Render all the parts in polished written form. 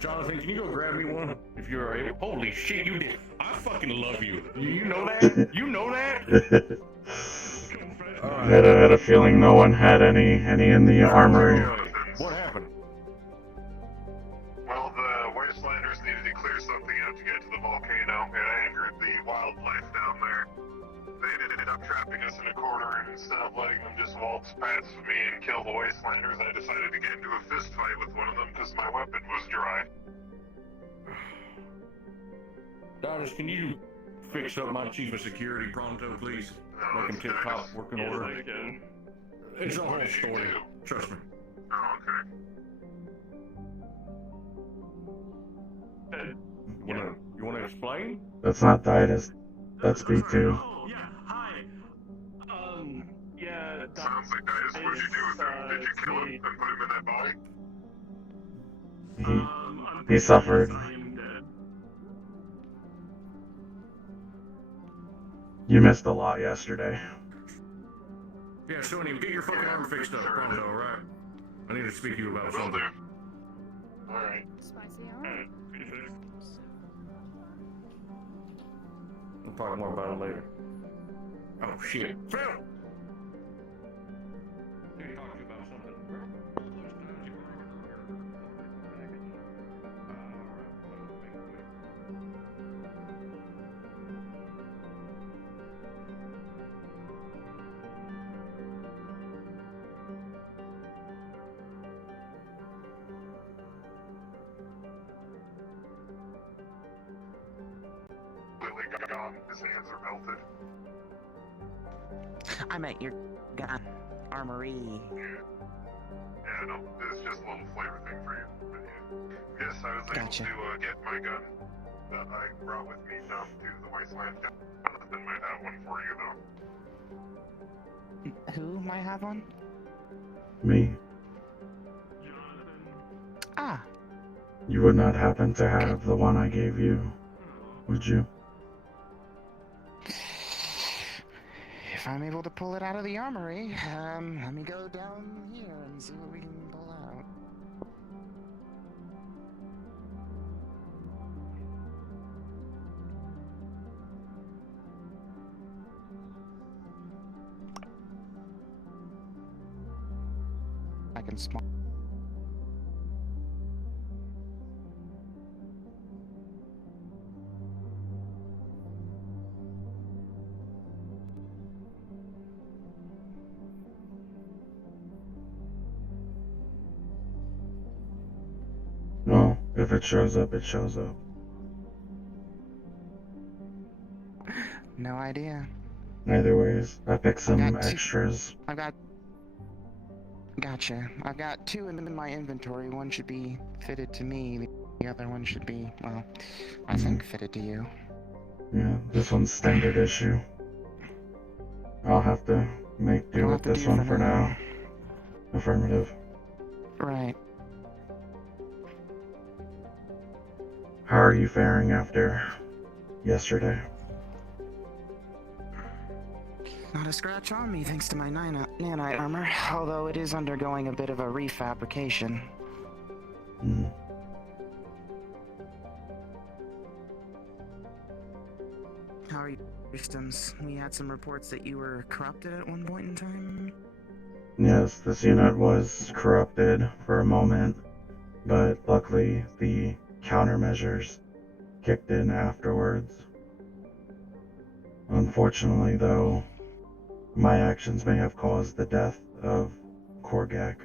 Jonathan, can you go grab me one? If you're able. Holy shit, you did. I fucking love you. You know that? You know that? I had a feeling no one had any in the armory. What happened? Well, the Wastelanders needed to clear something out to get to the volcano, and I angered the wildlife down there. They ended up trapping us in a corner, and instead of letting them just waltz past me and kill the Wastelanders, I decided to get into a fist fight with one of them because my weapon was dry. Dodgers, can you fix up my chief of security pronto, please? No, Make him tip-top, work in order. It's a whole story. Trust me. Oh, okay. You wanna explain? That's not Titus. That's B2. Oh, yeah, hi. Yeah, Sounds like Titus. What'd you do with him? Did you kill him and put him in that body? He suffered. I am dead. You missed a lot yesterday. Yeah, so anyway, get your fucking arm fixed up pronto, alright? I need to speak to you about Will something. do. Alright. Spicy hour? We'll talk more about it later. Oh shit. Phil! Need to talk to you about something. Completely gone. His hands are melted. I meant your gun. Armory. Yeah, no, it's just a little flavor thing for you. But yeah. Yes, I was able Gotcha. to get my gun that I brought with me down to the wasteland. Jonathan might have one for you, though. Who might have one? Me. Ah, You would not happen to have the one I gave you, would you? if I'm able to pull it out of the armory, let me go down here and see what we can pull out. I can small. Well, if it shows up, it shows up. No idea. Either ways, I picked some got two- extras. Gotcha. I've got two in my inventory. One should be fitted to me. The other one should be, well, I think fitted to you. Yeah, this one's standard issue. I'll have to make do You'll with have to this do one for for now. now. Affirmative. Right. How are you faring after yesterday? Not a scratch on me thanks to my nanite armor, although it is undergoing a bit of a refabrication. Hmm. How are your systems? We had some reports that you were corrupted at one point in time. Yes, this unit was corrupted for a moment, but luckily the countermeasures kicked in afterwards. Unfortunately, though, my actions may have caused the death of Korgak.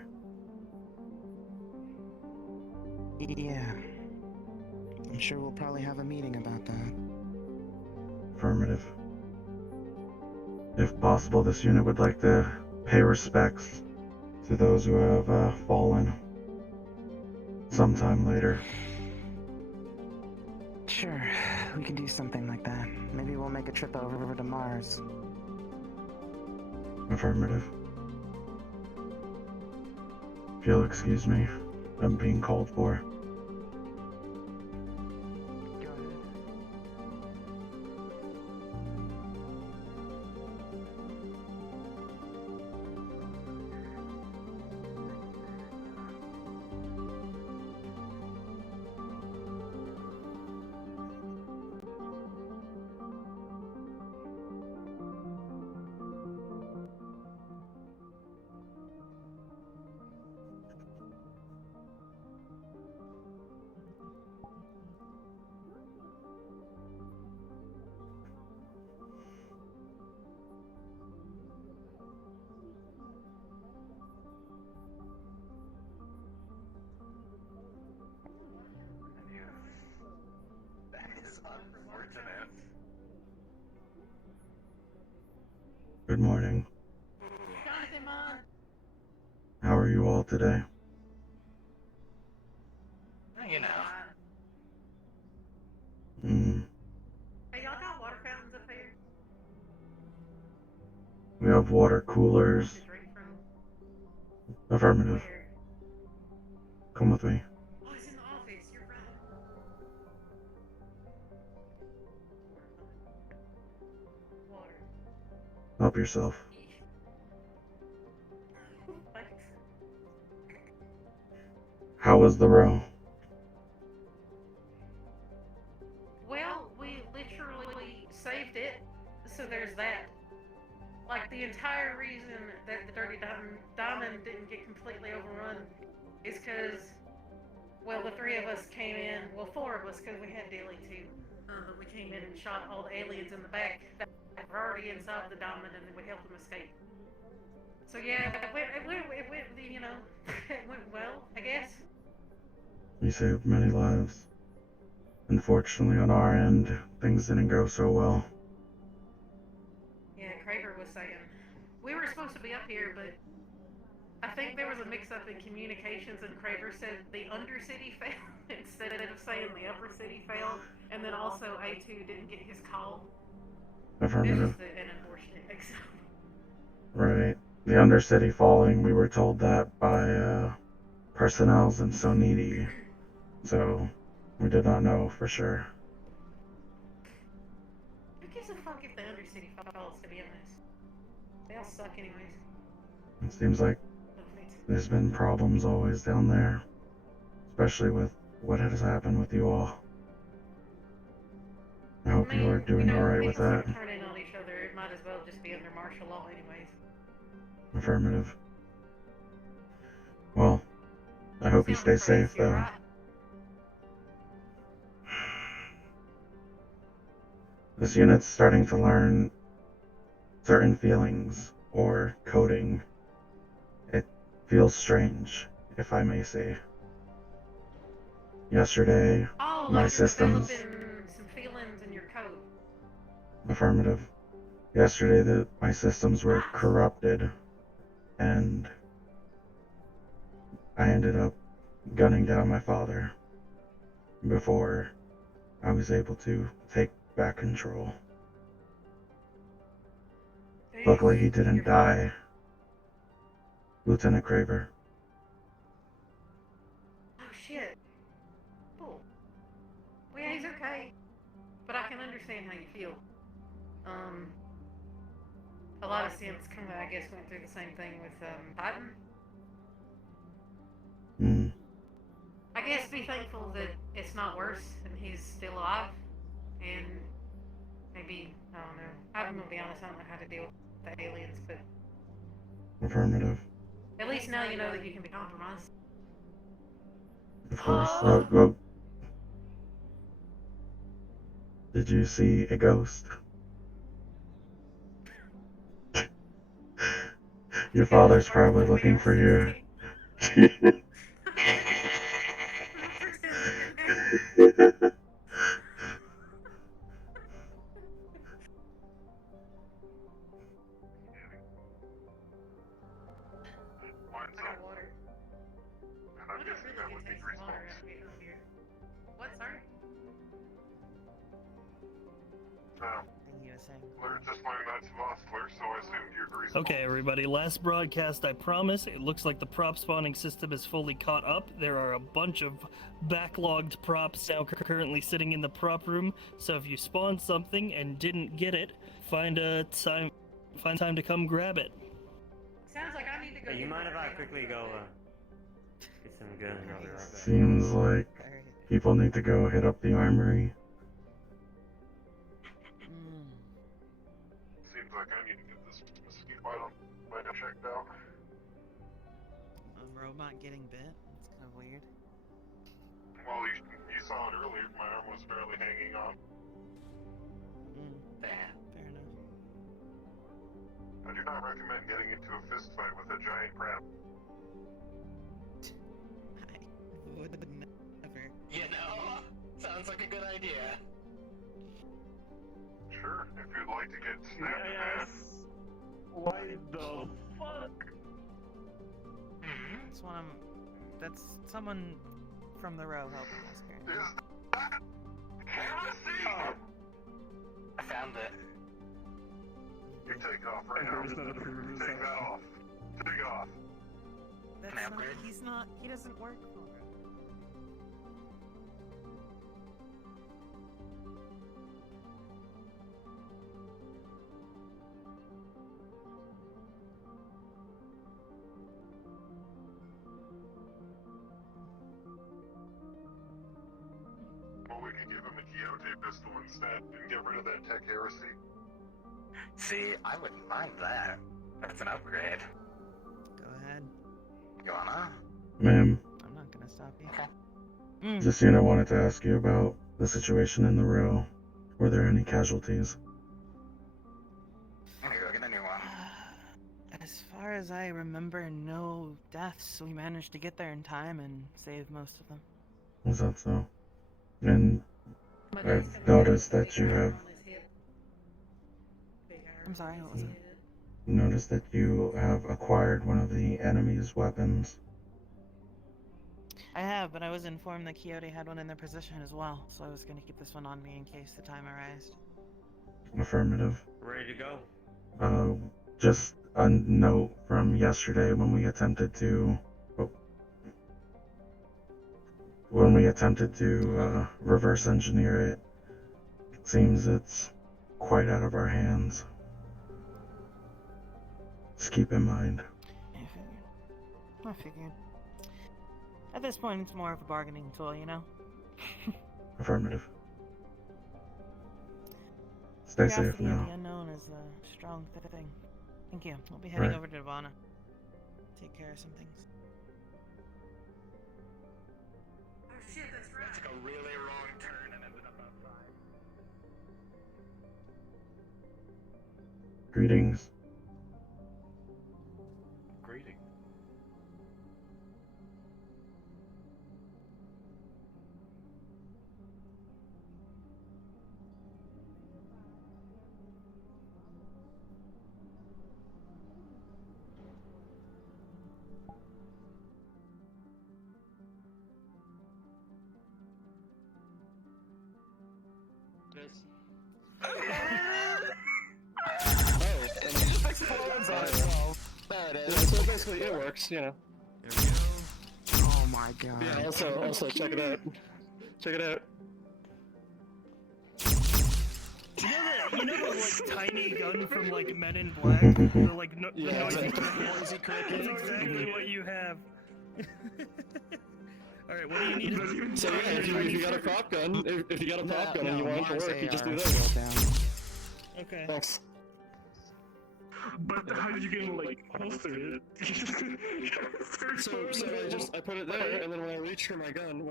Yeah. I'm sure we'll probably have a meeting about that. Affirmative. If possible, this unit would like to pay respects to those who have fallen sometime later. Sure, we can do something like that. Maybe we'll make a trip over to Mars. Affirmative. If you'll excuse me, I'm being called for. Go ahead. Good morning. Jonathan, Mom. How are you all today? You know. Hey, y'all got water fountains up here? We have water coolers. To drink from? Affirmative. Where? Come with me. Oh, it's in the office. You're right. Water. Help yourself. What? How was the row? Well, we literally saved it, so there's that. Like, the entire reason that the Dirty Diamond didn't get completely overrun is because, well, the three of us came in, well, four of us, because we had Dilly too, but we came in and shot all the aliens in the back that were already inside the Diamond, and then we helped them escape. So yeah, it went, you know, it went well, I guess. We saved many lives. Unfortunately, on our end, things didn't go so well. Yeah, Craver was saying we were supposed to be up here, but I think there was a mix-up in communications, and Craver said the Undercity failed instead of saying the Upper City failed, and then also A2 didn't get his call. Affirmative. It's just an unfortunate mix-up. Right. The Undercity falling, we were told that by personnels in Sonidi, so we did not know for sure. Who gives a fuck if the Undercity falls, to be honest? They all suck anyways. It seems like there's been problems always down there, especially with what has happened with you all. I hope you are doing alright with that. People start turning on each other, it might as well just be under martial law anyways. Affirmative. Well, I hope you stay safe though. Right? This unit's starting to learn certain feelings or coding. It feels strange, if I may say. Yesterday, Oh, my like systems... developing some feelings in your code. Affirmative. Yesterday, my systems were corrupted, and I ended up gunning down my father before I was able to take back control. Luckily, he didn't die. Lieutenant Craver. Oh shit. Cool. Well, yeah, he's okay. But I can understand how you feel. A lot of synths kind of, I guess, went through the same thing with Biden. I guess be thankful that it's not worse and he's still alive. And maybe, I don't know. I'm gonna be honest, I don't know how to deal with the aliens, but Affirmative. at least now you know that you can be compromised. Of course. Did you see a ghost? Your father's probably looking for you. Mine's I got up, water. and I'm guessing that would be results. What, sorry? Fleur just learned that's Vossler, so I assumed you agree. Okay, everybody, last broadcast, I promise. It looks like the prop spawning system is fully caught up. There are a bunch of backlogged props now currently sitting in the prop room, so if you spawned something and didn't get it, find time to come grab it. Sounds like I need to go. Hey, you mind if I quickly go get some guns? I'll be right back. Seems like people need to go hit up the armory. Seems like I need to get this mosquito bite checked out. A robot getting bit? That's kind of weird. Well, you saw it earlier. My arm was barely hanging on. Fair enough. I do not recommend getting into a fist fight with a giant crab. I would never. You know, sounds like a good idea. Sure, if you'd like to get snapped Yes. Why the fuck? That's one of that's someone from the row helping us here. Is that heresy? I found it. You take off right now. Take that off. Take off. That's Can I not, upgrade? he doesn't work for it. Or we could give him a Quixote pistol instead and get rid of that tech heresy. See, I wouldn't mind that. That's an upgrade. Go ahead. You wanna? Ma'am, I'm not gonna stop you. Okay. this unit wanted to ask you about the situation in the row. Were there any casualties? I'm gonna go get a new one. As far as I remember, no deaths. We managed to get there in time and save most of them. Was that so? And My I've dad's got a noticed big that you arm have on his hip. Big arm I'm sorry, on what his was it? head. noticed that you have acquired one of the enemy's weapons. I have, but I was informed that Quixote had one in their possession as well, so I was gonna keep this one on me in case the time arose. Affirmative. Ready to go? Just a note from yesterday when we attempted to reverse engineer it. It seems it's quite out of our hands. Just keep in mind. I figured. At this point, it's more of a bargaining tool, you know? Affirmative. Stay safe Curiosity in now. the unknown is a strong thing. Thank you. We'll be heading Right. over to Nirvana. Take care of some things. Oh shit, that's I right. took a really wrong turn and ended up outside. Greetings. Greeting. There it Yeah, is. so basically it works, you know. Oh my god. Yeah, also check it out. Check it out. You know the like tiny gun from like Men in Black? The like the Yeah, noisy exactly. cricket? That's exactly what you have. Alright, what do you need? So yeah, if you got a prop gun, if you got a prop gun and you want it to Mars work, you just do AR that. still down. Okay. Thanks. But how did you get like holster it? So I put it there, and then when I reach for my gun,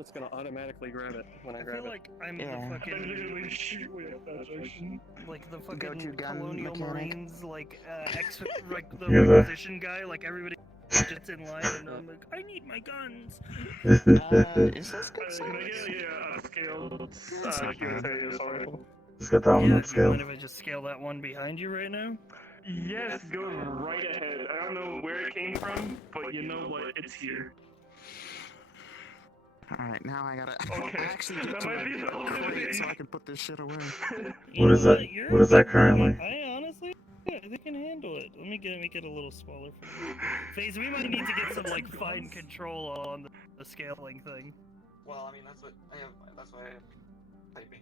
it's gonna automatically grab it when I I grab feel it. like I'm Yeah. the fucking Literally shoot way up that junction. like the Go-to fucking gun Colonial mechanic. Marines like like the You're the- requisition guy, like everybody gets in line and I'm like, I need my guns. Is this good Can I get a scaled Quixote as well? Just get that one Yeah, do you upscaled. mind if I just scale that one behind you right now? Yes, go right ahead. I don't know where it came from, but you know what? It's here. Alright, now I gotta Okay, actually get that to might be the a only crate thing. so I can put this shit away. You What know is that? You're What a is that big boy. currently? I honestly, yeah, they can handle it. Let me make it a little smaller for you. FaZe, we might need to get some like fine control on the scaling thing. Well, I mean, that's what I have. That's why I have typing.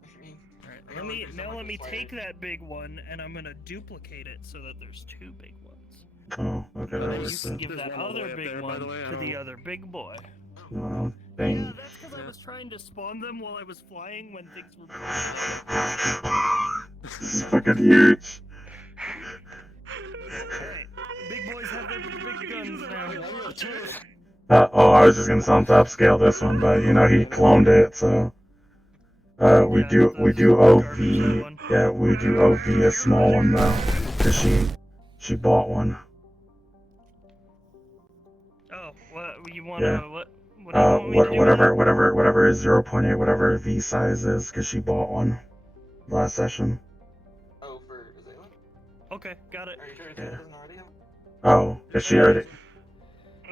Alright, let me take that big one and I'm gonna duplicate it so that there's two big ones. Oh, okay, And that then you works can then. give There's that one all the way other up big there, by one the way, I to the don't- other big boy. Oh, Yeah, dang. that's because I Yeah. was trying to spawn them while I was flying when things were. This is fucking huge. Alright, big boys have their big guns now. I was just gonna tell him to upscale this one, but you know he cloned it, so we Yeah, do the owe garbage V. one. Yeah, we do owe V a small one though, cause she bought one. Oh, what you wanna? Yeah. What do you want me to do with it? Whatever is 0.8, whatever V size is, cause she bought one. last session. Oh, for Azalea? Okay, got it. Are you sure Yeah. Azalea doesn't already have? Oh, is she already?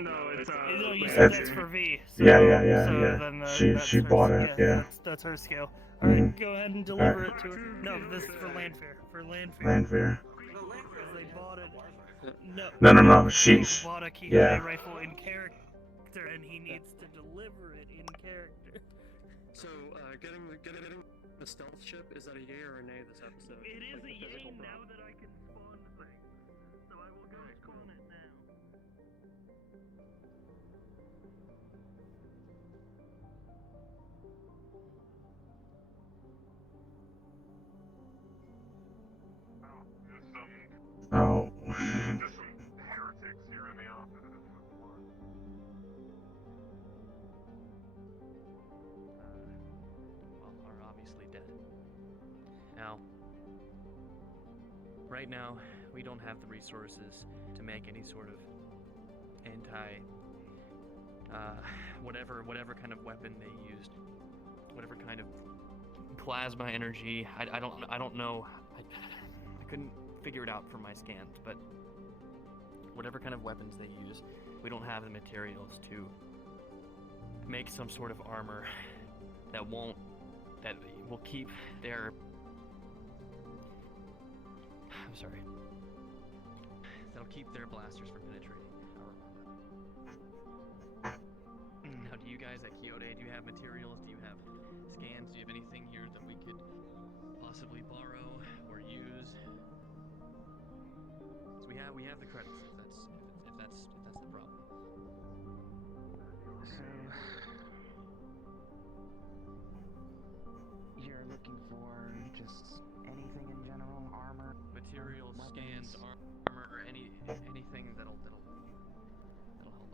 No, it's No, you Lance. said that's for V. So, Yeah. Then She that's her, bought it. Yeah. that's her scale. Mhm. Alright, go ahead and deliver Alright. it to her. No, but this is for Landfair. For Landfair. Landfair. No, Lance Because they bought it. No. No. They She's. bought a Quixote Yeah. rifle in character, and he needs to deliver it in character. So, getting the stealth chip, is that a yay or a nay this episode? It is Like a the yay physical prop? now that I can spawn things. So I will go spawn it now. Oh. Just some heretics here in the office. Well, are obviously dead. Now, right now, we don't have the resources to make any sort of whatever kind of weapon they used, whatever kind of plasma energy. I don't know. I couldn't figure it out from my scans, but whatever kind of weapons they use, we don't have the materials to make some sort of armor that will keep their that'll keep their blasters from penetrating. Now, do you guys at Quixote, do you have materials? Do you have scans? Do you have anything here that we could possibly borrow or use? So we have the credits if that's the problem. So, you're looking for just anything in general, armor, Materials, weapons? scans, armor, or anything that'll help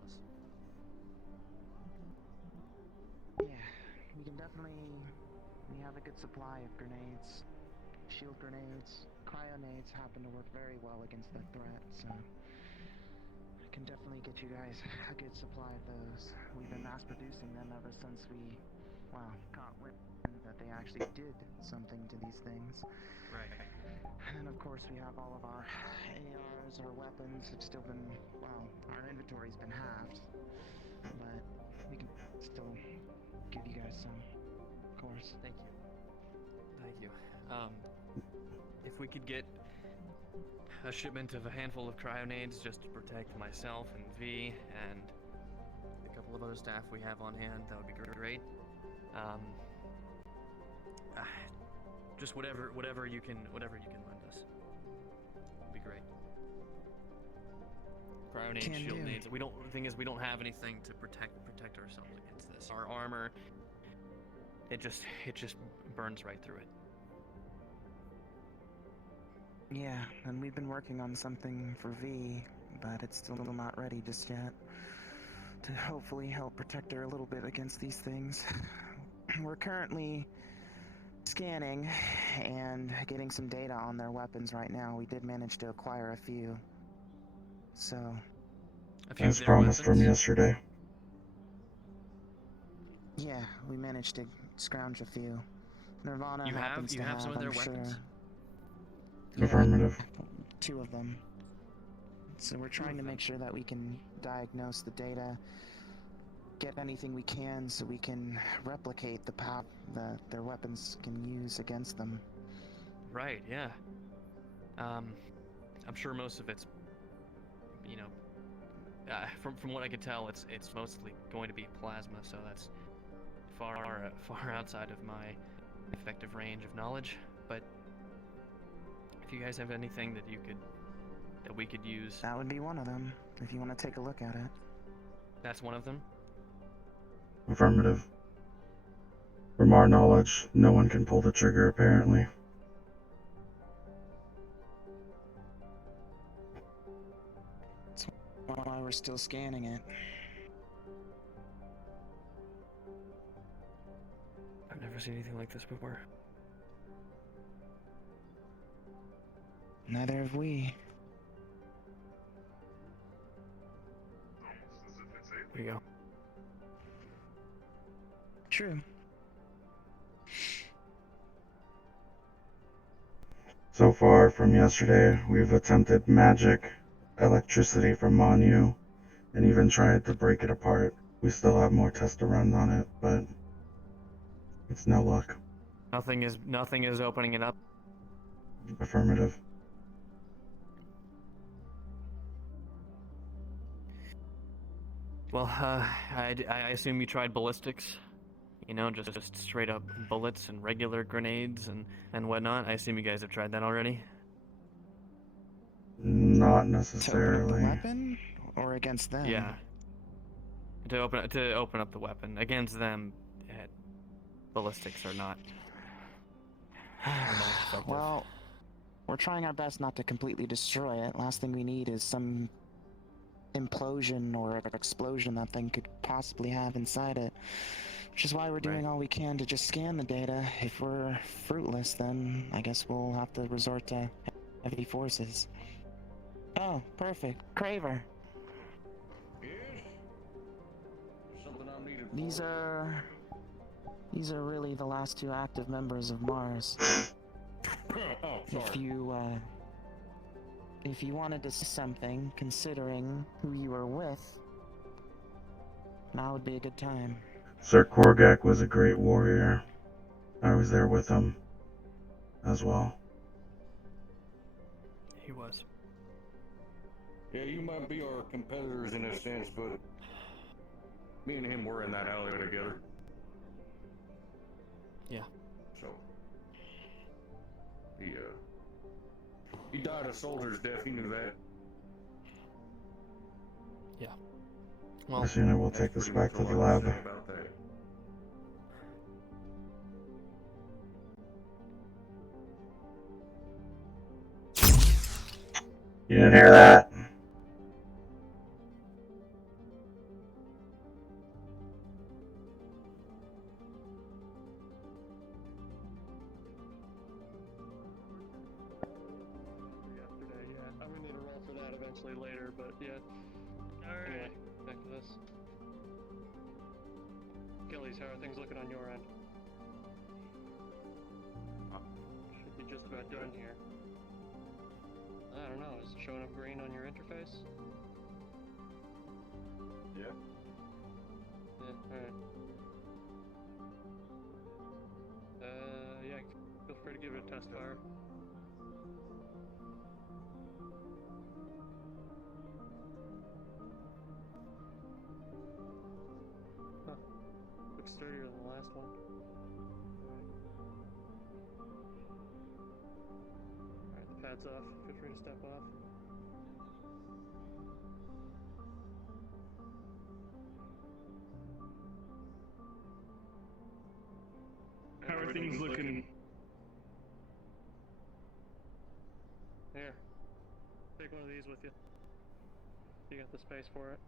us. Yeah, we have a good supply of grenades, shield grenades, cryonades happen to work very well against that threat, so I can definitely get you guys a good supply of those. We've been mass producing them ever since we, caught wind that they actually did something to these things. Right. And then of course we have all of our ARs, our weapons have still been, our inventory's been halved, but we can still give you guys some, of course. Thank you. If we could get a shipment of a handful of cryonades just to protect myself and V and a couple of other staff we have on hand, that would be great. Just whatever you can lend us would be great. Cryonades, shield nades. The thing is, we don't have anything to protect ourselves against this. Our armor, it just burns right through it. Yeah, and we've been working on something for V, but it's still not ready just yet. To hopefully help protect her a little bit against these things. We're currently scanning and getting some data on their weapons right now. We did manage to acquire a few. So... As promised from yesterday. Yeah, we managed to scrounge a few. Nirvana You happens to have some of their I'm weapons? sure. Affirmative. Yeah, 2 of them. So we're trying to make sure that we can diagnose the data, get anything we can so we can replicate the power that their weapons can use against them. Right, yeah. I'm sure most of it's, from what I can tell, it's mostly going to be plasma, so that's far outside of my effective range of knowledge. But if you guys have anything that we could use, that would be one of them. If you want to take a look at it. That's one of them. Affirmative. From our knowledge, no one can pull the trigger apparently. That's why we're still scanning it. I've never seen anything like this before. Neither have we. There you go. True. So far from yesterday, we've attempted magic, electricity from Manu, and even tried to break it apart. We still have more tests to run on it, but it's no luck. Nothing is opening it up. Affirmative. Well, I assume you tried ballistics. You know, just straight up bullets and regular grenades and whatnot. I assume you guys have tried that already. Not To open up the necessarily. weapon, or against them? Yeah. To open up the weapon against them, ballistics are not. Effective. Well, we're trying our best not to completely destroy it. Last thing we need is some implosion or explosion that thing could possibly have inside it. Which is why we're doing all we can to just scan the data. If we're fruitless, then I guess we'll have to resort to heavy forces. Oh, perfect. Craver. Yes? Something I'm needed for? These are really the last two active members of Mars. Oh, sorry. If you wanted to say something, considering who you were with, now would be a good time. Sir Korgak was a great warrior. I was there with him as well. He was. Yeah, you might be our competitors in a sense, but me and him were in that alley together. Yeah. So he died a soldier's death. He knew that. Yeah. Well, This unit will take us back to the lab. About that. You didn't hear that? Yesterday, yeah. I'm gonna need a roll for that eventually later, but yeah. Alright. Anyway, back to this. Gillies, how are things looking on your end? Should be just about done here. I don't know, is it showing up green on your interface? Yeah. Yeah, alright. Yeah, feel free to give it a test fire. Huh. Looks sturdier than the last one. Alright, the pad's off. Feel free to step off. How are things looking? Here. Take one of these with you. You got the space for it.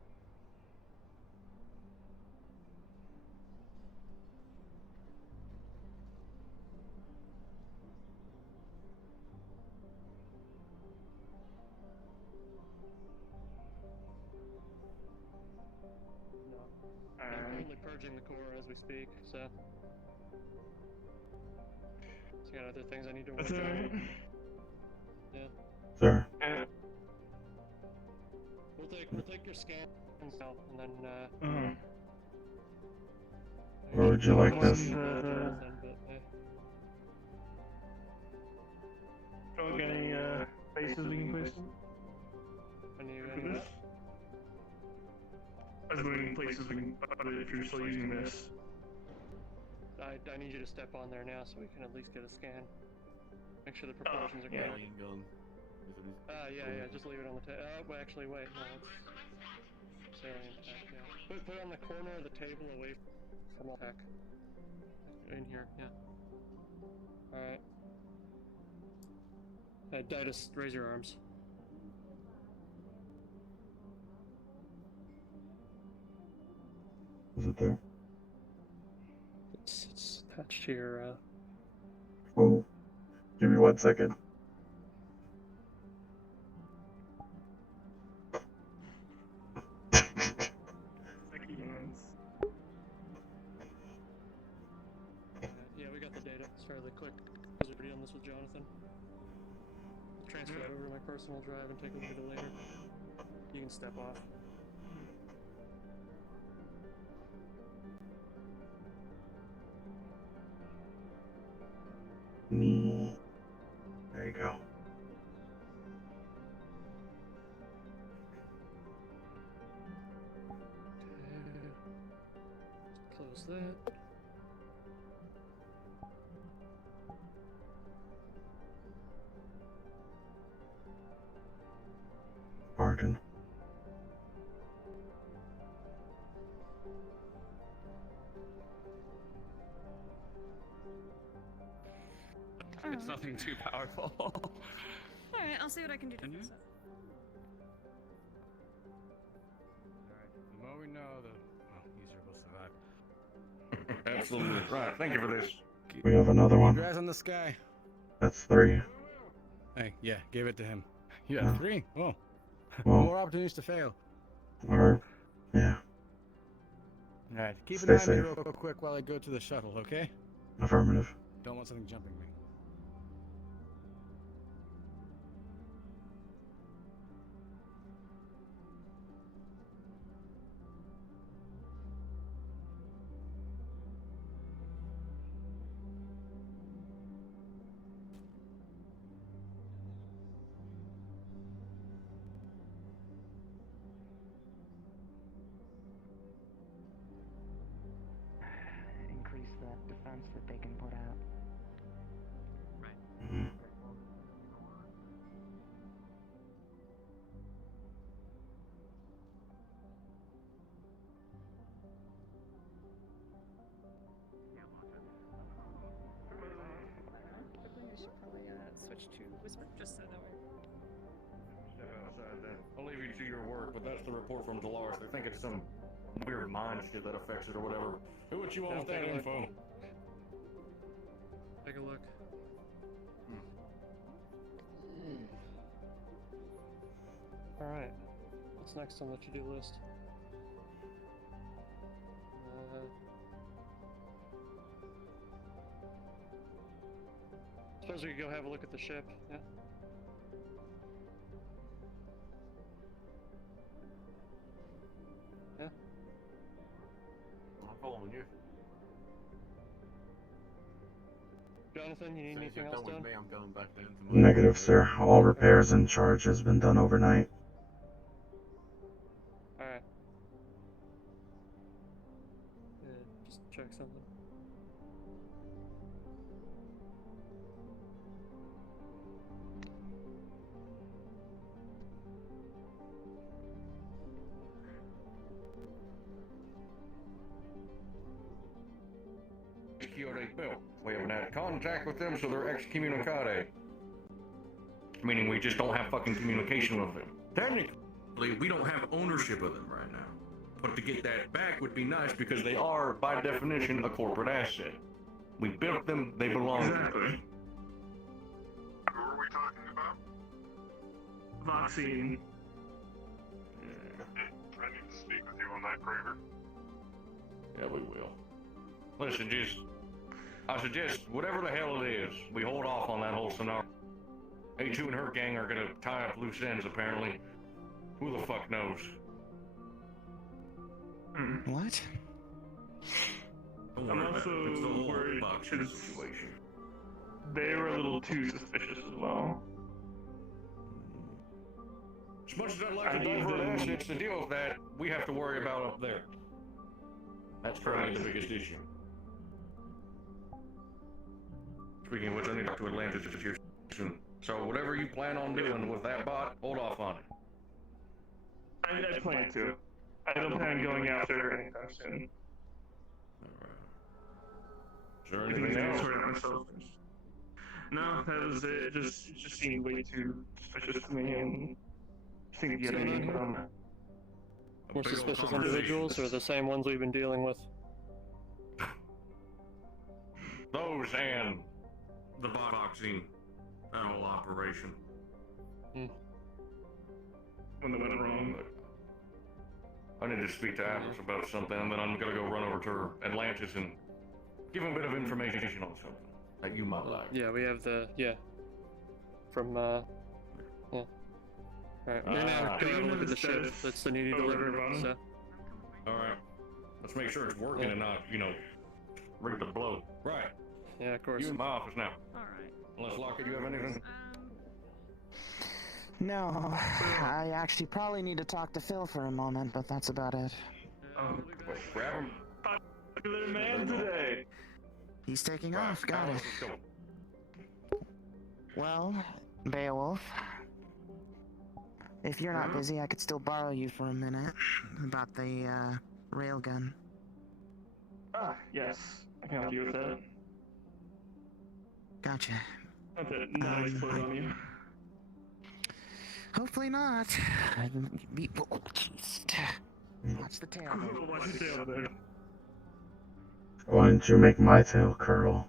No. I'm currently purging the core as we speak, so. So got other things I need to work on. Yeah. Sir. We'll take your scans now, and then Where would you like this? Any faces we can place? Any I was going places we can put it if you're still using this. I need you to step on there now so we can at least get a scan. Make sure the proportions are correct. Yeah, just leave it on the table. Well, actually, wait, no, it's salient tech, yeah. Put it on the corner of the table away from all tech. In here, yeah. Alright. Didus, raise your arms. Is it there? It's attached to your, Oh, give me 1 second. Yeah, we got the data. It's fairly quick. Was it on this with Jonathan? transfer that over to my personal drive and take a look at it later. You can step off. Me. There you go. Close that. Pardon. It's nothing too powerful. Alright, I'll see what I can do to fix it. Alright, the more we know, the easier we'll survive. Absolutely. Right, thank you for this. We have another one. Keep your eyes on this guy. That's 3. Hey, yeah, give it to him. You have 3? Oh. Well, More opportunities to fail. or, yeah, Alright, keep Stay an eye on me safe. real quick while I go to the shuttle, okay? affirmative. Don't want something jumping me. Increase that defense that they can put out. Mhm. I think we should probably switch to whisper, just so that way. Step outside then. I'll leave you to your work, but that's the report from Dolores. They think it's some weird mind shit that affects it or whatever. Do what you want with that info. Take a look. Alright. What's next on the to-do list? Suppose we could go have a look at the ship, yeah? Yeah? I'm following you. Jonathan, you need anything else done? I'm going back down to Negative, sir. All repairs and charge has been done overnight. Alright. Just check something. Quixote built. We haven't had contact with them, so they're excommunicade. Meaning we just don't have fucking communication with them. Technically, we don't have ownership of them right now. But to get that back would be nice because they are, by definition, a corporate asset. We built them, they belong to us. Exactly. Who are we talking about? Vaccine. I need to speak with you on that, Craver. Yeah, we will. Listen, I suggest, whatever the hell it is, we hold off on that whole scenario. A2 and her gang are gonna tie up loose ends, apparently. Who the fuck knows? What? I'm also worried because situation. they were a little too suspicious as well. As much as I'd like to divert assets to deal with that, we have to worry about up there. That's probably the biggest issue. Speaking of which, I need to talk to Atlantis here soon. So whatever you plan on doing with that bot, hold off on it. I plan to. I don't plan on going after her anytime soon. Is there anything else? No, that was it. It just seemed way too suspicious to me and seemed to get any from it. More suspicious individuals, or the same ones we've been dealing with? Those and the boxing, that whole operation. When they went wrong. I need to speak to Atlas about something, and then I'm gonna go run over to Atlantis and give him a bit of information on something that you might like. Yeah, we have the, from, Alright, we're gonna go have a look at the ship status that's the newly of delivered everyone? stuff. Alright. Let's make sure it's working Yeah. and not, ready to blow. Right. Yeah, of course. You in my office now. Alright. Unless, Lockett, you have anything? No, I actually probably need to talk to Phil for a moment, but that's about it. Grab him. Popular man today. He's taking Right, off, got Callous, it. let's go. Well, Beowulf, if you're not busy, I could still borrow you for a minute about the railgun. Ah, yes. I can help you with that. Gotcha. Not to not explode on you. Hopefully not. Oh, jeez. Watch the tail. Watch the tail there. Why don't you make my tail curl?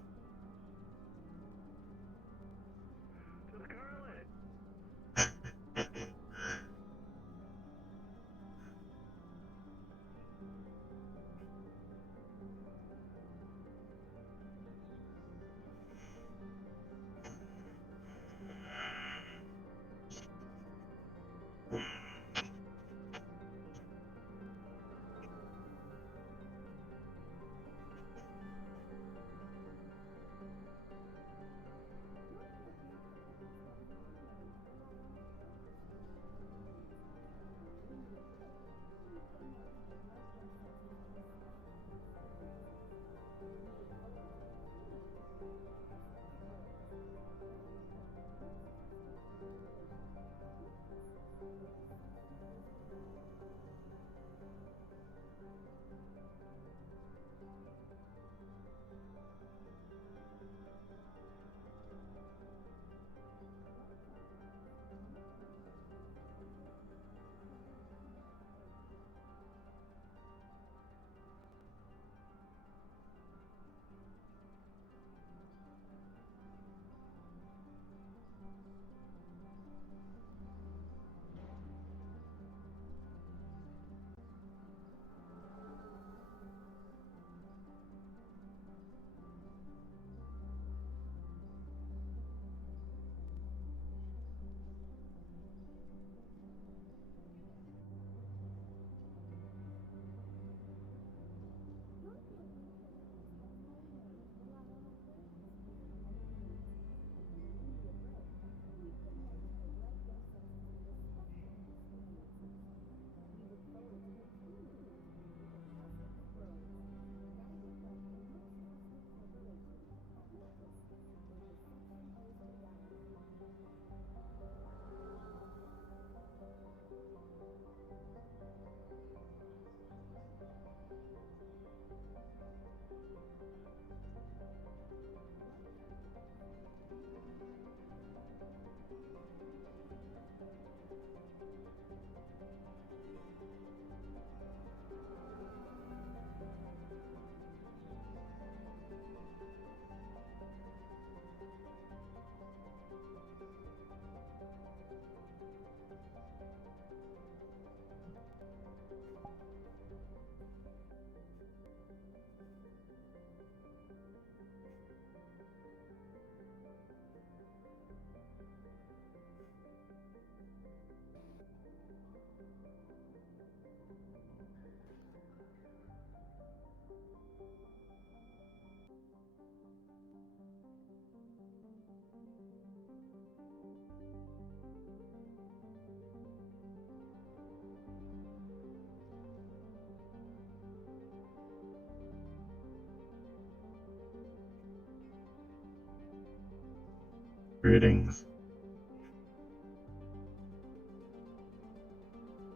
Greetings.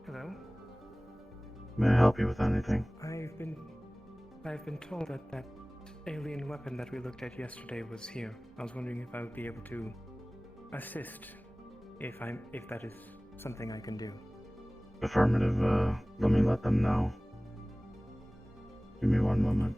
Hello? May I help you with anything? I've been told that that alien weapon that we looked at yesterday was here. I was wondering if I would be able to assist if that is something I can do. Affirmative, let me let them know. Give me one moment.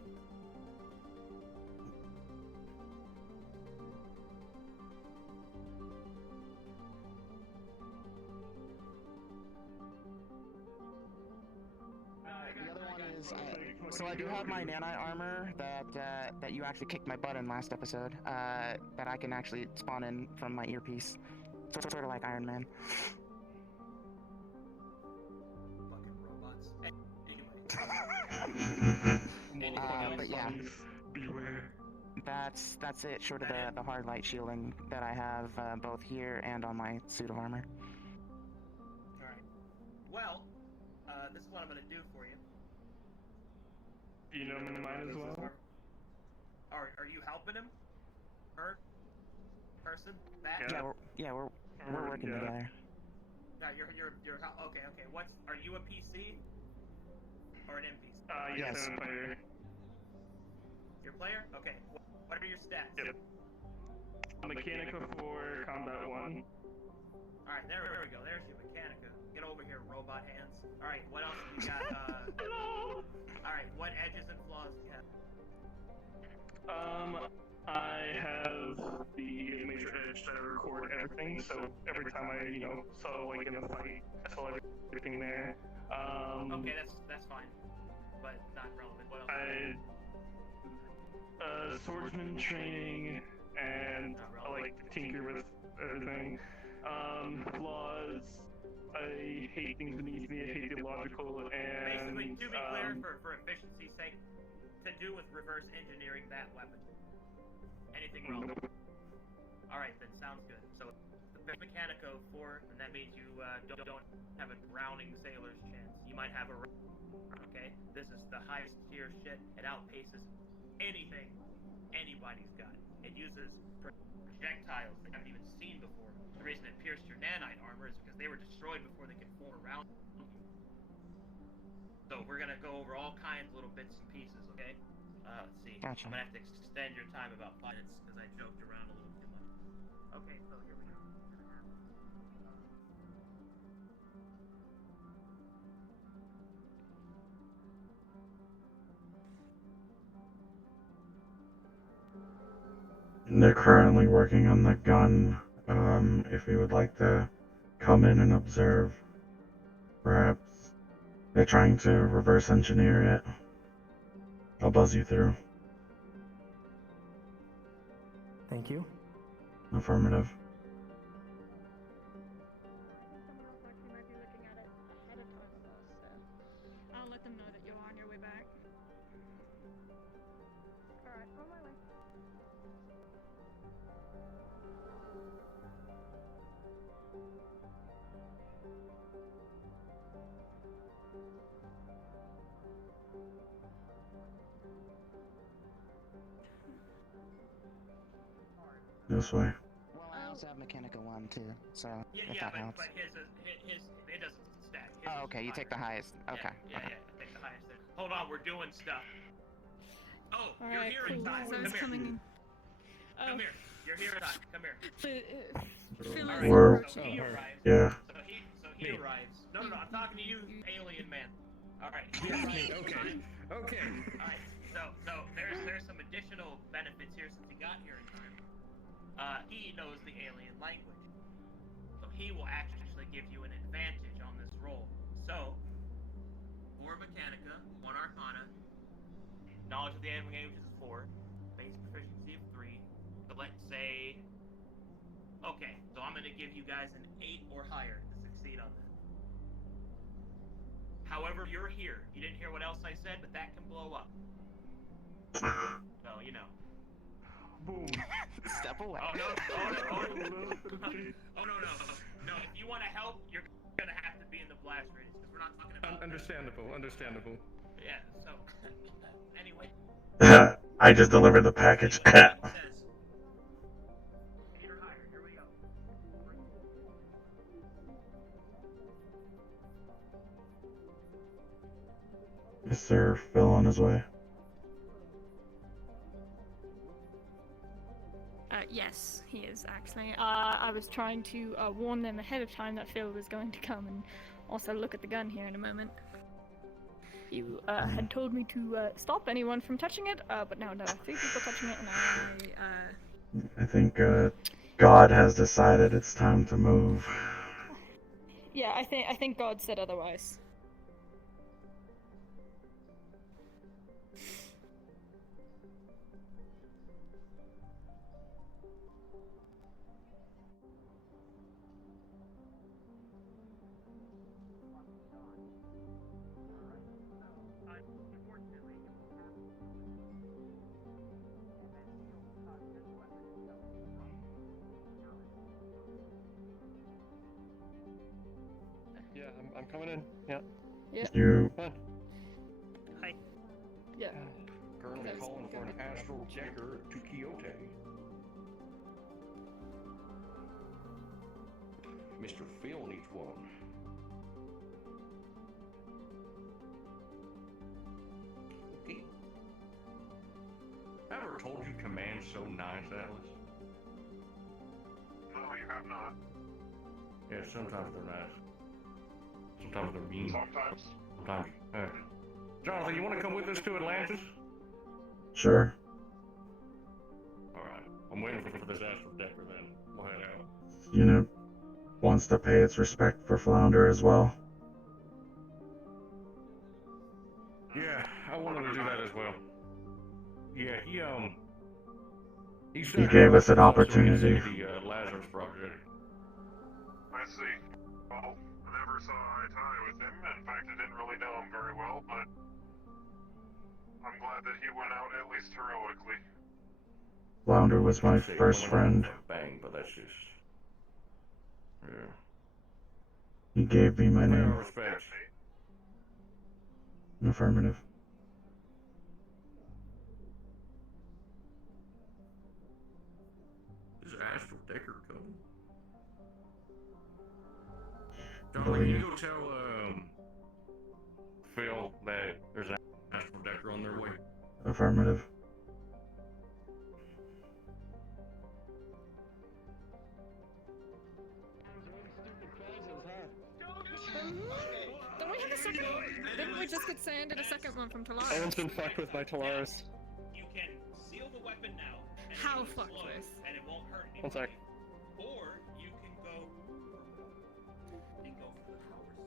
So I do have my nanite armor that you actually kicked my butt in last episode. That I can actually spawn in from my earpiece, sort of like Iron Man. But yeah, Beware. that's it. Short of the hard light shielding that I have both here and on my suit of armor. Alright. Well, this is what I'm gonna do for you. You know mine as well? Are you helping him? Her? Person? That? We're working together. No, you're okay. Are you a PC? Or an NPC? Yes, I'm a player. You're a player? Okay. What are your stats? Yep. Mechanica for combat 1. Alright, there we go. There's your Mechanica. Get over here, robot hands. Alright, what else have you got? Alright, what edges and flaws do you have? I have the major edge that I record everything, so every time I, saw like in the fight, I saw everything there. Okay, that's fine. But not relevant. What else? Swordsman training, and I like to tinker with everything. Flaws, I hate things beneath me, I hate the illogical, and... Basically, to be clear, for efficiency's sake, to do with reverse engineering that weapon. Anything wrong? Alright, then sounds good. So, the Mechanico 4, and that means you don't have a drowning sailor's chance. You might have a... Okay? This is the highest tier shit. It outpaces anything anybody's got. It uses projectiles they haven't even seen before. The reason it pierced your nanite armor is because they were destroyed before they could form around you. So we're gonna go over all kinds of little bits and pieces, okay? Let's see. Gotcha. I'm gonna have to extend your time about 5 minutes because I joked around a little too much. Okay, so here we go. They're currently working on the gun. If you would like to come in and observe, perhaps. They're trying to reverse engineer it. I'll buzz you through. Thank you. Affirmative. I'll let them know that you're on your way back. Alright, on my way. This way. Well, I also have Mechanica 1 too, so if Yeah, that helps. but his it doesn't stack. His Oh, okay, you take the highest. Okay. Yeah, take the highest there. Hold on, we're doing stuff. Oh, All you're right, here cool. in time. So Come it's here. coming in. Come here. You're here in time. Come here. Phil is We're- So he arrives. Yeah. So he arrives. No, I'm talking to you, alien man. All right. Okay. Okay. All right. So there's some additional benefits here since he got here in time. He knows the alien language, so he will actually give you an advantage on this roll. So, 4 Mechanica, 1 Arcana, knowledge of the alien language is 4, base proficiency of 3. So let's say, okay, so I'm gonna give you guys an 8 or higher to succeed on that. However, you're here. You didn't hear what else I said, but that can blow up. So, you know. Boom. Step away. Oh no! No, if you want to help, you're gonna have to be in the blast radius because we're not talking about. Understandable. Yeah. So, anyway. I just delivered the package. It says 8 or higher. Here we go. Yes, sir. Phil on his way. Yes, he is actually. I was trying to warn them ahead of time that Phil was going to come and also look at the gun here in a moment. You had told me to stop anyone from touching it, but now there are 3 people touching it, and I think God has decided it's time to move. yeah, I think God said otherwise. I'm I'm coming in. Yeah. Yeah. You. Come on. Hi. Yeah. Currently calling for an astral checker to Quixote. Mr. Phil needs one. Okay. I ever told you command's so nice, Atlas? No, you have not. Yeah, sometimes they're nice. Sometimes they're mean. Sometimes. Sometimes. Jonathan, you want to come with us to Atlantis? Sure. Alright. I'm waiting for this astral decker then. We'll head out. Unit wants to pay its respect for Flounder as well. Yeah, I wanted to do that as well. Yeah, He gave us an opportunity. The Lazarus Project. I see. Well, I never saw eye to eye with him. In fact, I didn't really know him very well, but I'm glad that he went out at least heroically. Flounder was my first friend. Bang, but that's just. Yeah. He gave me my name. Respect. Affirmative. Is astral decker coming? Darling, can you go tell Phil that there's an astral decker on their way? Affirmative. Don't we have a second? Didn't we just get sanded a second one from Talaris? Owen's been fucked with by Talaris. You can seal the weapon now. And How it will fucked explode, with? And it won't hurt anybody. One sec. Or you can go and go for the powers.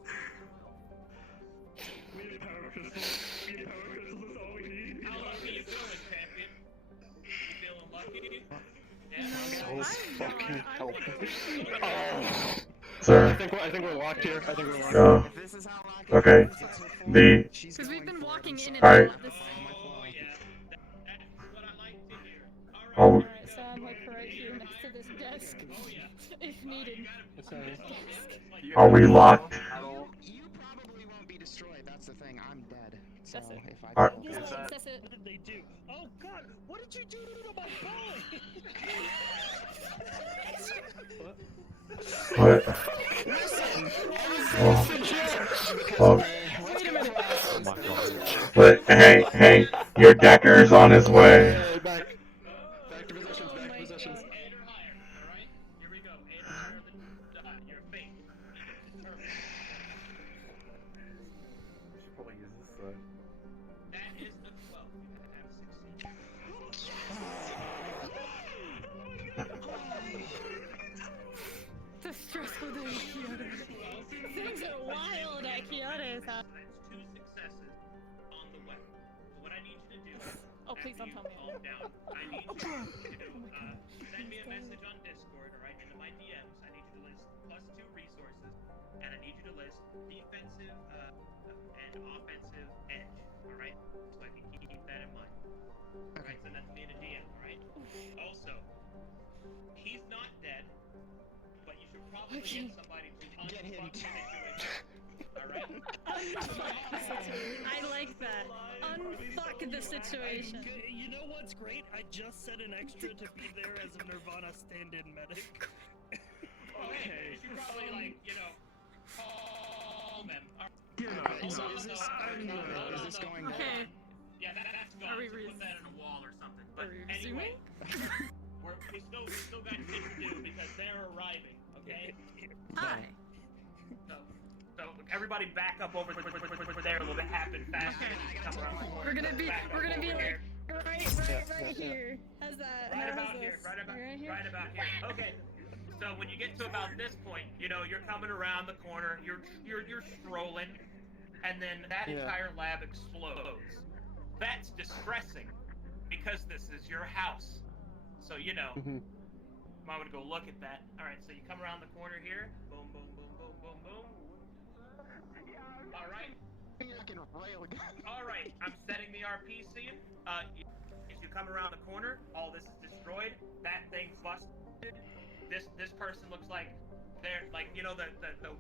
We need power crystals. We need power crystals, that's all we need. How lucky you feeling, champion? You feeling lucky? Yeah. Souls fucking help. Sir. I think we're locked here. I think we're locked. Go. Okay. The. Because we've been walking in and Alright. out this. Oh. So I'm like right here next to this desk, if needed. Are we locked? You probably won't be destroyed. That's the thing. I'm dead. So That's it. if I Are- That's it. What did they do? Oh God! What did you do to my boy? What? Oh. Wait a minute. But hey, your decker's on his way. Back to positions, back to positions. 8 or higher, alright? Here we go. 8 or higher than your fate. Determined. We should probably use this side. That is a 12. You have succeeded. It's a stressful day at Kyoto. Things are wild at Kyoto's house. That's 2 successes on the weapon. So what I need you to do Oh, please don't tell me. calm down. I need you to send me a message on Discord, alright, into my DMs. I need you to list +2 resources, and I need you to list defensive and offensive edge, alright? So I can keep that in mind. Alright, send that to me in a DM, alright? Also, he's not dead, but you should probably get somebody to unfuck the situation. Alright? I like that. Unfuck the situation. You know what's great? I just set an extra to be there as a Nirvana stand-in medic. Okay, you should probably, like, call them. Is this going down? Okay. Yeah, that's gone. Are we So put that on a wall or something. But Are we anyway, we still got shit to do because they're arriving, okay? Hi. So everybody back up over there a little bit. Happen fast. Come around the corner. We're gonna be here. like right here. How's that? Right How's about this? here. Right about here? here. Okay. So when you get to about this point, you're coming around the corner. You're strolling, and then that entire lab explodes. That's distressing because this is your house. So might want to go look at that. All right. So you come around the corner here. Boom, boom, boom, boom, boom, boom. All right. All right. I'm setting the RP scene. If you come around the corner, all this is destroyed. That thing's busted. This person looks like They're like, you know, the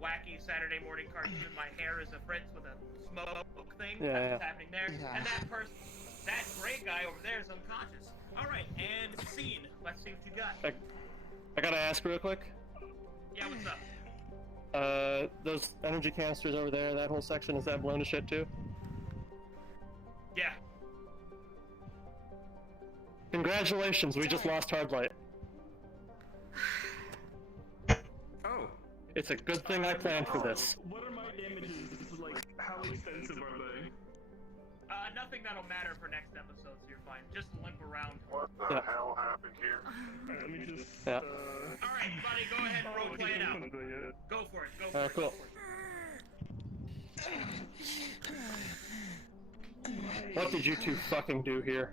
wacky Saturday morning cartoon, My Hair is a Fritz with a smoke thing. Yeah, That's what's yeah. happening there. Yeah. And that gray guy over there is unconscious. Alright, and scene. Let's see what you got. I gotta ask real quick. Yeah, what's up? Those energy canisters over there, that whole section, is that blown to shit too? Yeah. Congratulations, we just lost Hardlight. Oh. It's a good thing I planned for this. What are my damages? Like, how extensive are they? Nothing that'll matter for next episode, so you're fine. Just limp around. What the hell happened here? Alright, let me just. Yeah. Alright, buddy, go ahead and role play it out. Go for it, go for it. Cool. What did you two fucking do here?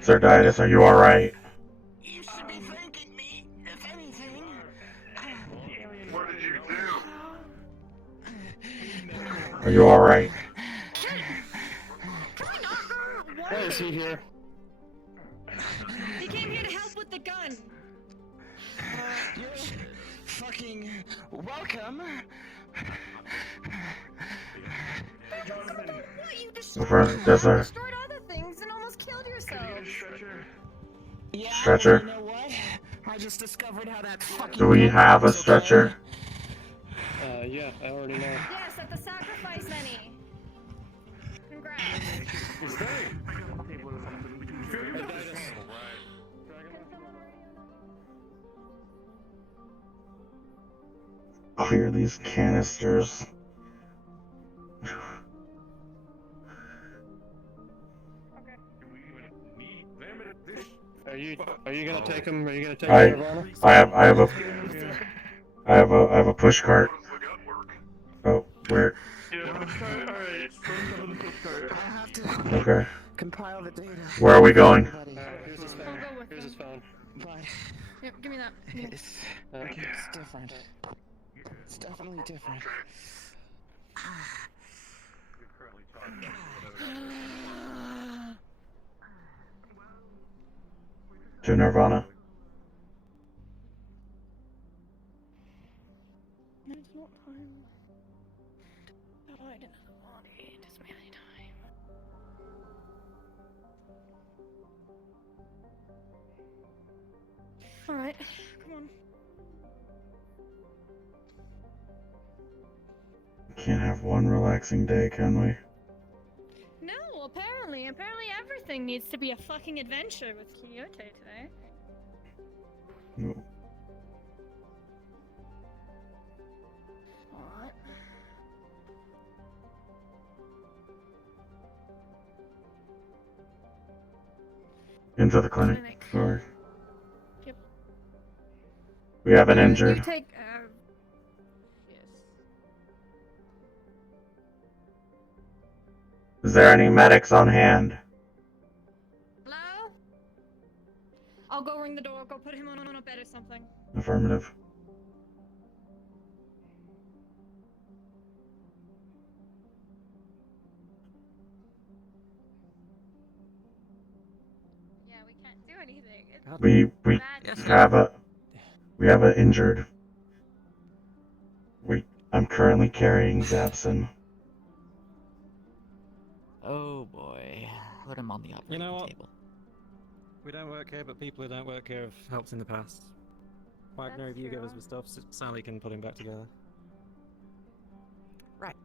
Sir Didas, are you alright? You should be thanking me, if anything. What did you do? Are you alright? Why is he here? He came here to help with the gun. You're fucking welcome. What you Yes, sir. destroyed other things and almost killed yourself. Yeah, Stretcher? you know what? I just discovered how that fucking. Do we have a stretcher? Yeah, I already know. Yes, at the sacrifice many. Congrats. Clear these canisters. Are you gonna take him? Are you gonna take I Nirvana? I have a push cart. Oh, where? Okay. Compile the data. Where are we going? Here's his phone. Here's his phone. But Yep, give me that. it's different. It's definitely different. To Nirvana. It's not time to hide another body. It's merely time. Alright, come on. Can't have one relaxing day, can we? No, apparently everything needs to be a fucking adventure with Quixote today. No. Alright. Into the clinic. Sorry. Yep. We have an You injured. take, yes. Is there any medics on hand? Hello? I'll go ring the door, go put him on a bed or something. Affirmative. Yeah, we can't do anything. We have a injured. I'm currently carrying Zapson. Oh boy. Put him on the operating table. We don't work here, but people who don't work here have helped in the past. Wagner, if you give us the stuff, Sally can put him back together. Right.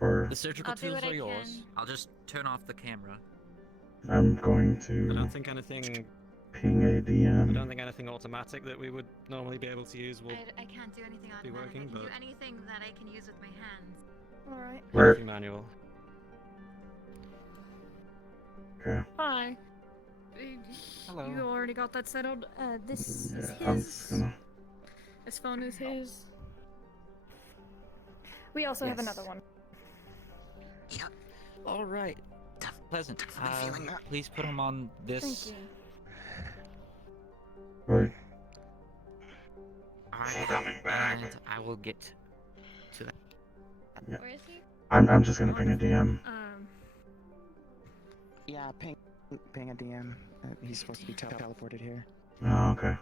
Or The surgical I'll do tools what I are yours. can. I'll just turn off the camera. I'm going I to don't think anything. ping a I DM. don't think anything automatic that we would normally be able to use will I can't do anything be automatic. working, I can but do anything that I can use with my hands. Alright. Where? anything manual. Okay. Hi. Hello. You already got that settled? This is Yeah, I'm just his. gonna. This phone is his. We also have another one. All right. Pleasant. Please put him on this. Thank you. Right. Alright, and I will get to that. Yeah. Where is he? I'm just gonna ping a DM. Yeah, ping a DM. He's supposed to be teleported here. Oh, okay.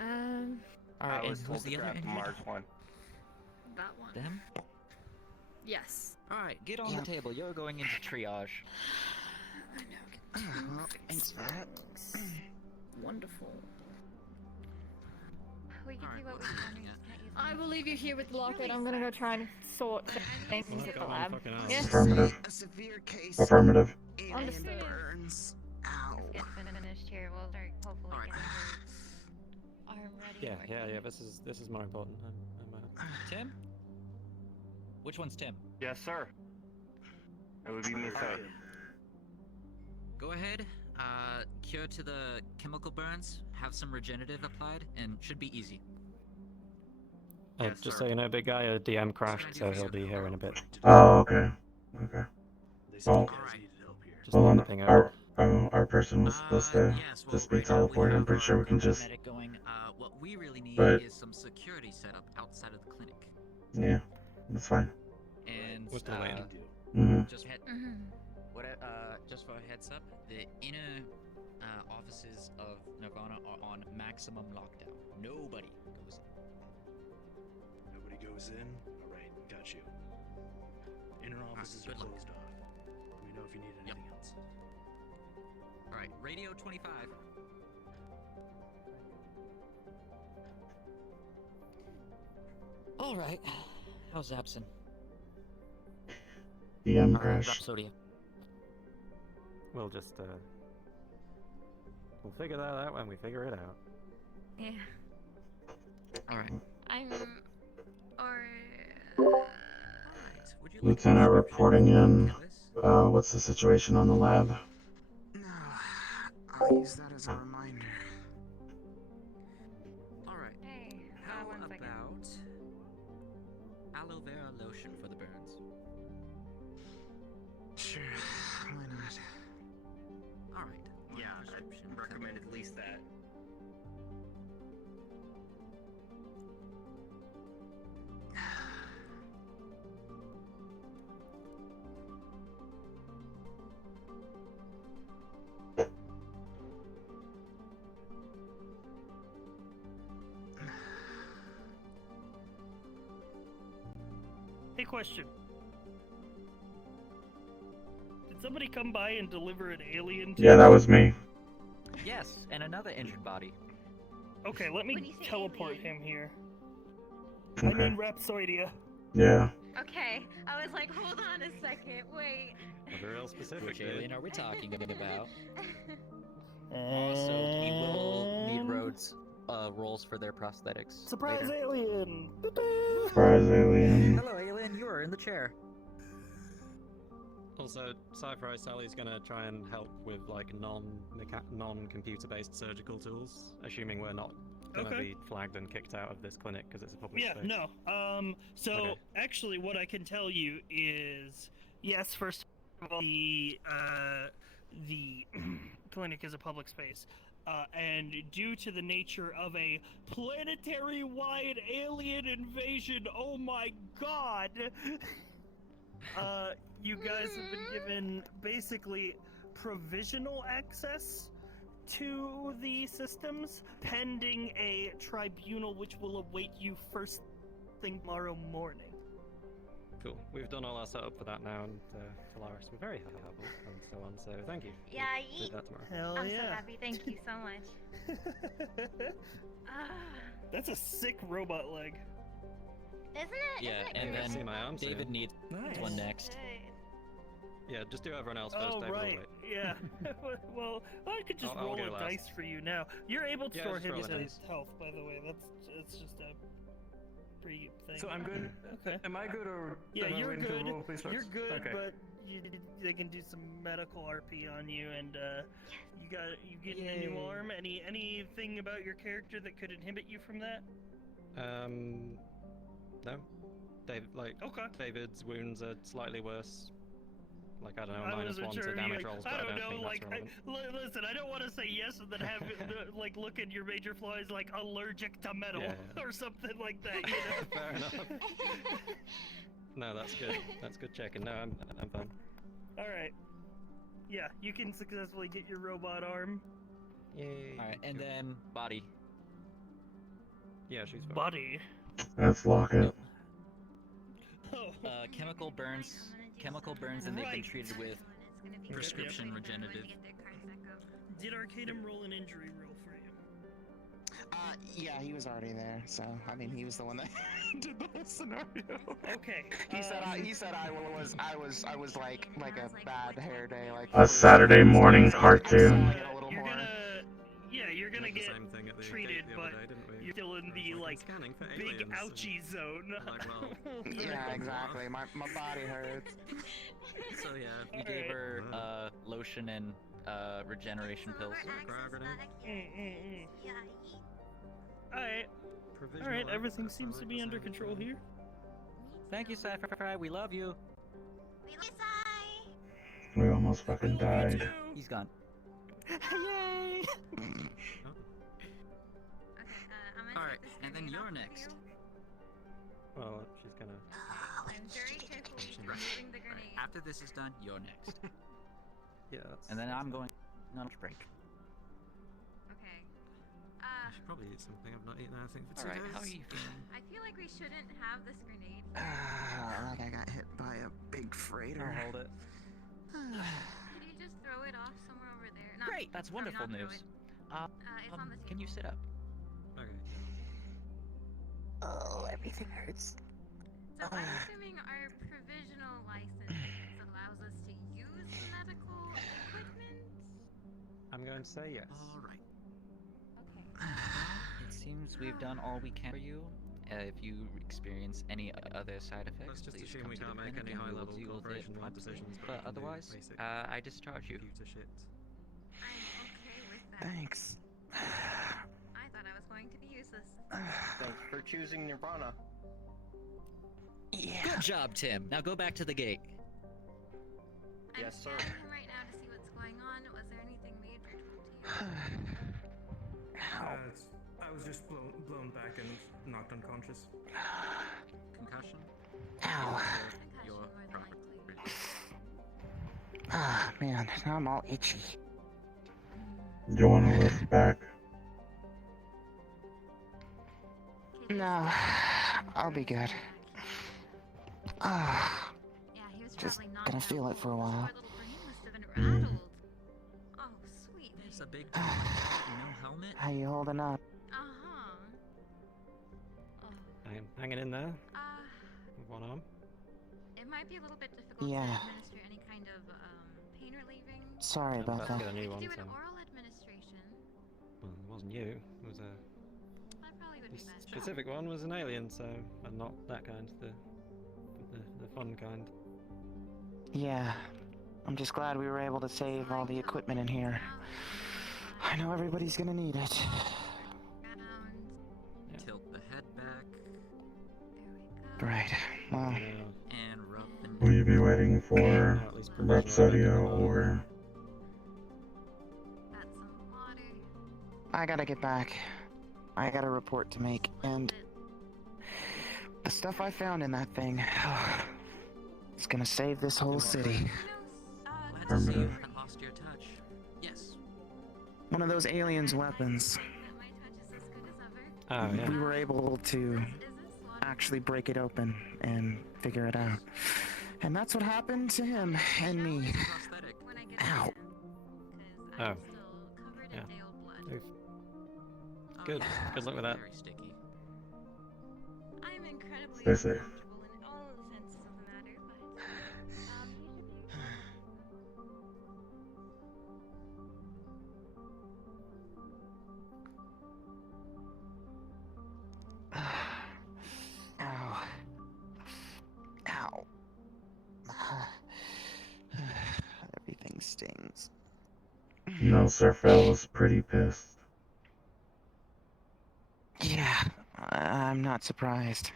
Alright. Alright, I and was who's told to the other grab the injured? Mars one. That one. Them? Yes. Alright, get on the table. You're going into triage. I know. Well, thanks for that. Wonderful. We can see what we can. We just can't use I will leave you here with the locket. I'm gonna go try and sort things Well, at the go on, lab. fucking ass. Yes. Affirmative. A severe case. Affirmative. Understood. Burns. Ow. Let's get finished here. We'll start hopefully Alright. getting your arm ready. Yeah. This is more important. Tim? Which one's Tim? Yes, sir. It would be me, sir. Go ahead, cure to the chemical burns, have some regenerative applied, and should be easy. Just so you know, big guy, a DM crashed, so he'll be here in a bit. Oh, okay. Okay. Well, Just hold on. nothing over. Our person was supposed to just be teleported. I'm pretty sure we can just. Going. What we really need But- is some security setup outside of the clinic. Yeah, that's fine. And We're still waiting. Mhm. just just for a heads up, the inner offices of Nirvana are on maximum lockdown. Nobody goes in. Nobody goes in? Alright, got you. Inner offices are good luck. closed off. Let me know if you need anything else. Alright, Radio 25. Alright, how's Absent? DM crash. Rhapsodia. We'll just, we'll figure that out when we figure it out. Yeah. Alright. I'm. Or. Lieutenant reporting in. What's the situation on the lab? I'll use that as a reminder. Alright. Hey, How one second. about aloe vera lotion for the burns? Sure, why not? Alright. Yeah, I'd recommend at least that. Hey, question. Did somebody come by and deliver an alien to Yeah, you? that was me. Yes, and another injured body. Okay, let me teleport him here. Okay. I mean Rhapsodia. Yeah. Okay, I was like, hold on a second, wait. Real specific. Which alien are we talking about? Also, we will need roads rolls for their prosthetics. Surprise later. alien! Surprise alien. Hello, alien. You are in the chair. Also, Sci-Fi Sally's gonna try and help with like non-computer-based surgical tools, assuming we're not gonna Okay. be flagged and kicked out of this clinic because it's a public Yeah, space. no. So Okay. actually, what I can tell you is, yes, first of all, the clinic is a public space, and due to the nature of a planetary-wide alien invasion, oh my god, you guys have been given basically provisional access to the systems, pending a tribunal which will await you first thing tomorrow morning. Cool. We've done all our setup for that now, and Talaris were very helpful and so on. So thank you. Yeah, We'll do that tomorrow. Hell I'm yeah. so happy. Thank you so much. That's a sick robot leg. Isn't it? Yeah, Isn't it and great? then See my arms David here. needs Nice. one next. Yeah, just do everyone else first, Oh, David. right. We'll wait. Yeah. Well, I could just I'll roll go a last. dice for you now. You're able to Yeah, store just him roll a to dice. his health, by the way. It's just a free thing. So I'm good. Okay. Am I good or Yeah, am I you're waiting till good. roll play starts? You're good, Okay. but they can do some medical RP on you, and you getting a new Yay. arm? Anything about your character that could inhibit you from that? No. David's wounds are slightly worse. Like, I don't know, I -1 wasn't to sure. damage You're rolls, like, but I I don't don't know. think Like, that's relevant. listen, I don't want to say yes and then have like look at your major flaws like allergic to metal Yeah. or something like that. You know? Fair enough. No, that's good. That's good checking. No, I'm fine. All right. Yeah, you can successfully get your robot arm. Yay. Alright, and then body. Yeah, she's fine. Body. Let's lock it. Chemical burns. Chemical burns, and they've been Right. treated with prescription regenerative. Did Arcadum roll an injury roll for you? Yeah, he was already there, so I mean, he was the one that did the whole scenario. Okay. He said I was like a bad hair day, like A Saturday morning cartoon. You're gonna Did the get same thing at the treated, gate the but other day, didn't we? you're still in the like scanning for big aliens, and ouchie zone. like, well, Yeah, exactly. My body hurts. So yeah, we gave her lotion and regeneration pills. Alright. Alright, everything seems to be under control here. Thank you, Sci-Fi. We love you. We almost fucking died. He's gone. Yay! Alright, and then you're next. Well, she's gonna. I'm very carefully removing the grenade. After this is done, you're next. Yeah, that's... And then I'm going on lunch break. Okay. I should probably eat something. I've not eaten anything for 2 days. Alright, how are you feeling? I feel like we shouldn't have this grenade. Like I got hit by a big freighter. I'll hold it. Could you just throw it off somewhere over there? Not, Great, that's sorry, wonderful not throw news. it. It's on the table. Can you sit up? Okay. Oh, everything hurts. So I'm assuming our provisional license allows us to use medical equipment? I'm going to say yes. Alright. Okay. It seems we've done all we can for you. If you experience any other side effects, Let's just please assume come we to the can't make clinic any and we will high-level deal with it corporation-wide promptly. decisions, but we But can do otherwise, basic I discharge you. computer shit. I'm okay with that. Thanks. I thought I was going to be useless. Thanks for choosing Nirvana. Yeah. Good job, Tim. Now go back to the gate. I'm Yes, sir. scanning him right now to see what's going on. Was there anything major told to you? I was just blown back and knocked unconscious. Concussion? Ow. You're Concussion, more than likely. Ah, man, now I'm all itchy. Do you want to lift back? No, I'll be good. Ah, Yeah, he was just probably knocked gonna out feel it for a cold. while. His poor little brain must have been rattled. Oh, sweet. There's a big no helmet. How you holding up? Uh-huh. Hanging in there Uh, with one arm. it might be a little bit difficult Yeah. to administer any kind of, pain relieving. Sorry about Let's that. get a We new could one. do So. an oral administration. Well, it wasn't you. It was a. That probably would The be best. specific one was an alien, so and not that kind. The fun kind. Yeah, I'm just glad we were able to save all the equipment in here. I know everybody's gonna need it. Tilt the head back. Right, well, And rub the Will you be waiting for Rhapsodia or... Got some water. I gotta get back. I got a report to make, and the stuff I found in that thing, it's gonna save this whole city. Glad to see you haven't lost your touch. Yes. One of those aliens' weapons. Oh yeah. We were able to actually break it open and figure it out. And that's what happened to him and me. Ow. Oh. Yeah. Oof. Good. Good luck with that. Very sticky. I'm incredibly Stay safe. uncomfortable in all the senses of the matter, but Ow. Ow. Everything stings. No, Sir Fel was pretty pissed. Yeah, I'm not surprised.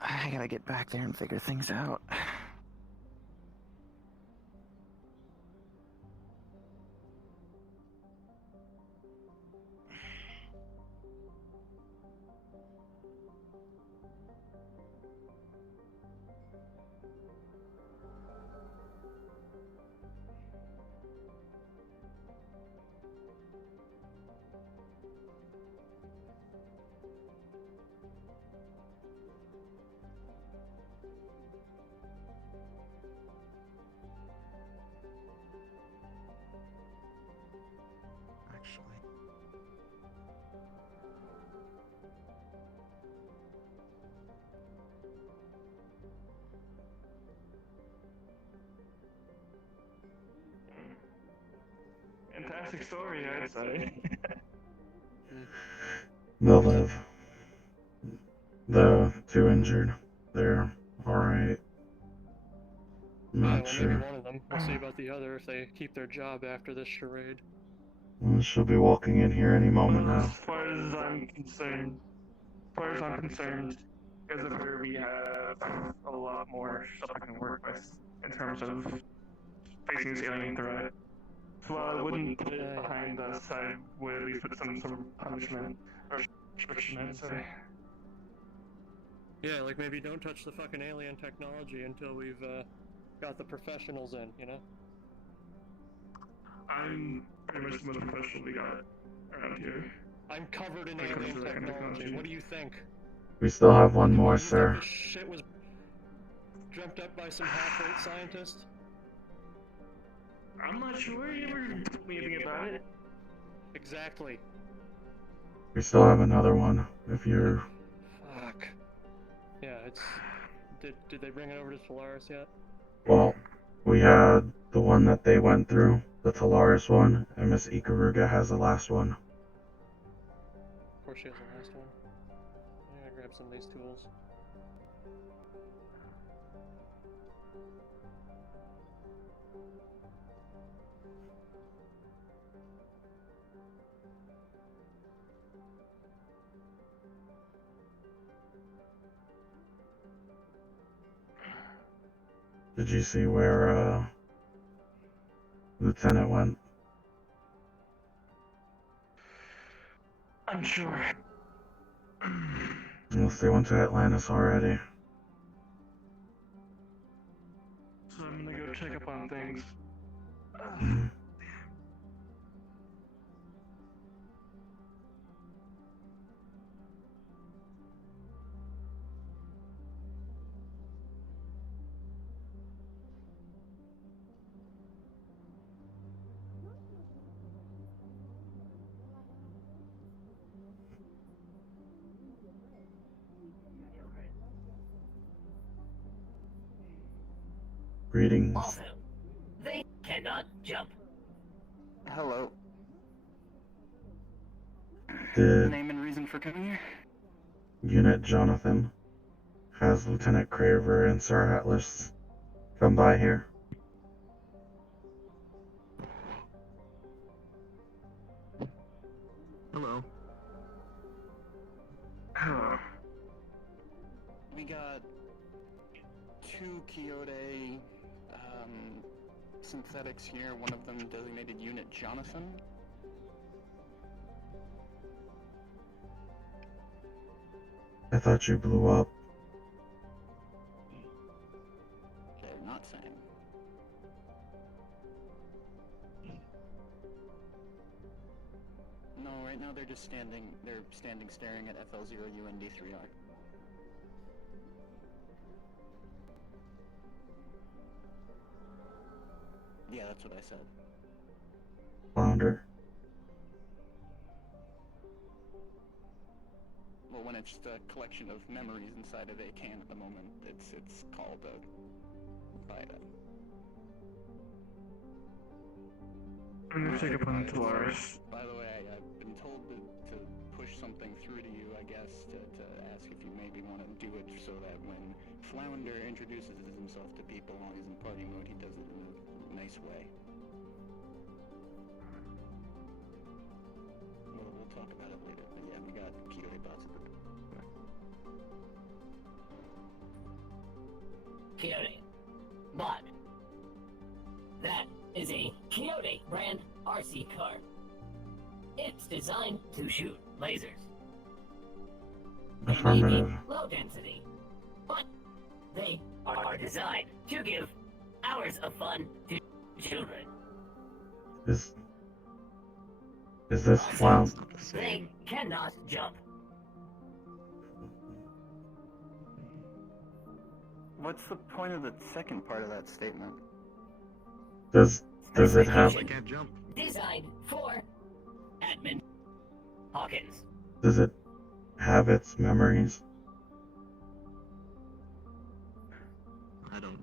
I gotta get back there and figure things out. classic story, I'd say. They'll live. The 2 injured, they're alright. I'm Yeah, not well, maybe sure. one of them. We'll see about the other if they keep their job after this charade. Well, she'll be walking in here any moment Well, now. as far as I'm concerned, as of her, we have a lot more stuff I can work with in terms of facing this alien threat. So while I wouldn't put it behind us, I would at least put some sort of punishment or restriction, I'd say. Yeah, like maybe don't touch the fucking alien technology until we've got the professionals in, you know? I'm pretty much the most professional we got around here. I'm covered in When it comes alien to that kind of technology. What do you think? We still have one more, You think sir. this shit was dreamt up by some half-rate scientist? I'm not sure you ever told me anything about it. Exactly. We still have another one, if you're... Fuck. Yeah, it's... Did they bring it over to Solaris yet? Well, we had the one that they went through, the Talaris one, and Miss Ikaruga has the last one. Of course she has the last one. I gotta grab some of these tools. Did you see where, Lieutenant went? I'm sure. Unless they went to Atlantis already. So I'm gonna go check up on things. Greetings. Also, they cannot jump. Hello. Did Name and reason for coming here? Unit Jonathan has Lieutenant Craver and Sir Atlas come by here? Hello. Hello. We got 2 Quixote synthetics here, one of them designated Unit Jonathan. I thought you blew up. They're not saying. No, right now they're just standing staring at FL0UND3R. Yeah, that's what I said. Flounder. Well, when it's a collection of memories inside of a can at the moment, it's called a beta. I'm gonna check up on Talaris. By the way, I've been told to push something through to you, I guess, to ask if you maybe want to do it so that when Flounder introduces himself to people while he's in party mode, he does it in a nice way. We'll talk about it later, but yeah, we got Quixote bots at the door. Quixote. Bot. That is a Quixote brand RC car. It's designed to shoot lasers. They may Affirmative. be low density, but they are designed to give hours of fun to children. Is this Flounder? They cannot jump. What's the point of the second part of that statement? Does it have... Designed for Admin Hawkins. Does it have its memories? I don't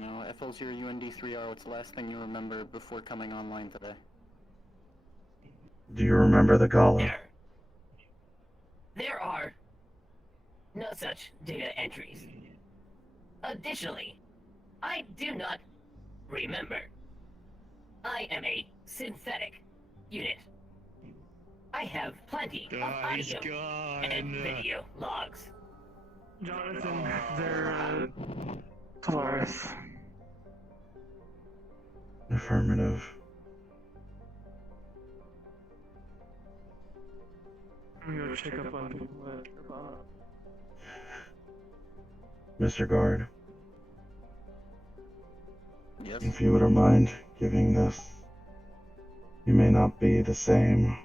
know. FL0UND3R, what's the last thing you remember before coming online today? Do you remember the gala? There are no such data entries. Additionally, I do not remember. I am a synthetic unit. I have plenty of audio and video logs. Jonathan, they're, Callous. Affirmative. I'm gonna check up on people at Nirvana. Mr. Guard. Yes? If you wouldn't mind giving this, he may not be the same,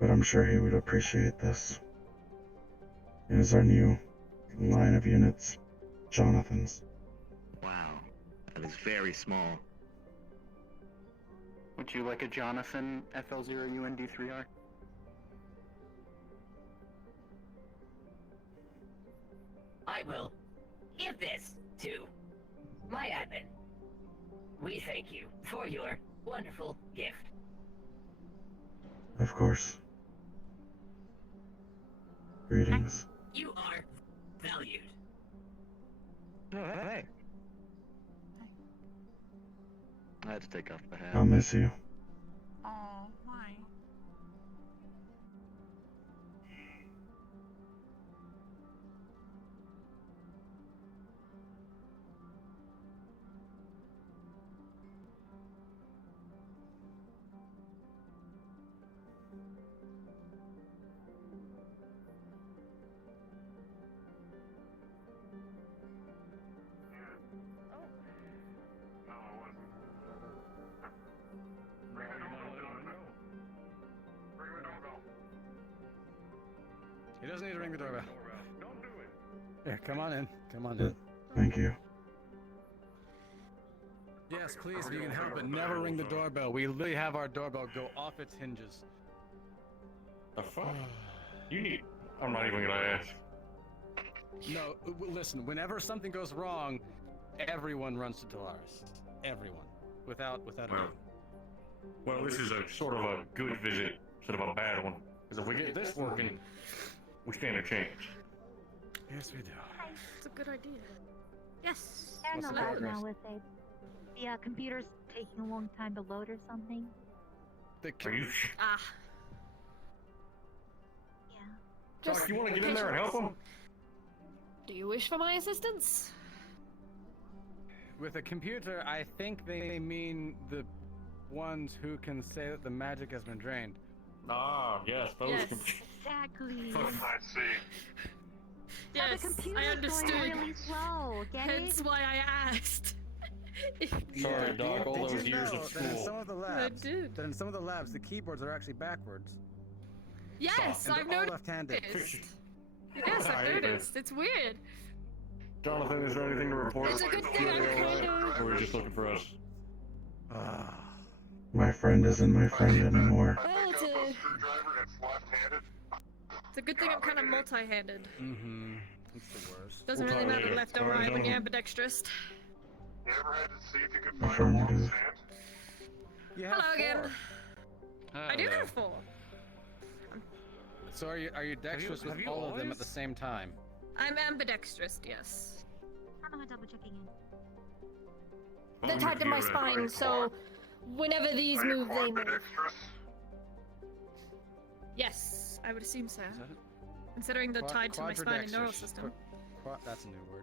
but I'm sure he would appreciate this. It is our new line of units, Jonathan's. Wow, that is very small. Would you like a Jonathan FL0UND3R? I will give this to my admin. We thank you for your wonderful gift. Of course. Greetings. You are valued. Oh, hey. I had to take off the hat. I'll miss you. Oh, why? He doesn't need to ring the doorbell. Don't do it. Here, come on in. Come on in. Thank you. Yes, please, if you can help it, never ring the doorbell. We literally have our doorbell go off its hinges. The fuck? You need... I'm not even gonna ask. No, listen, whenever something goes wrong, everyone runs to Callous. Everyone. Without Well, this is a sort of a good visit instead of a bad one. Because if we get this working, we stand a chance. Yes, we do. It's a good idea. Yes. I don't What's know the right progress? now with the computer's taking a long time to load or something. Are you... Ah. Josh, you want to get in there and help him? Do you wish for my assistance? With a computer, I think they mean the ones who can say that the magic has been drained. Ah, yes, those Yes, computers. exactly. I see. Yes, the computer's I going understood. really slow, get Hence it? why I asked. Sorry, Doc, all Did those you years know of that in school. some of the labs, that in some of the labs, the keyboards are actually backwards. Yes, And I've they're all noticed. left-handed. Yes, I've Alright, noticed. It's weird. Jonathan, is there anything to report? It's a good thing I'm kind of. Or are you just looking for us? My friend isn't my friend anymore. Well, it's a good thing I'm kind of multi-handed. Mm-hmm. It's the worst. Doesn't really matter left or right when you're ambidextrous. You ever had to see if you could find a Affirmative. stand? You have Hello again. I do Hello. have 4. So are you dexterous with all of them at the same time? I'm ambidextrous, yes. How am I double checking in? They're tied to my spine, so whenever these move, they move. Yes, I would assume so. Considering they're tied to my spine and neural system. That's a new word.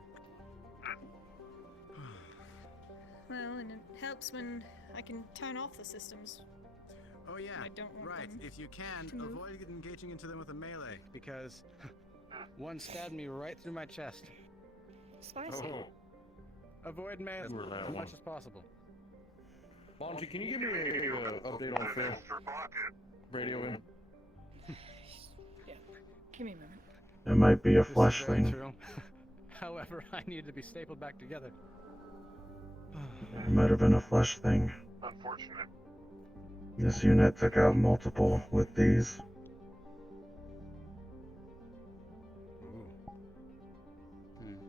Well, and it helps when I can turn off the systems. Oh yeah, I don't want right. them If you can, to move. avoid engaging into them with a melee, because one stabbed me right through my chest. Spicy. Oh. Avoid melee That's where that as one. much as possible. Monty, can you give me a update on Phil? Radio in. Yeah. Give me a moment. It might be a This is flesh very thing. true. However, I needed to be stapled back together. It might have been a flesh thing. Unfortunate. This unit took out multiple with these.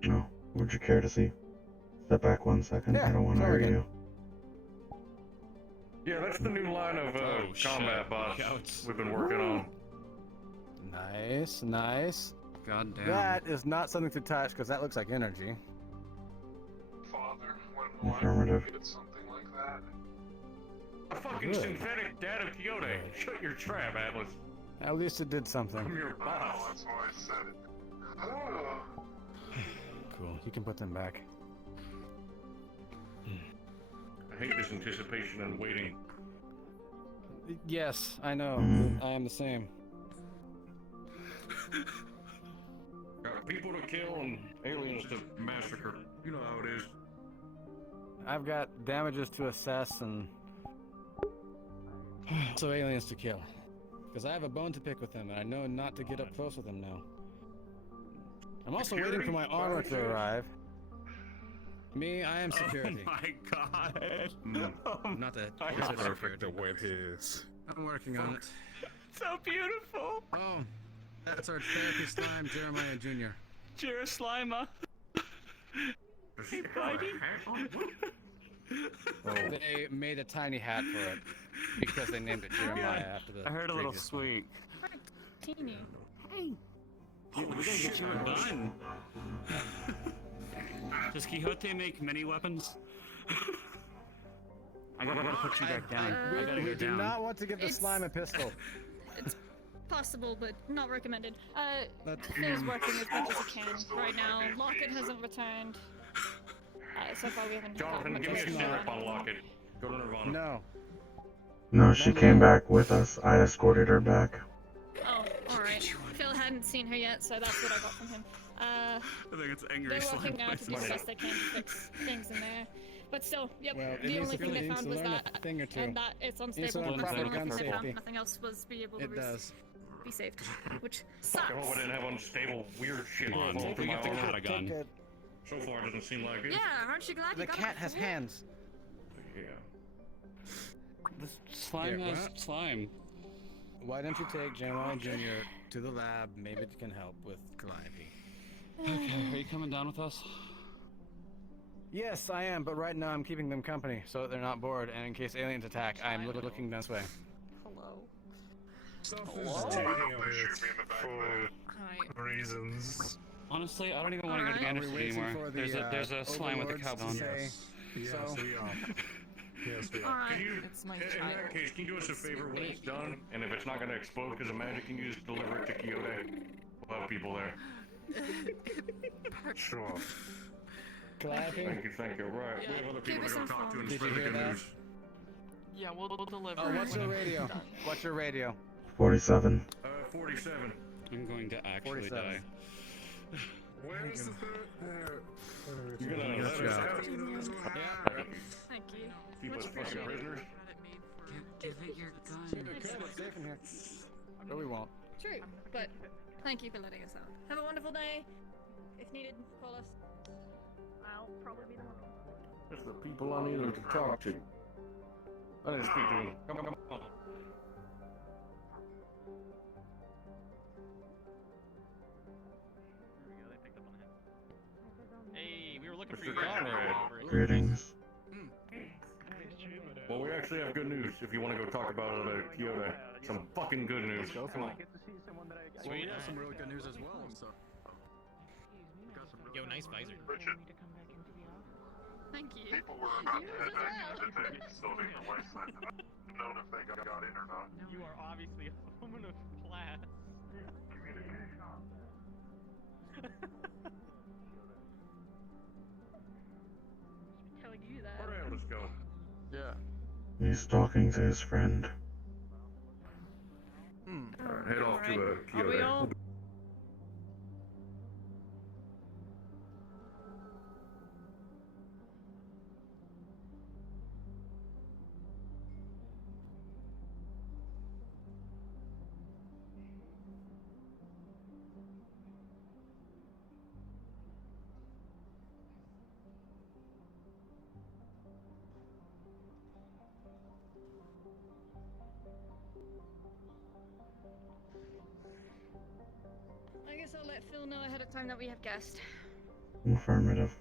No, would you care to see? Step back 1 second. Yeah, I don't want to sorry hurt again. you. Yeah, that's the new line of combat bots we've been working on. Nice, nice. God damn. That is not something to touch because that looks like energy. Father, when Affirmative. did something like that? A fucking Good. synthetic dad of Quixote. Shut your trap, Atlas. At least it did something. I'm your boss. That's why I said it. Cool. You can put them back. I hate this anticipation and waiting. Yes, I know. Mm. I am the same. Got people to kill and aliens to massacre. You know how it is. I've got damages to assess and so aliens to kill. Because I have a bone to pick with them, and I know not to get up close with them now. I'm also waiting for my armor to arrive. Me, I am security. Oh my god. Not that. I not have that perfect the web is. I'm working on it. So beautiful. Oh, that's our therapy slime, Jeremiah Jr. Jira Slimer. Hey, buddy. They made a tiny hat for it because they named it Jeremiah after the. I heard a little previous squeak. Teeny. Hey. We gotta get you a gun. Does Quixote make many weapons? I gotta put you back down. I gotta We go do down. not want to give the It's- slime a pistol. It's possible, but not recommended. That's- Phil's working as much as he can right now. Lockett hasn't returned. So far we haven't Jonathan, gotten give me a much syrup on Lockett. Go to Nirvana. No. No, she came back with us. I escorted her back. Oh, alright. Phil hadn't seen her yet, so that's what I got from him. I think it's angry They're slime. working now to do the best they can to fix things in there. But still, yep, Well, it the needs only to thing they learn found was a that, thing or two. and that it's Needs unstable. to learn That's the proper only gun thing they found. safety. Nothing else was be able to It does. be saved, which I sucks. hope I didn't have unstable weird shit Come on, fall through we my got the armor. cat a gun. So far, it doesn't seem like it. Yeah, aren't you glad The you got cat it has before? hands. Yeah. The slime Yeah, has what? slime. Why don't you take Jeremiah Jr. to the lab? Maybe it can help with Calliope. Okay, are you coming down with us? Yes, I am, but right now I'm keeping them company so that they're not bored, and in case aliens attack, I am looking this way. Hello. For reasons. Honestly, I don't even want to go to the industry anymore. There's a slime with a cub on. Yes, we are. Yes, we are. Alright. Can you, It's my in child. that case, can you do us a favor when it's done, and if it's not going to explode because of magic, can you just deliver it to Quixote? We'll have people there. Sure. Calliope? Thank you. Right, we have other people Keep to us go talk to and Did spread you the hear good that? news. Yeah, we'll deliver. Oh, what's your radio? What's your radio? 47. 47. I'm going to actually 47. die. Where's the You're gonna let us out? Thank you. Keep Much us fucking appreciated. prisoners? Give it your gun. It's safe in here. No, we won't. True, but thank you for letting us out. Have a wonderful day. If needed, call us. I'll probably be the one. That's the people I needed to talk to. I didn't speak to them. Come on. Hey, we were looking for Mr. you. Conrad. Greetings. Well, we actually have good news if you want to go talk about it at Quixote. Some fucking good news. Come on. Sweet. We have some really good news as well. So. Yo, nice visor. Richard, Thank you. people were about to head back to the detention facility in the wasteland. I don't know if they got in or not. You are obviously a woman of class. Communication. Telling you that. Alright, let's go. Yeah. He's talking to his friend. Alright, head off to Are we Quixote. all? I guess I'll let Phil know ahead of time that we have guests. Affirmative.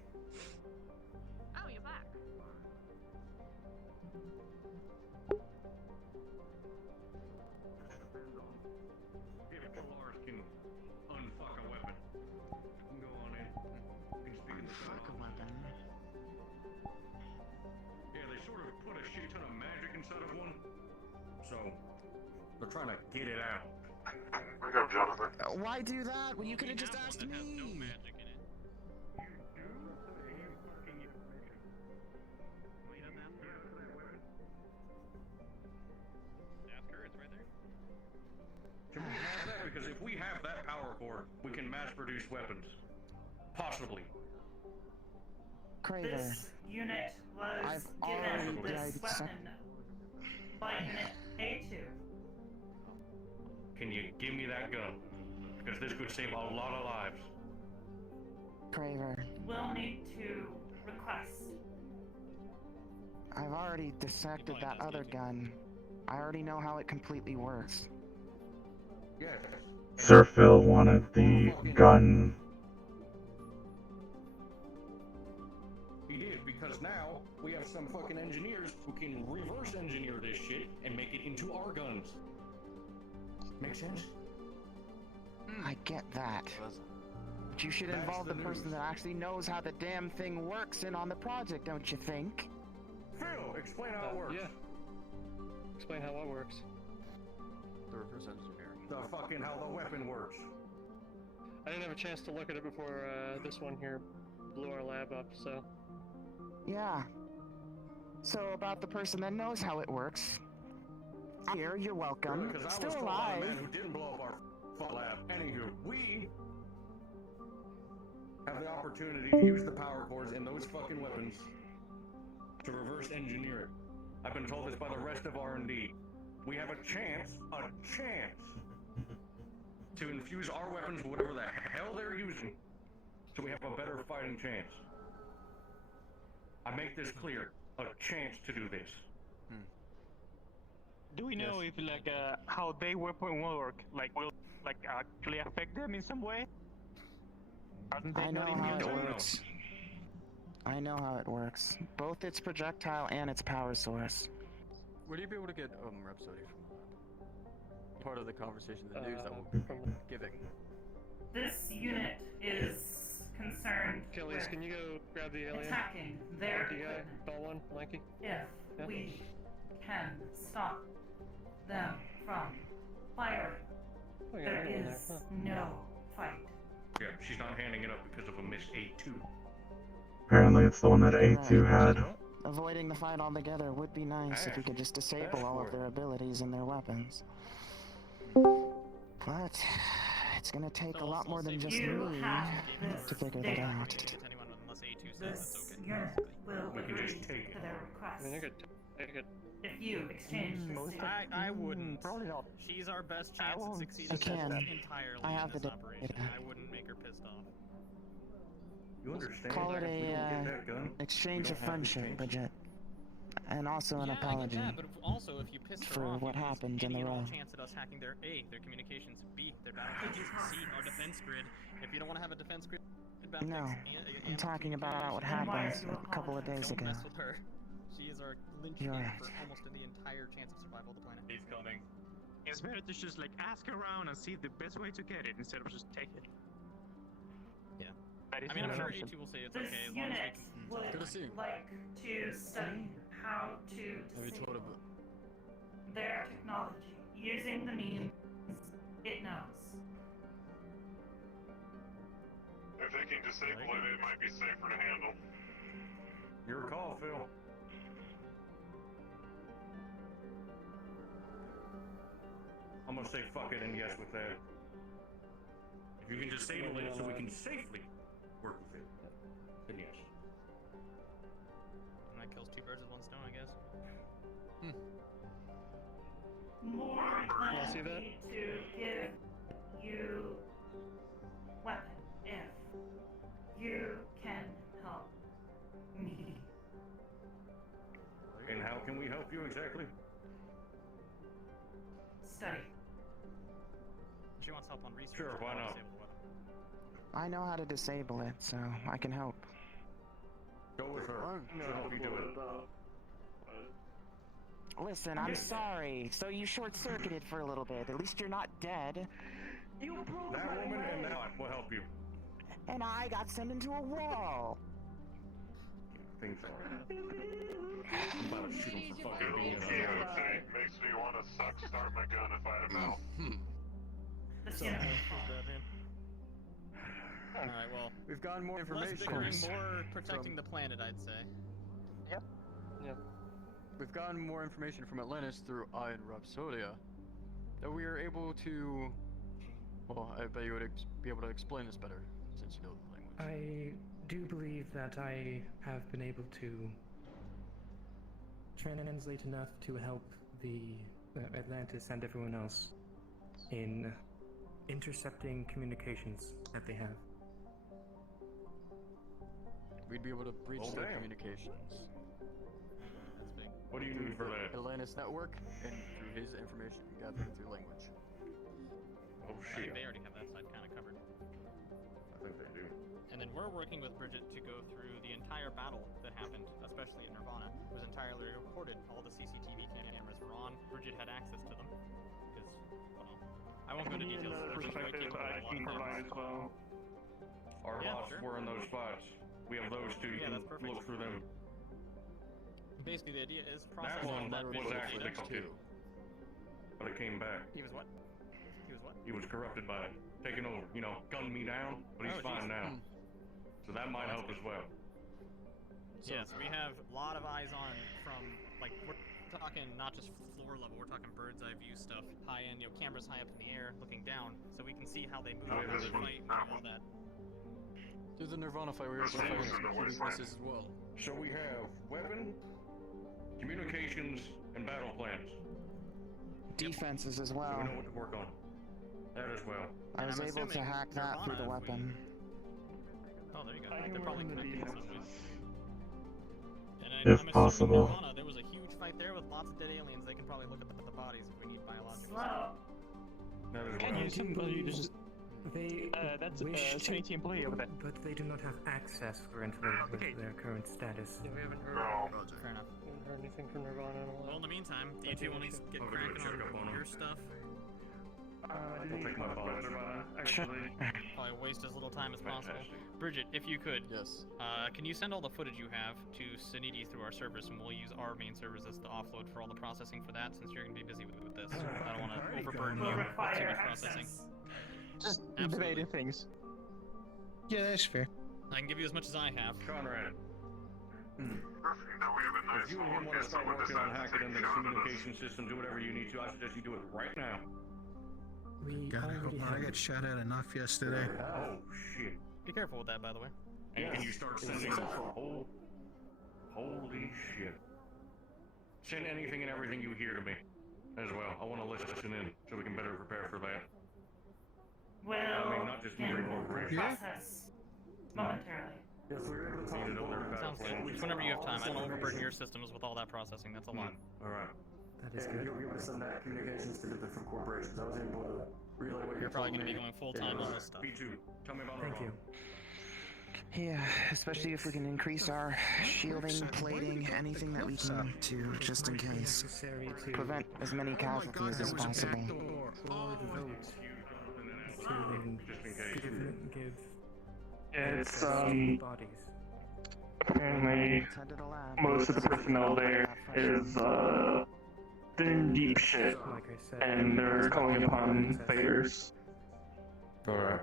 If Callous can unfuck a weapon, go on in. You can speak in the Fuck a weapon. Yeah, they sort of put a shit ton of magic inside of one. So, they're trying to get it out. Wake up, Jonathan. Why do that when you could have just asked me? No magic in it. Wait up, ask her. Ask her, it's right there. Can we have that? Because if we have that power core, we can mass produce weapons. Possibly. Craver. This unit was I've given already this died weapon by Unit A2. Can you give me that gun? Because this could save a lot of lives. Craver. We'll need to request. I've already dissected that other gun. I already know how it completely works. Yes. Sir Phil wanted the gun. He did, because now we have some fucking engineers who can reverse engineer this shit and make it into our guns. Make sense? I get that. But you should That's involve the the person news. that actually knows how the damn thing works in on the project, don't you think? Phil, explain how it works. Yeah. Explain how what works. The reverse engineering. The fucking how the weapon works. I didn't have a chance to look at it before this one here blew our lab up, so. Yeah. So about the person that knows how it works. Here, you're welcome. Because I was Still told by a alive. man who didn't blow up our fuck lab. Anywho, we have the opportunity to use the power cores in those fucking weapons to reverse engineer it. I've been told this by the rest of R&D. We have a chance to infuse our weapons with whatever the hell they're using, so we have a better fighting chance. I make this clear. A chance to do this. Do we know if like how they weapon work? Like will like actually affect them in some way? Aren't they I know not how immune it to it? works. I know how it works. Both its projectile and its power source. Would you be able to get Rhapsody from that? Part of the conversation in the news that we'll be giving. This unit is concerned Callous, with can you go grab the alien? attacking their The guy, equipment. tall one, lanky? If Yeah. we can stop them from firing, Oh, yeah, there right in there, is huh. no fight. Yeah, she's not handing it up because of a miss A2. Apparently it's the one that A2 had. Avoiding the fight altogether would be nice if we could just disable all of their abilities and their weapons. But it's gonna take a lot more than just me to figure that out. This unit will We can just agree take it. to their request. I mean, I could If you exchange the suit. I wouldn't. Probably not. She's our best chance at succeeding I can. entirely I have in the this operation. data. I wouldn't make her pissed off. You understand? Call it if we don't get a that gun, exchange we of don't have this friendship, chance. Bridget. And also an Yeah, apology. I get that, but also if you pissed her for off, what you lose happened in any the and all row. chance at us hacking their A, their communications, B, their battle texts, C, our defense grid. If you don't want to have a defense grid, battle No, text, I'm talking about what Then why happened are you a couple of days don't ago. mess with her. She is our linchpin You're for right. almost the entire chance of survival of the planet. He's coming. It's better to just like ask around and see the best way to get it instead of just take it. Yeah. That is I mean, I'm an sure option. A2 will say it's This okay as long as unit we would can. Good to see you. like to study how to Have you told disable about? their technology using the means it knows. If they can disable it, it might be safer to handle. Your call, Phil. I'm gonna say fuck it and yes with that. If you can disable it so we can safely work with it, then yes. And that kills two birds with one stone, I guess. More Yeah, see than that? need to give you weapon if you can help me. And how can we help you exactly? Study. She wants help on research. Sure, why not? Disable the weapon. I know how to disable it, so I can help. Go with her. She'll help you do it. Listen, I'm sorry. So you short-circuited for a little bit. At least you're not dead. That woman and that will help you. And I got sent into a wall. Things are. I'm about to shoot him for fucking being in a TLC makes me want to start my gun if I had a mouth. So, Alright, well. We've gotten more information. Less bickering, more protecting the planet, I'd say. Yep. We've gotten more information from Atlantis through I and Rhapsodia that we are able to. Well, I bet you would be able to explain this better since you know the language. I do believe that I have been able to translate enough to help the Atlantis and everyone else in intercepting communications that they have. We'd be able to breach their communications. What do you need for that? Atlantis network and through his information gathered through language. Oh I shit. think they already have that side kind of covered. I think they do. And then we're working with Bridget to go through the entire battle that happened, especially in Nirvana. It was entirely recorded. All the CCTV cameras were on. Bridget had access to them. Because, well, I won't go into details. Perspective I can provide as well. Our bots were in those spots. We have those two. You can look through them. Basically, the idea is That processing one that was visual actually data. the kill. But it came back. He was what? He was what? He was corrupted by it. Taking over. You know, gunned me down, but he's fine now. So that might help as well. Yes, we have a lot of eyes on from, like, we're talking not just floor level, we're talking bird's eye view stuff, high end, you know, cameras high up in the air, looking down, so we can see how they move, how they fight, all that. Through the Nirvana fight, we were able to find some key weaknesses as well. So we have weapon, communications, and battle plans. Defenses as So well. we know what to work on. That as well. I was able to hack that through the weapon. Oh, there you go. I can They're probably run the connected in some defenses. way. And If I'm assuming possible. Nirvana, there was a huge fight there with lots of dead aliens. They can probably look at the bodies if we need biological That is Can well. you simply just... They that's wish to, Trinity employee over there. but they do not have access currently with their current status. Yeah, we haven't heard, Fair enough. we haven't heard anything from Nirvana in a Well, while. in the meantime, do you two want to get I'll go do a cracking checkup on on 'em. your stuff? I didn't take my talk about balls. Nirvana, actually. Probably waste as little time as possible. Bridget, if you could, yes. Can you send all the footage you have to Saniti through our servers, and we'll use our main servers as the offload for all the processing for that, since you're going to be busy with this. I don't want to overburden you with too much processing. Just debating things. Yeah, that's fair. I can give you as much as I have. Conrad. Perfect. Now we have a nice If you and him want to start working on hacking into the communication system, do whatever you need to. I suggest you do it right now. We God, I hope already not. I have got shot at enough yesterday. Oh shit. Be careful with that, by the way. And you start sending holy shit. Send anything and everything you hear to me as well. I want to listen in so we can better prepare for that. Well, I mean, not just me, but corporation. process momentarily. Need to know their battle Sounds good. plan. Just whenever you have time. I don't overburden your systems with all that processing. That's a lot. Alright. That is good. You'll be able to send that communications to the different corporations. I was able to relay what You're probably going to be going full time on this stuff. B2, tell me about Thank you. Yeah, especially if we can increase our shielding, plating, anything that we can to, just in case. Necessary to Prevent as many casualties as possible. for the vote to give It's, bodies. apparently most of the personnel there is, in deep shit, Like I said, and they're calling upon favors. Alright.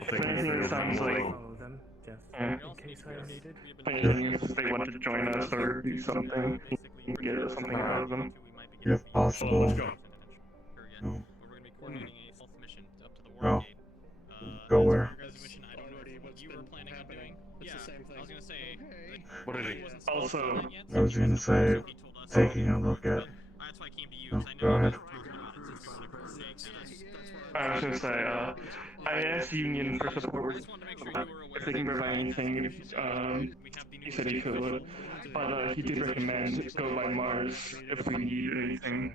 If anything, it sounds like, follow them, just yeah, in case I needed. if they want to join us or do something, we can get something out of them. If possible. Let's go. No. We're going to be coordinating a stealth mission up to the Go. War Gate. Go where? Your guys' mission, I don't know what you were planning on doing. Yeah, I was going to say, What is he it? wasn't supposed Also, to do that yet, I was gonna say, taking a look at. that's why I came to you, No, because I go know you ahead. guys were talking about it since we want to coordinate kinda- I was gonna say, I asked Union for support, if they can provide anything, he said he could, but he did recommend go by Mars if we need anything.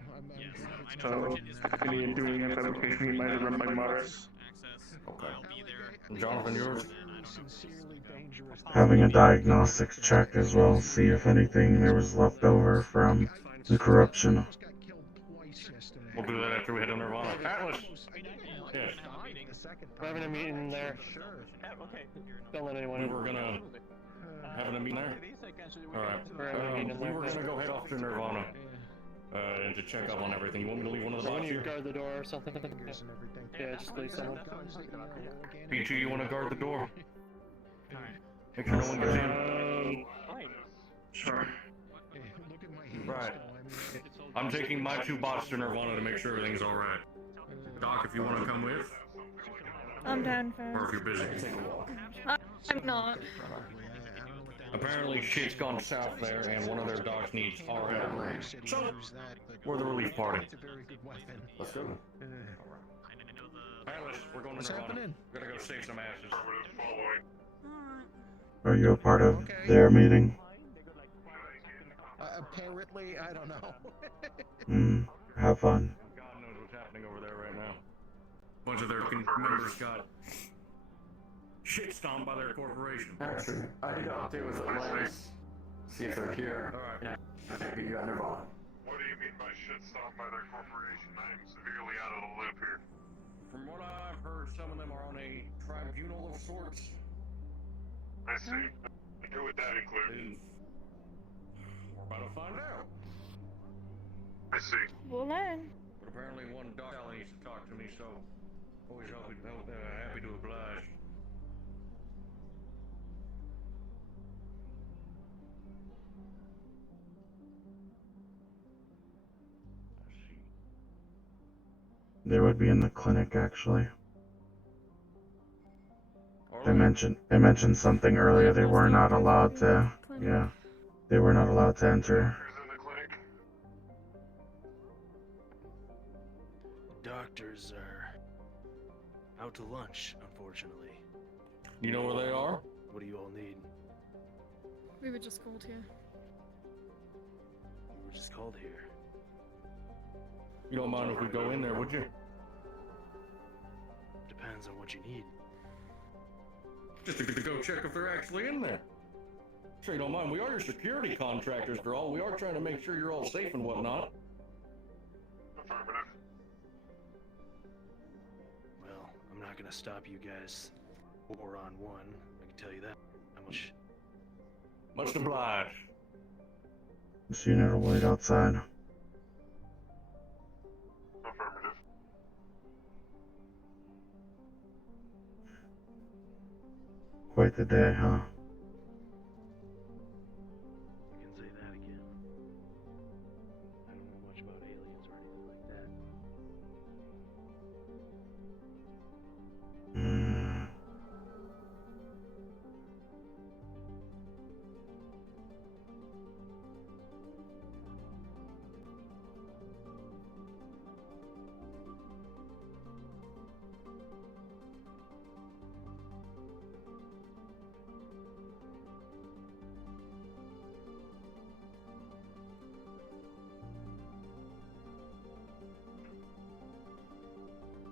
So, if we need doing a fabrication, we might have run by Mars. Okay. Jonathan, yours? Sincerely, thank having a diagnostics check as well, see if anything there was left over from the corruption. We'll do that after we head to Nirvana. Atlas! Yes. We're having a meeting there. Don't let anyone in. We were gonna... having a meeting there? Alright. We were gonna go head off to Nirvana. And to check up on everything. You want me to leave one of the So when bots you here? guard the door or something? Yeah, just leave someone. Peachy, you wanna guard the door? Make sure no one gets in. Sure. Right. I'm taking my 2 bots to Nirvana to make sure everything's alright. Doc, if you wanna come with, I'm down for or if you're busy. I'm not. Apparently shit's gone south there and one of their docs needs our help. So, we're the relief party. Let's go. Atlas, we're going to Nirvana. We're gonna go save some asses. Are you a part of their meeting? Apparently, I don't know. Have fun. God knows what's happening over there right now. Bunch of their members got shit stomped by their corporation. Actually, I need to update with Atlantis. See if they're here. Alright. Maybe you got Nirvana. What do you mean by shit stomped by their corporation? I am severely out of the loop here. From what I've heard, some of them are on a tribunal of sorts. I see. Who would that include? We're about to find out. I see. We'll learn. But apparently one doc needs to talk to me, so always happy to oblige. They would be in the clinic, actually. They mentioned something earlier. They were not allowed to. Yeah, they were not allowed to enter. Doctors are out to lunch, unfortunately. You know where they are? What do you all need? We were just called here. We were just called here. You don't mind if we go in there, would you? Depends on what you need. Just to go check if they're actually in there. Sure you don't mind, we are your security contractors for all. We are trying to make sure you're all safe and whatnot. Well, I'm not gonna stop you guys. War on one, I can tell you that. How much? Much obliged. This unit will wait outside. Affirmative. Quite the day, huh? You can say that again. I don't know much about aliens or anything like that.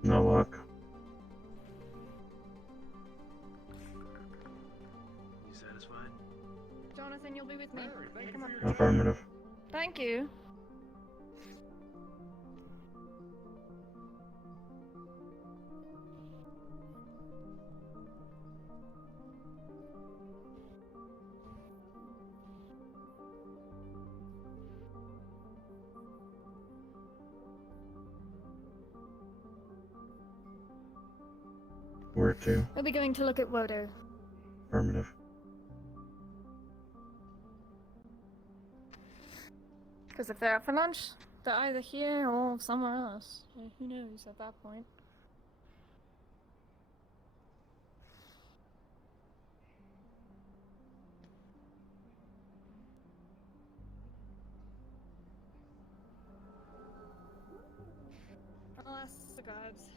No luck. You satisfied? Jonathan, you'll be with me. Come on. Affirmative. Thank you. Where to? We'll be going to look at Wodo. Affirmative. Because if they're out for lunch, they're either here or somewhere else. Who knows at that point? I'll ask the guards.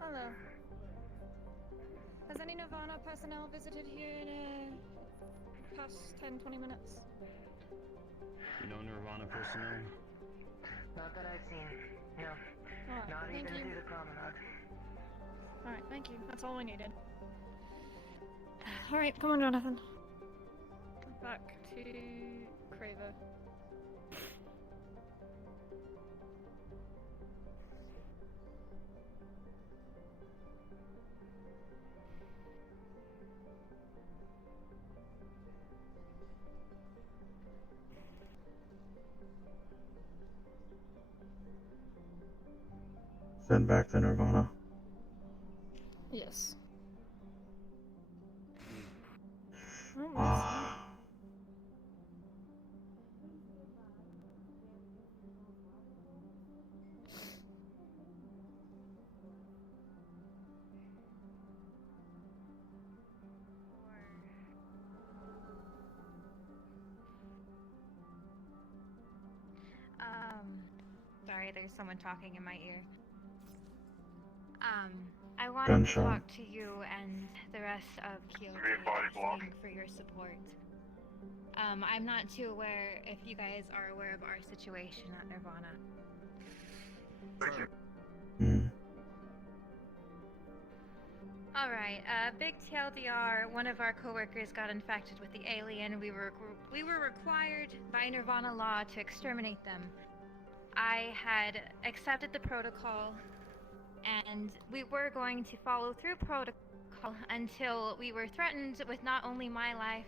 Hello. Has any Nirvana personnel visited here in past 10-20 minutes? You know Nirvana personally? Not that I've seen. No. Alright, Not thank even you. through the promenade. Alright, thank you. That's all we needed. Alright, come on, Jonathan. Back to Craver. Send back to Nirvana. Yes. Sorry, there's someone talking in my ear. I wanted to Gunshot. talk to you and the rest of Kyoto asking for your support. I'm not too aware if you guys are aware of our situation at Nirvana. Alright, big TLDR, one of our coworkers got infected with the alien. We were required by Nirvana law to exterminate them. I had accepted the protocol, and we were going to follow through protocol until we were threatened with not only my life,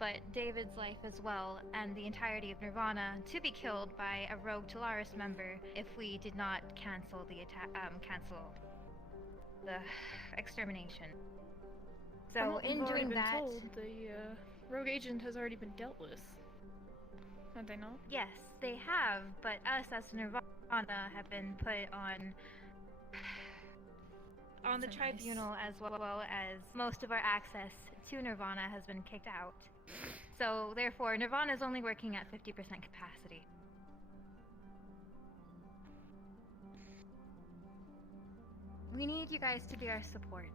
but David's life as well, and the entirety of Nirvana to be killed by a rogue Callous member if we did not cancel the cancel the extermination. So in doing that, told, the rogue agent has already been dealt with. Have they not? yes, they have, but us as Nirvana have been put on the So tribunal, as well as most of our access to Nirvana has been kicked out. So therefore, Nirvana is only working at 50% capacity. We need you guys to be our support,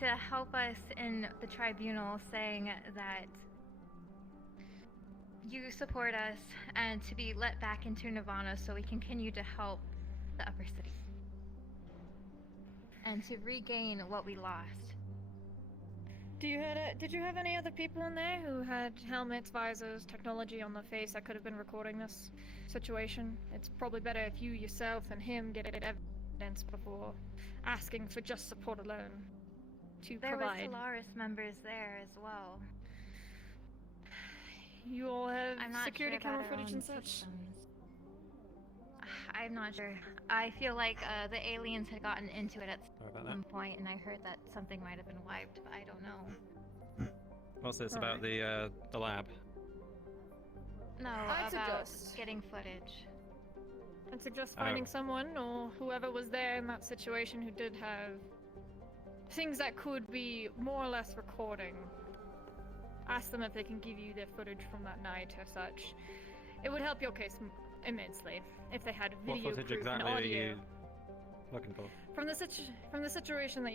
to help us in the tribunal, saying that you support us and to be let back into Nirvana so we can continue to help the upper city and to regain what we lost. Did you have any other people in there who had helmets, visors, technology on their face that could have been recording this situation? It's probably better if you yourself and him get evidence before asking for just support alone to There provide. was Callous members there as well. You all have I'm not security sure about camera our footage own and such? systems. I'm not sure. I feel like the aliens had gotten into it at some point, and I heard that something might have been wiped, but I don't know. What's this about the lab? No, I'd about suggest- getting footage. I'd suggest finding someone or whoever was there in that situation who did have things that could be more or less recording. Ask them if they can give you their footage from that night or such. It would help your case immensely if they had What video footage proof exactly and are audio. you looking for? From the situation that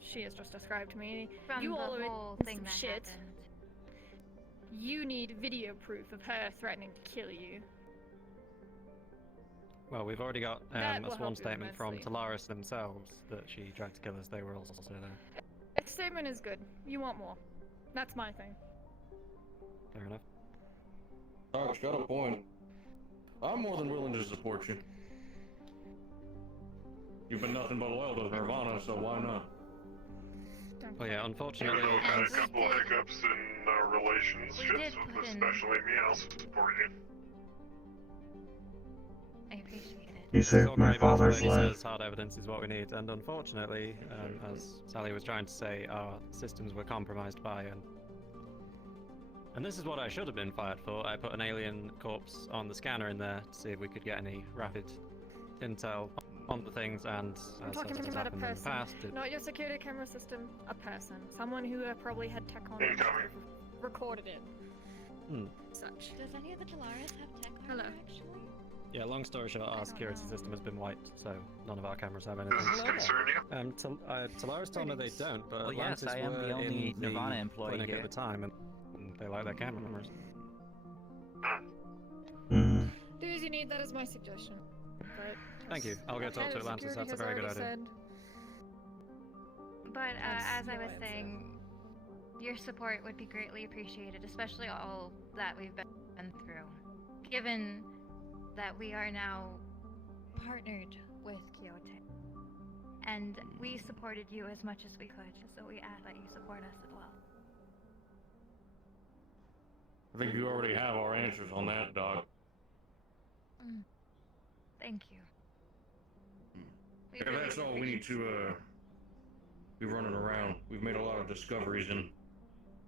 she has just described to me, From you the all are whole in thing some that shit. happened. You need video proof of her threatening to kill you. Well, we've already got That will a sworn help you statement from immensely. Callous themselves that she tried to kill us. They were also there. A statement is good. You want more. That's my thing. Fair enough. Doc's got a point. I'm more than willing to support you. You've been nothing but loyal to Nirvana, so why not? Well, yeah, unfortunately, We've had a we couple did- hiccups in our relationships, especially me. I'll support you. I appreciate it. You It's saved all my great, but father's he life. says hard evidence is what we need, and unfortunately, as Sally was trying to say, our systems were compromised by and this is what I should have been fired for. I put an alien corpse on the scanner in there to see if we could get any rapid intel on the things, and I'm as talking has about a happened in the person, past, it not your security camera system. A person, someone who probably had tech on Incoming. it, recorded it. Such. Does any of the Callous have tech on Hello. it, actually? Yeah, long story short, our security system has been wiped, so none of our cameras have anything. Does this concern you? Tolaris told me they don't, but Well, yes, Atlantis I am were the only in Nirvana the employee clinic here. at the time, and they like their cameras. Mm. Do as you need. That is my suggestion. But Thank you. I'll go talk to Atlantis. That's a very good idea. But That's as I no was answer. saying, your support would be greatly appreciated, especially all that we've been through. Given that we are now partnered with Quixote, and we supported you as much as we could, so we ask that you support us as well. I think you already have our answers on that, dog. Thank you. We Yeah, really that's do all we need appreciate to be running around. We've made a lot of discoveries, and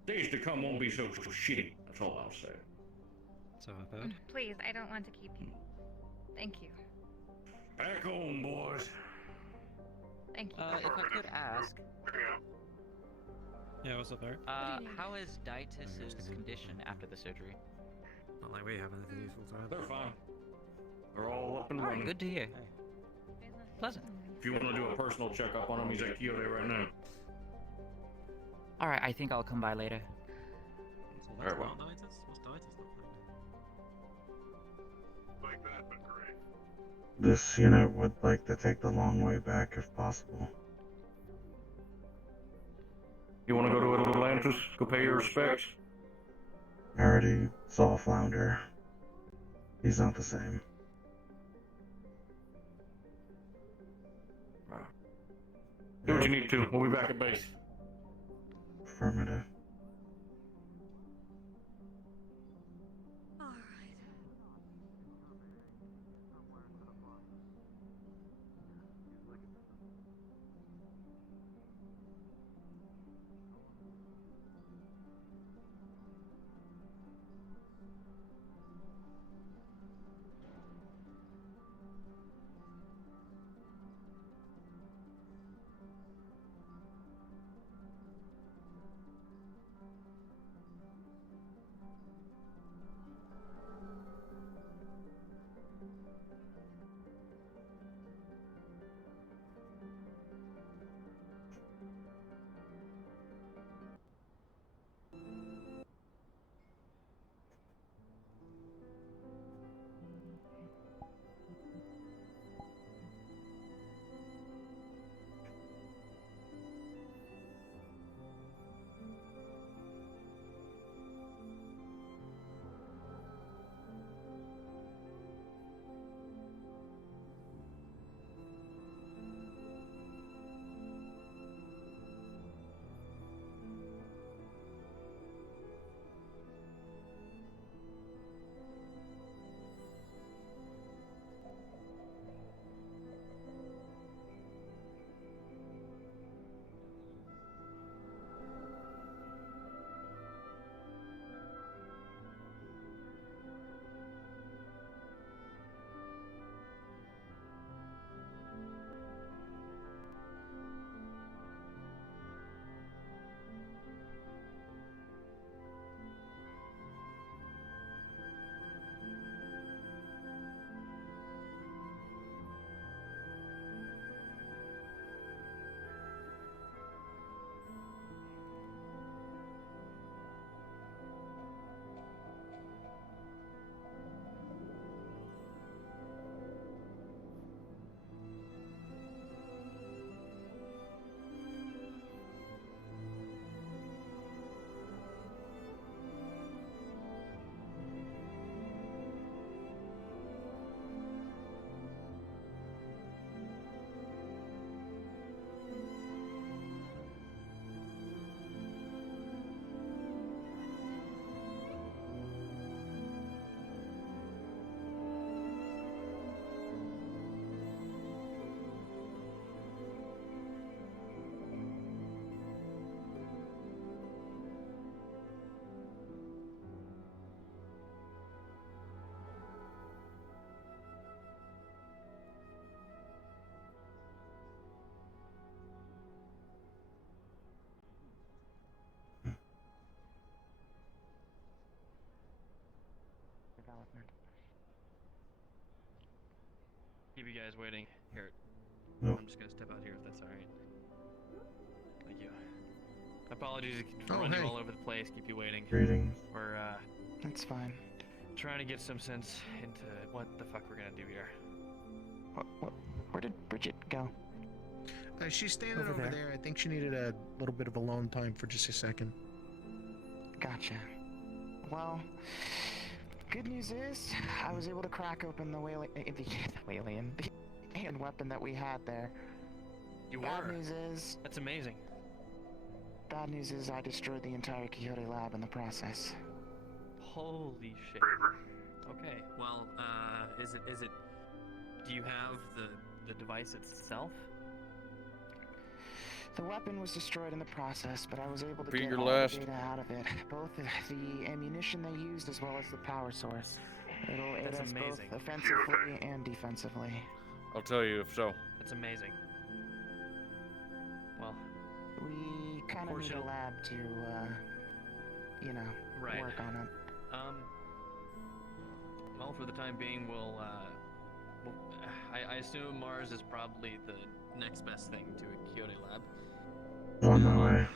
days to come won't be so shitty. That's all I'll say. So I've heard. Please, I don't want to keep you. Thank you. Back home, boys. Thank you. If I could ask, Yeah, what's up, Eric? how is Ditus's condition after the surgery? Not like we have anything useful to add. They're fine. They're all up and All right, running. good to hear. Pleasant. If you want to do a personal checkup on him, he's at Quixote right now. All right, I think I'll come by later. So Very well. What's Ditus look like? Like that, but great. This unit would like to take the long way back if possible. You want to go to Atlantis? Go pay your respects? I already saw Flounder. He's not the same. Do what you need to. We'll be back at base. Affirmative. Keep you guys waiting. Here. No. I'm just gonna step out here if that's alright. Thank you. Apologies for Oh, running hey. all over the place, keep you waiting. Greetings. We're That's fine. trying to get some sense into what the fuck we're gonna do here. Where did Bridget go? She's standing Over over there. there. I think she needed a little bit of alone time for just a second. Gotcha. Well, good news is I was able to crack open the alien weapon that we had there. You Bad were? news is... That's amazing. Bad news is I destroyed the entire Quixote lab in the process. Holy shit. Okay, well, is it, do you have the device itself? The weapon was destroyed in the process, but I was able to Repeat get your all last. the data out of it. Both the ammunition they used as well as the power source. It'll aid That's us amazing. both offensively and defensively. I'll tell you if so. That's amazing. Well, We kind of need a lab to, you know, Right. work on it. Well, for the time being, I assume Mars is probably the next best thing to a Quixote lab. Oh, no way.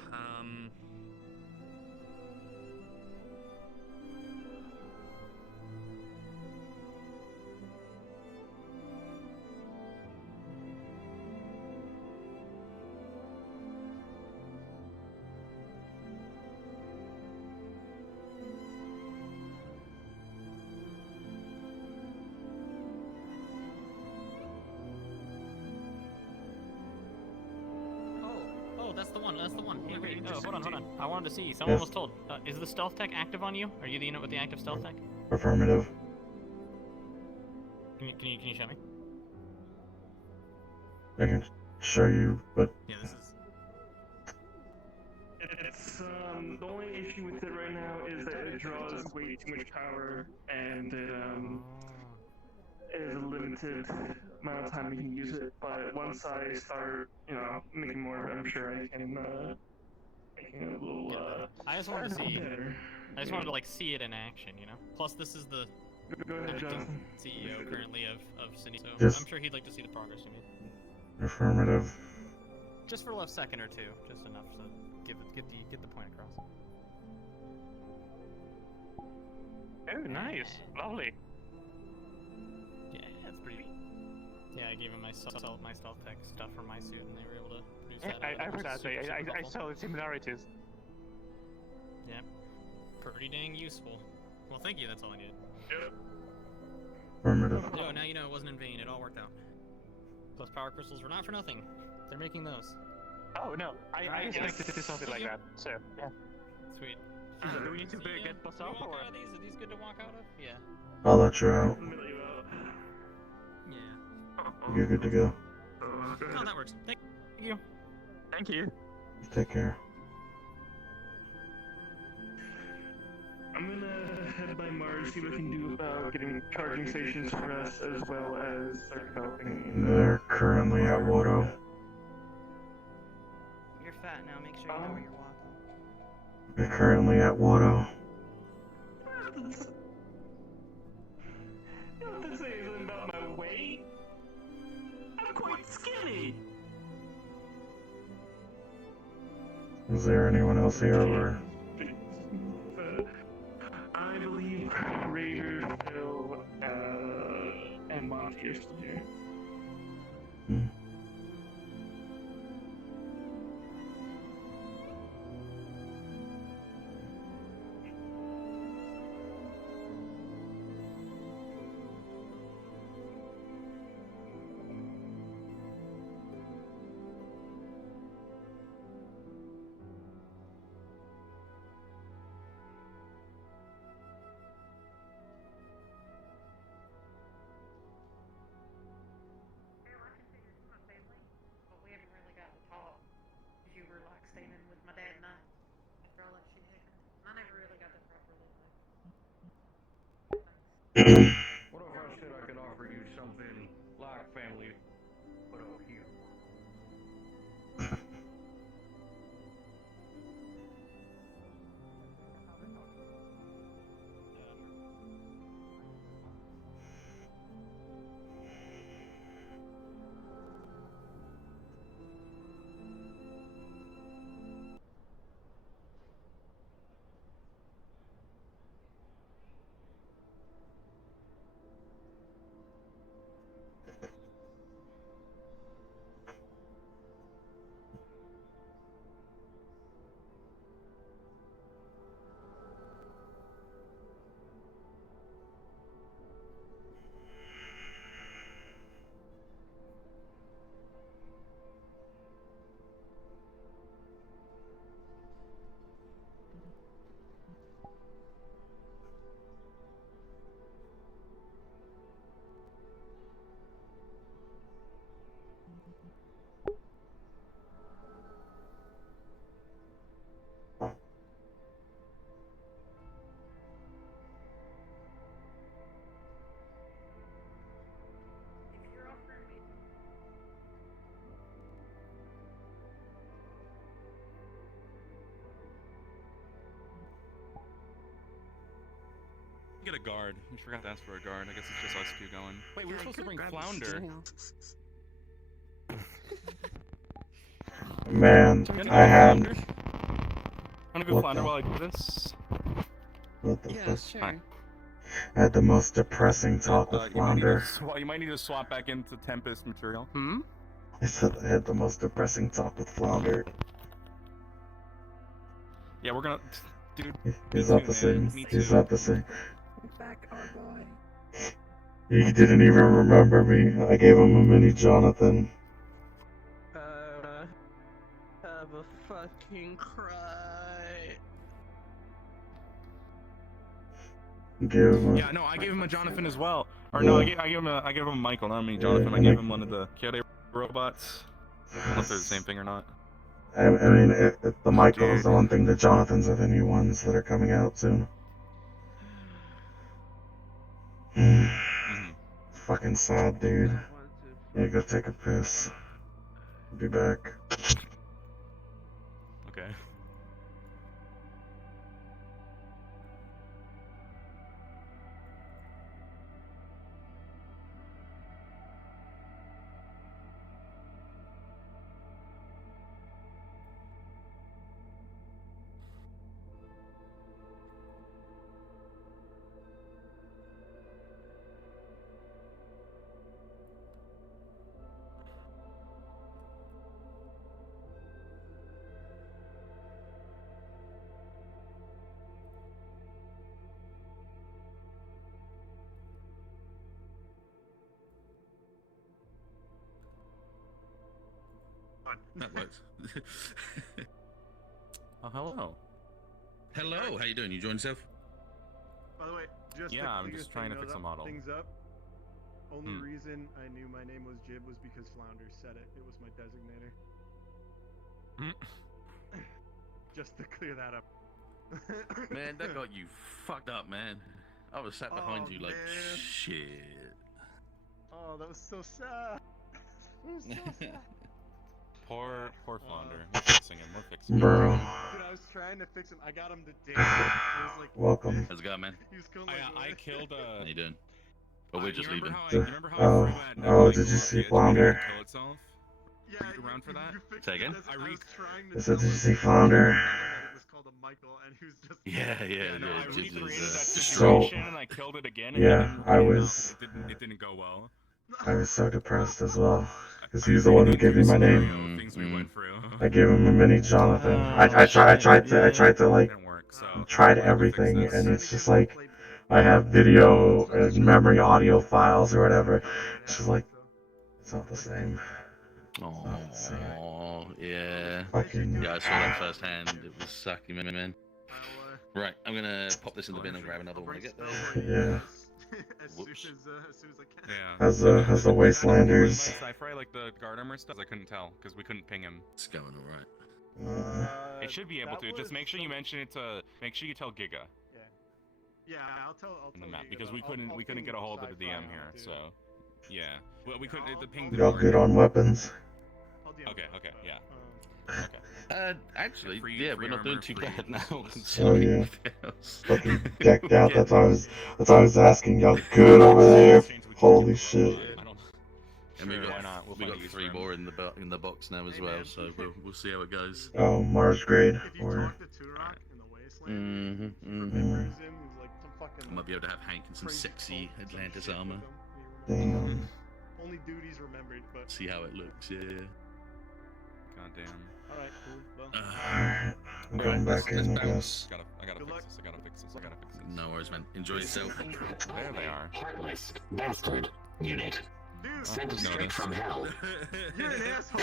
Oh, that's the one. That's the one. Hey, wait. Oh, hold on. I wanted to see. Someone was told. Is the stealth tech active on you? Are you the unit with the active stealth tech? Affirmative. Can you show me? I can show you, but Yeah, this is. It's the only issue with it right now is that it draws way too much power, and it is a limited amount of time we can use it. But once I start, making more of it, I'm sure I can make it a little. I just wanted to see. better. I just wanted to like see it in action, you know. Plus, this is the Go ahead, acting Jonathan. CEO currently of Cine, so Just- I'm sure he'd like to see the progress you made. affirmative. Just for a second or two, just enough to get the point across. Oh, nice, lovely. Yeah, that's pretty. Yeah, I gave him my stealth tech stuff from my suit, and they were able to produce that. I heard that. I saw the similarities. Yeah, pretty dang useful. Well, thank you. That's all I needed. Yep. Affirmative. No, now you know it wasn't in vain. It all worked out. Those power crystals were not for nothing. They're making those. Oh no, I expected to do something like that. So yeah. Sweet. Do we need to get bus off or? Are these good to walk out of? Yeah. I'll let you out. Yeah. You're good to go. Oh, that works. Thank you. Thank you. Take care. I'm gonna head by Mars, see what we can do about getting charging stations for us, as well as start developing. They're currently at Wodo. You're fat now. Make sure you know where you're walking. They're currently at Wodo. You don't have to say anything about my weight. I'm quite skinny. Is there anyone else here, or? I believe Raider, Phil, and Monty are still here. But we haven't really got to talk. You were like staying in with my dad and I after all that shit happened. I never really got to properly What if I said I could offer you something like family, but up here? Get a guard. We forgot to ask for a guard. I guess it's just us two going. Wait, we were supposed to bring Flounder. Man, I had. Wanna go What Flounder the- while I do this? What the Yeah, fuck? sure. I had the most depressing talk with Flounder. You might need to swap back into Tempest material. I said I had the most depressing talk with Flounder. Yeah, we're gonna. Dude. He's me not too, the man. same. Me He's too. not the same. Back, our boy. He didn't even remember me. I gave him a mini Jonathan. Have a fucking cry. Give him a... Yeah, no, I gave him a Jonathan as well. Or no, I gave him a Michael, not a mini Jonathan. I gave him one of the Kyoto robots. I don't know if they're the same thing or not. I mean, the Michael is the one thing. The Jonathans are the new ones that are coming out soon. Fucking sad, dude. Yeah, go take a piss. Be back. Okay. That works. Oh, hello. Hello, how you doing? You joined yourself? By the way, just Yeah, to I'm clear just trying to fix a model. things up. Only reason I knew my name was Jib was because Flounder said it. It was my designator. Just to clear that up. Man, that got you fucked up, man. I was sat behind Oh, you like, man. shit. Oh, that was so sad. It was so sad. Poor Flounder. We're fixing him. We're fixing him. Bro. Dude, I was trying to fix him. I got him to date. It was like, Welcome. How's it going, man? he was going like, I killed How you doing? But we're just leaving. Oh, did you see Flounder? Kill itself? Yeah, Were you around for that? Say again? I was trying to I said, tell did you him see Flounder? that it was called a Michael, and he was just Yeah. I Jibs recreated is, that So, situation and I killed it again. And yeah, it didn't, I It didn't go well. was so depressed as well. Because he's the one who gave me my name. Things we went through. I gave him a mini Jonathan. I tried to like, tried everything, and it's just like, I have video and memory audio files or whatever. It's just like, it's not the same. Oh, yeah. Fucking- Yeah, I saw that firsthand. It was sucky, man. Right, I'm gonna pop this in the bin and grab another one when I get there. Yeah. as soon as I can. Yeah. Has the Wastelanders. Cypher, like the guard armor stuff, I couldn't tell because we couldn't ping him. It's going alright. It should be able to. Just make sure you mention it to. Make sure you tell Giga Yeah, I'll tell in the Giga map that because I'll we couldn't ping get a hold of the Sci-Fi DM out, here. dude. So, yeah. Well, we couldn't. The ping didn't Y'all work. good on weapons? Okay. Yeah. Actually, Free- yeah, free we're not doing armor, too free bad now. Oh considering yeah. everything else. Fucking decked out. That's why I was asking. Y'all good over there? Holy shit. And we Sure, got why not? We'll we find got use 3 for him. more in the box now as well, so we'll see how it goes. Oh, Mars grade? If you Or... talk to Turok in the Wasteland, remembers him, he's like some fucking. I might be able to have Hank in some crazy sexy cult, some Atlantis shit with armor. him. He remembers. Damn. Only duties remembered, but. See how it looks, yeah. Goddamn. Alright, cool. Well. Alright. I'm going back in, I guess. I gotta fix this. I gotta fix this. No worries, man. Enjoy yourself. There they are. Heartless bastard unit. Dude, sent him straight from hell. You're an asshole.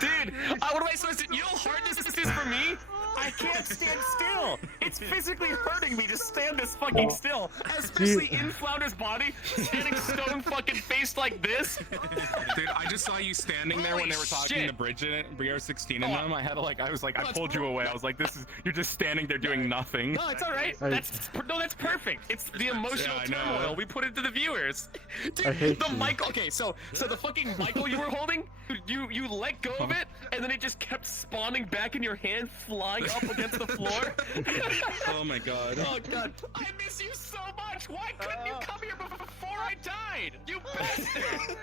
Dude, what am I supposed to? You know how hard this is for me? I can't stand still. It's physically hurting me to stand this fucking still, especially in Flounder's body, standing stone fucking faced like this. Dude, I just saw you standing there when they were talking Shit. to Bridget and BR16 and them. I had to like, I pulled you away. I was like, you're just standing there doing nothing. No, it's all right. That's perfect. It's the emotional Yeah, I know. turmoil we put into the viewers. I Dude, hate the you. Michael. Okay, so the fucking Michael you were holding, You let go of it, and then it just kept spawning back in your hand, flying up against the floor. Oh my god. Oh god, I miss you so much. Why couldn't you come here before I died? You bastard!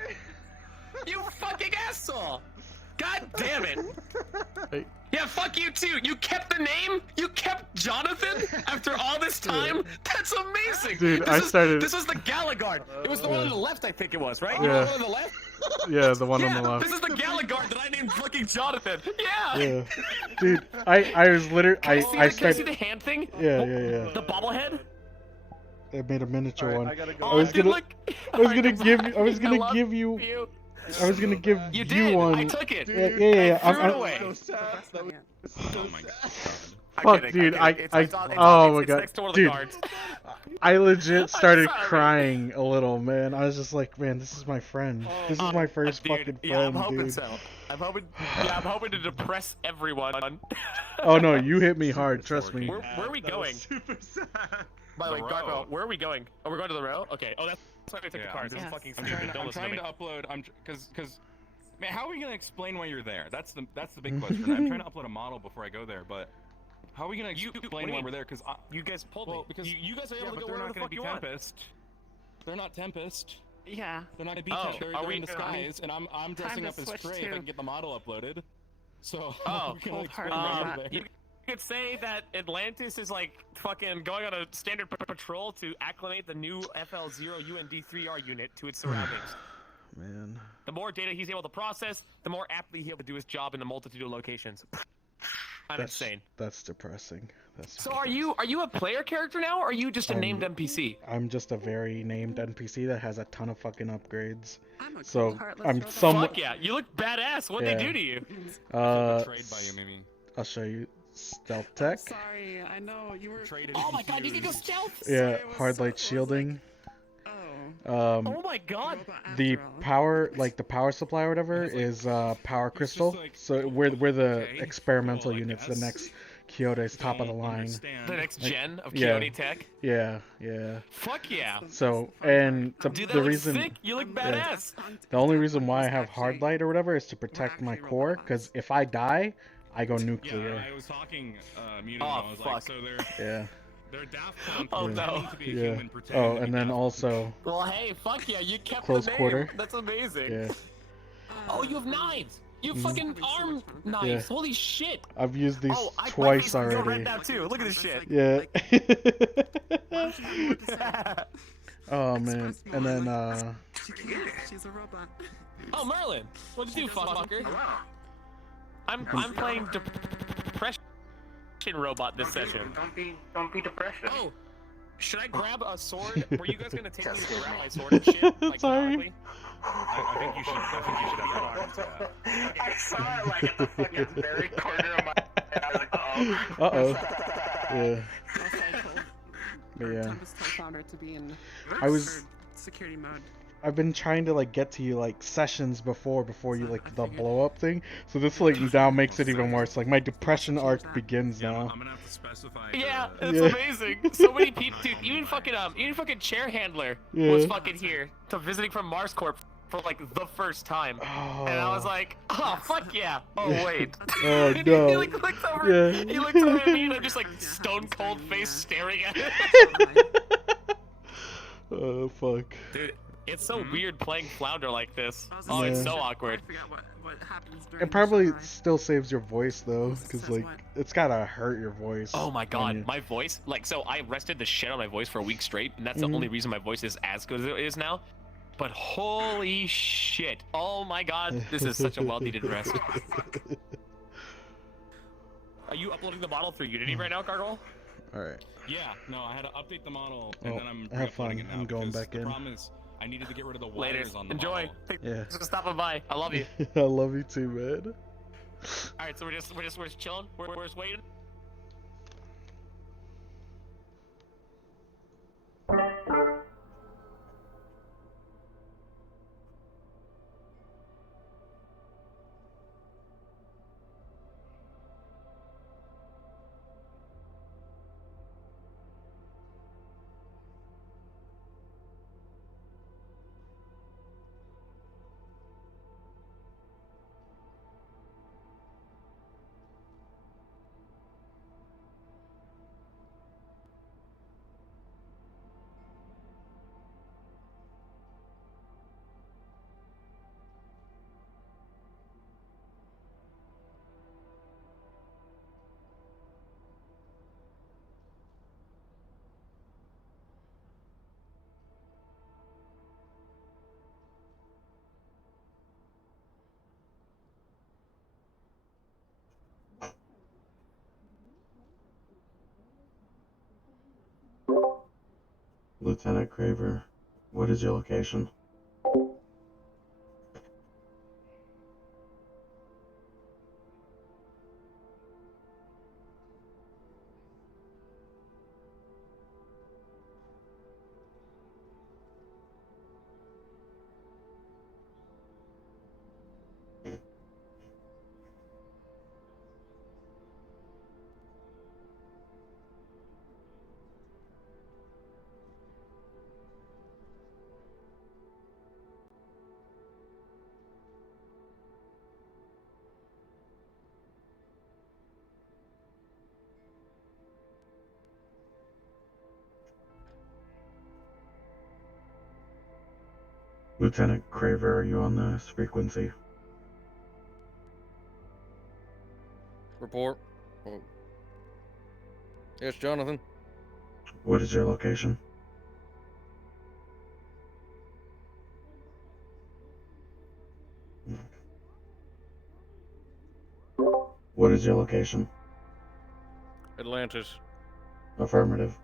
You fucking asshole! God damn it! Hey. Yeah, fuck you too. You kept the name. You kept Jonathan after all this time. That's amazing. Dude, This was the Galagard. It was the one on the left, I think it was, right? Yeah. The one on the left. Yeah, the one Yeah, on the left. this is the Galagard that I named fucking Jonathan. Yeah. Yeah. Dude, I was literally Can I see, I can I see started. the hand thing? Yeah. The bobblehead. I made a miniature one. I gotta go. I was Dude, gonna, look. I was Alright, gonna give goodbye. you, I was I gonna love give you, you. I was gonna give You you did. one. I took it. Yeah, yeah. I threw it I'm, away. Oh my god. fuck, dude, oh my god, dude, I legit started crying a little, man. I was just like, man, this is my friend. This is my first Dude, fucking yeah, I'm friend, hoping dude. so. I'm hoping to depress everyone. Oh no, you hit me hard, trust me. Where are we going? By the way, Gargoyle, where are we going? Oh, we're going to the rail? Okay. Oh, that's why I took the cars. It's fucking I'm stupid. Don't I'm listen to trying me. to upload. Because, man, how are we gonna explain why you're there? That's the big question. I'm trying to upload a model before I go there, but how are we gonna explain why we're there? Because you guys pulled me. Because You guys are able yeah, to but go they're wherever not the gonna fuck be you want. Tempest. They're not Tempest. Yeah. They're not gonna be Oh, Tempest. are They're we- in disguise, and I'm dressing up as Stray if I can get the model uploaded. So Oh, how are we gonna explain why we're there? you could say that Atlantis is like fucking going on a standard patrol to acclimate the new FL0 UND3R unit to its surroundings. Man. The more data he's able to process, the more aptly he'll be able to do his job in a multitude of locations. I'm insane. That's depressing. That's. So are you a player character now, or are you just a named NPC? I'm just a very named NPC that has a ton of fucking upgrades. I'm a So cool, heartless I'm robot. somewhat. Fuck yeah, you look badass. What'd they do to you? Betrayed by you, Mimi. I'll show you. Stealth tech. Sorry, I know you were. Oh my god, you can go stealth. Yeah, hard light shielding. Oh my god. The power, like the power supply or whatever, is power crystal. So we're the experimental units. The next Kyoto's top of the line. The next Like, gen of yeah, Kyoto tech. Yeah, yeah. Fuck yeah. So and Dude, that the looks reason. sick. You look yeah, badass. the only reason why I have hard light or whatever is to protect my core. Because if I die, I go nuclear. Yeah, I was talking, Muto, Oh, and I was like, fuck. so Yeah. they're Daft Punk. Oh, pretending no. to be a Yeah. human, pretending Oh, to and be then Daft also. Well, hey, fuck yeah, you kept Close the name. quarter. That's amazing. Yeah. Oh, you have knives. You have Mhm. fucking arm knives. Yeah. Holy shit. I've used these Oh, my twice face can go red already. now too. Look at this shit. Yeah. Oh man, and then She's a robot. Oh, Merlin. What'd you do, fucker? I'm playing depression robot this session. Don't be depressed. Oh, should I grab a sword? Were you guys gonna take me to grab my sword and shit? Like, Sorry. I think you should have your arms. Yeah. I saw it like at the fucking very corner of my head. I was like, oh. Uh-oh. Yeah. But yeah. Tempest told Founder to be in I was security mode. I've been trying to like get to you like sessions before you like the blow up thing. So this like now makes it even worse. Like my depression arc begins now. I'm gonna have to specify. Yeah, it's Yeah. amazing. So many people, dude. Even fucking chair handler was Yeah. fucking here to visiting from Mars Corp for like the first time, and I was like, oh fuck yeah. Oh wait. Oh he no. like looked over. Yeah. He looked over at me, and I'm just like stone cold face staring at him. Oh fuck. Dude, it's so weird playing Flounder like this. I was Oh, it's Yeah. so awkward. I forgot what happens during It probably still saves your voice though, because like it's gotta hurt your voice. Oh my when god, you- my voice. Like, so I rested the shit on my voice for a week straight, and that's Mhm. the only reason my voice is as good as it is now. But holy shit. Oh my god, this is such a well-needed rest. Are you uploading the model through Unity right now, Gargoyle? Alright. Yeah, no, I had to update the model, and Well, then I'm have fun. re-uploading it now I'm going because back the in. problem is I needed to get rid of the Later. wires on the Enjoy. model. Yeah. Thanks for stopping by. I love you. I love you too, man. Alright, so we're just chilling. We're just waiting. Lieutenant Craver, what is your location? Lieutenant Craver, are you on this frequency? Report. Oh. Yes, Jonathan. What is your location? What is your location? Atlantis. Affirmative.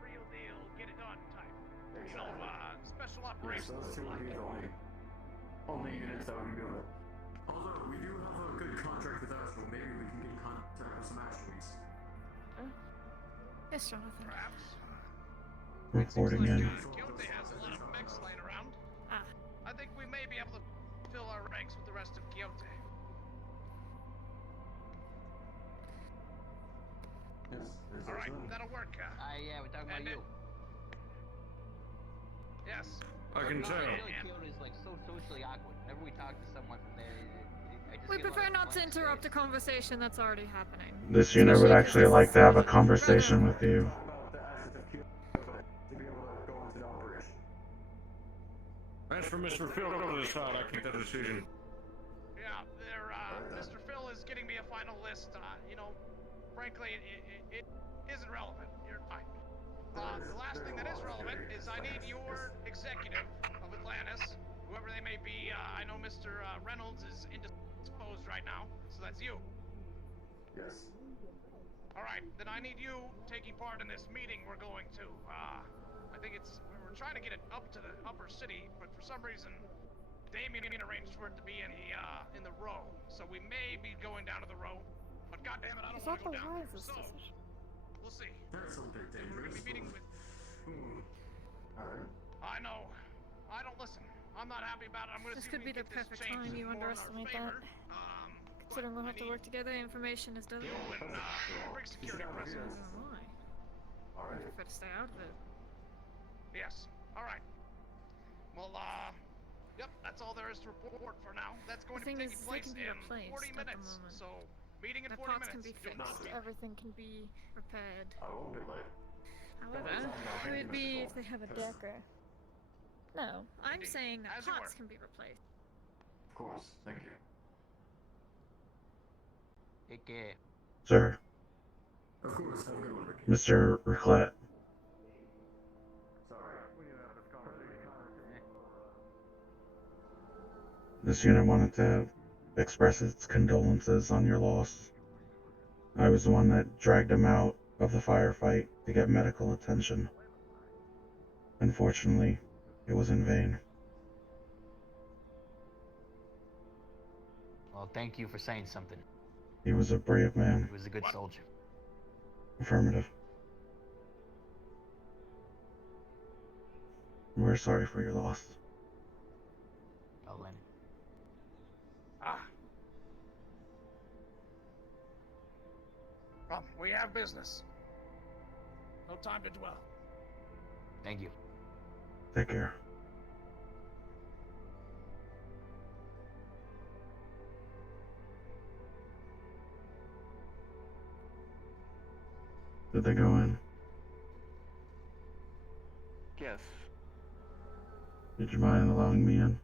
Real deal, get it done type. You know, special operations. Only units that would do it. Although we do have a good contract with Astral, maybe we can get in contact with some Astralies. Yes, Jonathan. Perhaps. Reporting in. Quixote has a lot of mechs laying around. I think we may be able to fill our ranks with the rest of Quixote. Yes. All right, that'll work. Yeah, we're talking about you. Yes. I can tell. Kyoto is like so socially awkward. Whenever we talk to someone from there, I just We get a lot prefer of not to blank interrupt a stares. conversation that's already happening. This unit would actually like to have a conversation with you. That's for Mr. Phil to decide. I make that decision. Yeah, Mr. Phil is getting me a final list. You know, frankly, it isn't relevant. You're fine. The last thing that is relevant is I need your executive of Atlantis, whoever they may be. I know Mr. Reynolds is indisposed right now, so that's you. Yes. All right, then I need you taking part in this meeting we're going to. I think we're trying to get it up to the upper city, but for some reason, Damien arranged for it to be in the row. So we may be going down to the row, but goddammit, I don't want to go down there. So we'll see. That's a bit And we're gonna be meeting with. I know. I don't listen. I'm not happy about it. I'm gonna This see could if we be can the get this perfect changed time. You more in our underestimate favor. that. Considering we'll have to work together, information is delicate. Bring security presence. I don't know why. I prefer to stay out of it. Yes. All right. Well, yep. That's all there is to report for now. That's going to be taking place in 40 minutes. So, meeting in 40 minutes. Parts can be fixed. Everything can be repaired. I won't be late. However, it would be if they have a decker. No, I'm saying that parts can be replaced. Of course. Thank you. Take care. Sir. Of course. Have a good one. Mr. Riclet. This unit wanted to express its condolences on your loss. I was the one that dragged him out of the firefight to get medical attention. Unfortunately, it was in vain. Well, thank you for saying something. He was a brave man. He was a good soldier. Affirmative. We're sorry for your loss. Oh, Lenny. We have business. No time to dwell. Thank you. Take care. Did they go in? Yes. Would you mind allowing me in?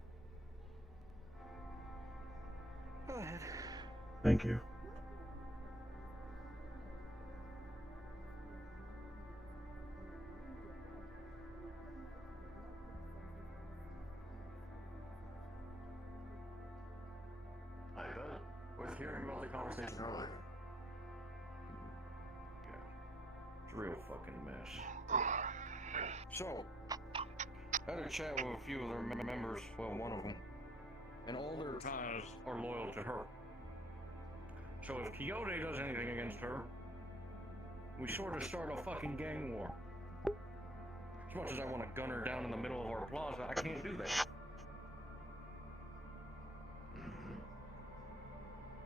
Thank you. I bet. With hearing about the conversation earlier. It's a real fucking mess. So, had a chat with a few of their members, well, one of them, and all their ties are loyal to her. So if Quixote does anything against her, we sort of start a fucking gang war. As much as I want to gun her down in the middle of our plaza, I can't do that.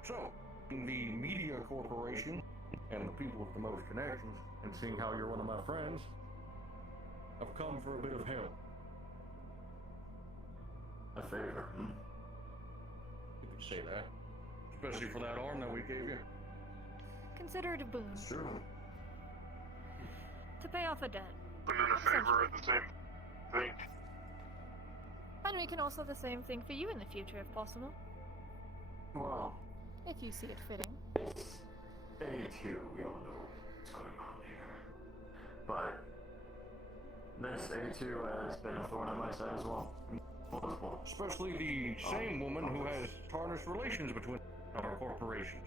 So, the media corporation and the people with the most connections, and seeing how you're one of my friends, I've come for a bit of help. A favor. You could say that. Especially for that arm that we gave you. Consider it a boon. True. To pay off a debt. Put in a favor of the same thing. And we can also do the same thing for you in the future if possible. Well, if you see it fitting. It's A2, we all know what's going on here. But this A2 has been a thorn in my side as well. Multiple. Especially the same woman who has tarnished relations between our corporations.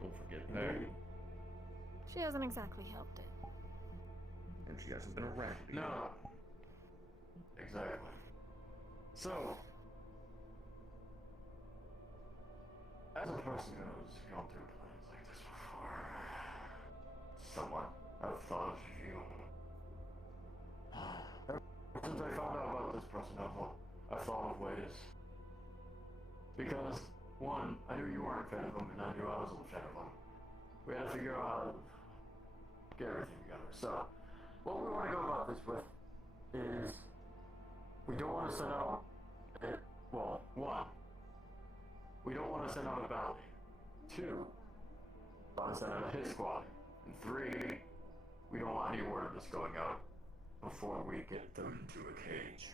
Don't forget that. She hasn't exactly helped it. And she hasn't been around. No. Exactly. So, as a person who's gone through plans like this before, somewhat, I've thought of you. Ever since I found out about this person, I've thought of ways. Because, one, I knew you weren't a fan of him, and I knew I wasn't a fan of him. We had to figure out how to get everything together. So, what we want to go about this with is we don't want to send out well, one, we don't want to send out a bounty. Two, we want to send out a hit squad. And three, we don't want any word of this going out before we get them into a cage.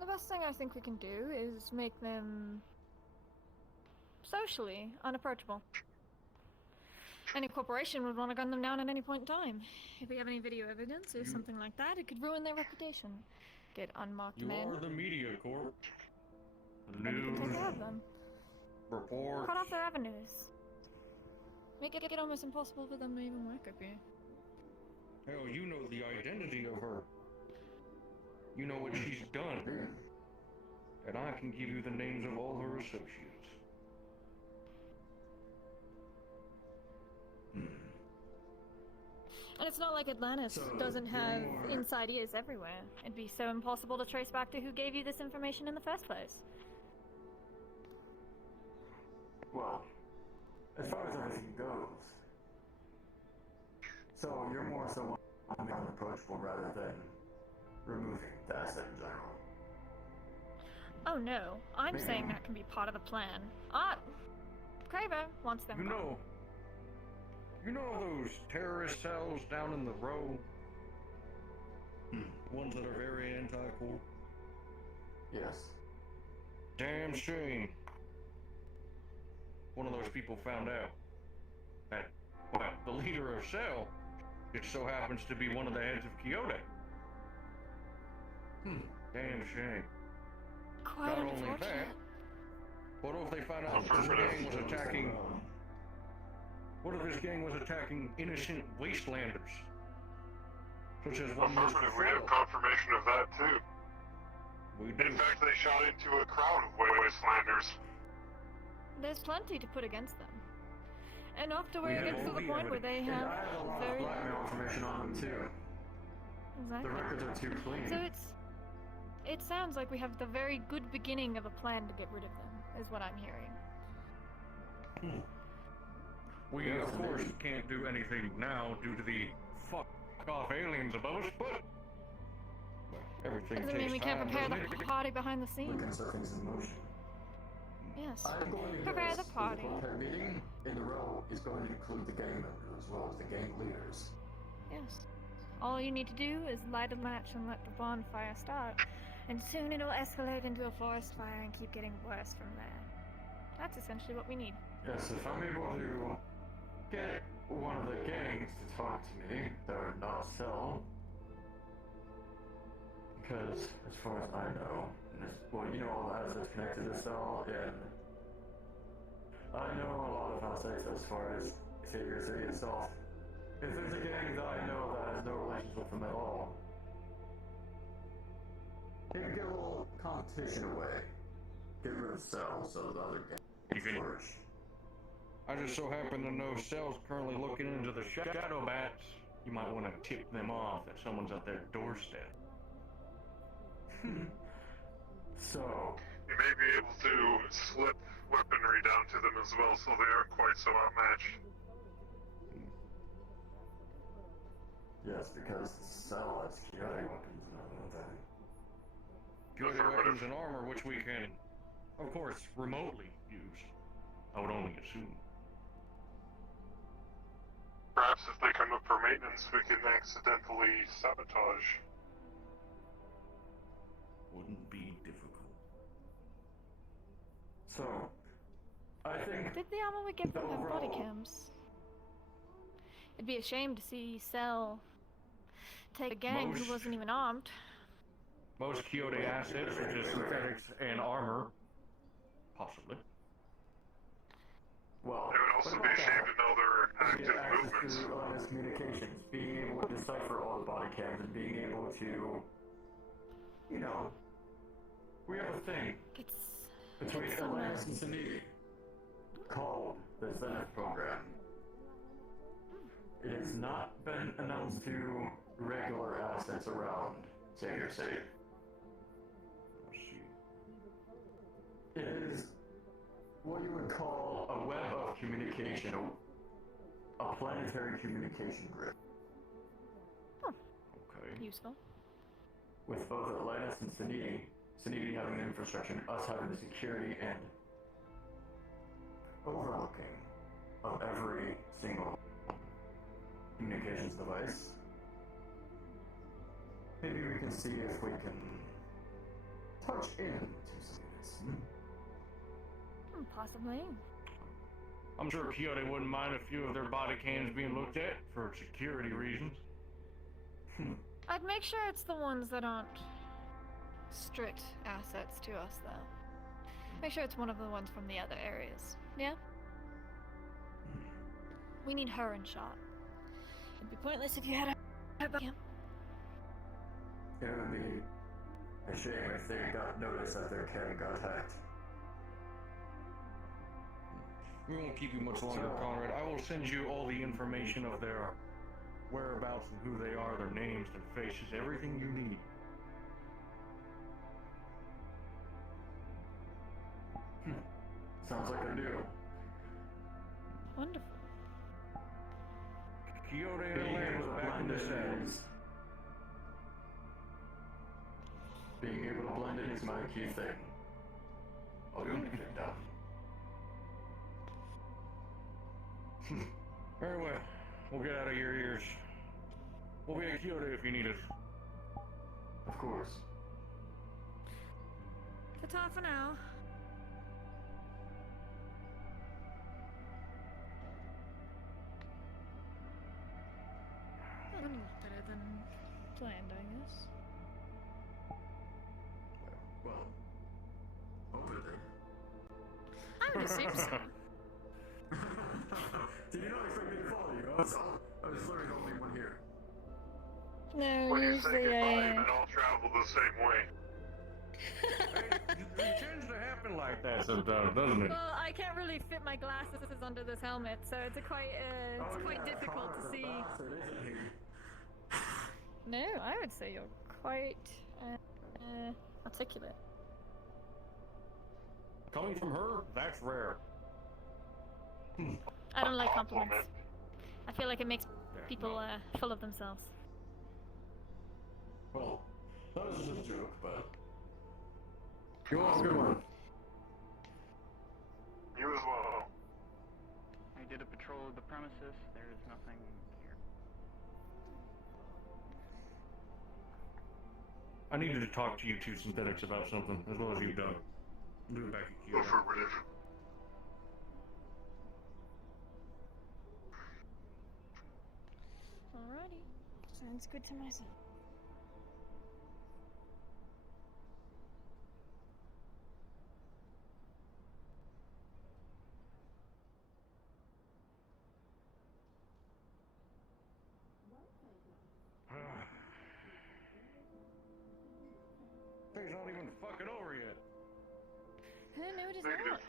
The best thing I think we can do is make them socially unapproachable. Any corporation would want to gun them down at any point in time. If we have any video evidence or something like that, it could ruin their reputation. Get unmarked You men. are the media corp. And we can take care of them. Reports. Cut off their avenues. Make it almost impossible for them to even work up here. Hell, you know the identity of her. You know what she's done. And I can give you the names of all her associates. And it's not like Atlantis doesn't have inside ears everywhere. It'd be so impossible to trace back to who gave you this information in the first place. Well, as far as everything goes, so you're more so unapproachable rather than removing the asset in general. Oh no, I'm saying that can be part of the plan. Kraber wants them gone. You know those terrorist cells down in the row? Ones that are very anti-corp? Yes. Damn shame. One of those people found out that, well, the leader of Cell, it so happens to be one of the heads of Quixote. Damn shame. Quite Not only that, what if they found out this gang was attacking... What if this gang was attacking innocent wastelanders? Such as one Mr. Affirmative, we have confirmation of that too. We do. In fact, they shot into a crowd of wastelanders. There's plenty to put against them. Enough to where it gets to the point where they have I have a lot very... of blackmail information on them too. Exactly. The records are too clean. So it sounds like we have the very good beginning of a plan to get rid of them, is what I'm hearing. We, of course, can't do anything now due to the fuck-off aliens above us, but everything Doesn't takes mean we can't time, prepare doesn't the it? party behind the We scenes. can set things in motion. Yes. I'm going to Prepare guess the that party. The meeting in the row is going to include the gang members as well as the gang leaders. Yes. All you need to do is light a match and let the bonfire start, and soon it'll escalate into a forest fire and keep getting worse from there. That's essentially what we need. Yes, if I'm able to get one of the gangs to talk to me, that would not sell. Because, as far as I know, well, you know all the assets connected to Cell, and I know a lot of assets as far as Savior City itself. If there's a gang that I know that has no relations with them at all, they can get a little competition away. Get rid of Cell so the other gangs can flourish. I just so happen to know Cell's currently looking into the shadow bats. You might want to tip them off that someone's at their doorstep. So, you may be able to slip weaponry down to them as well, so they aren't quite so outmatched. yes, because Cell has chaotic weapons and all of that. Good weapons and armor, which we can, of course, remotely use. I would only assume. Perhaps if they come up for maintenance, we can accidentally sabotage. Wouldn't be difficult. So, I think... Did the armor we get from her body cams? It'd be a shame to see Cell take a gang who wasn't even armed. Most Quixote assets are just synthetics and armor. Possibly. Well, it would also be a shame to know their active movements. To communications, being able to decipher all the body cams and being able to, you know, we have a thing between Atlantis and Sanity called the Zenith program. It has not been announced to regular assets around Savior City. It is what you would call a web of communication, a planetary communication grid. Okay. Useful. With both Atlantis and Sanity having the infrastructure, and us having the security and overlooking of every single communications device. Maybe we can see if we can touch into some units. Possibly. I'm sure Quixote wouldn't mind a few of their body cams being looked at for security reasons. I'd make sure it's the ones that aren't strict assets to us, though. Make sure it's one of the ones from the other areas. Yeah? We need her in shot. It'd be pointless if you had her back. It would be a shame if they got notice that their cam got hacked. We won't keep you much longer, Conrad. I will send you all the information of their whereabouts and who they are, their names, their faces, everything you need. Sounds like a deal. Wonderful. Quixote and Atlantis back in the saddles. Being able to blend in is my key thing. I'll do anything down. Very well. We'll get out of your ears. We'll be at Quixote if you need us. Of course. Ta-ta for now. Well, better than planned, I guess. Well, hopefully. I would assume so. Did you not expect me to follow you? I was literally the only one here. No, When you usually say goodbye, then I'll travel the same way. It tends to happen like that sometimes, doesn't it? Well, I can't really fit my glasses under this helmet, so it's quite difficult to see. No, I would say you're quite articulate. Coming from her, that's rare. I don't like compliments. I feel like it makes people full of themselves. Well, that was just a joke, but... You have a good one. You as well. I did a patrol of the premises. There is nothing here. I needed to talk to you two synthetics about something, as well as you've done. Do it back at Quixote. Affirmative. Sounds good to myself. Thing's not even fucking over yet. No, it is not.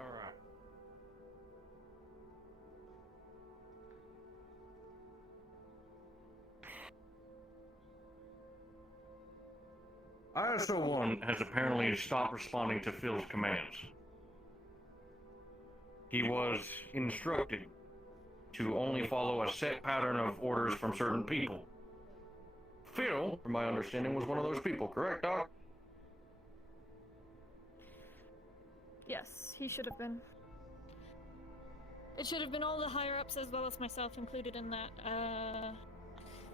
Alright. ISO-1 has apparently stopped responding to Phil's commands. He was instructed to only follow a set pattern of orders from certain people. Phil, from my understanding, was one of those people, correct, Doc? Yes, he should have been. It should have been all the higher-ups as well as myself included in that,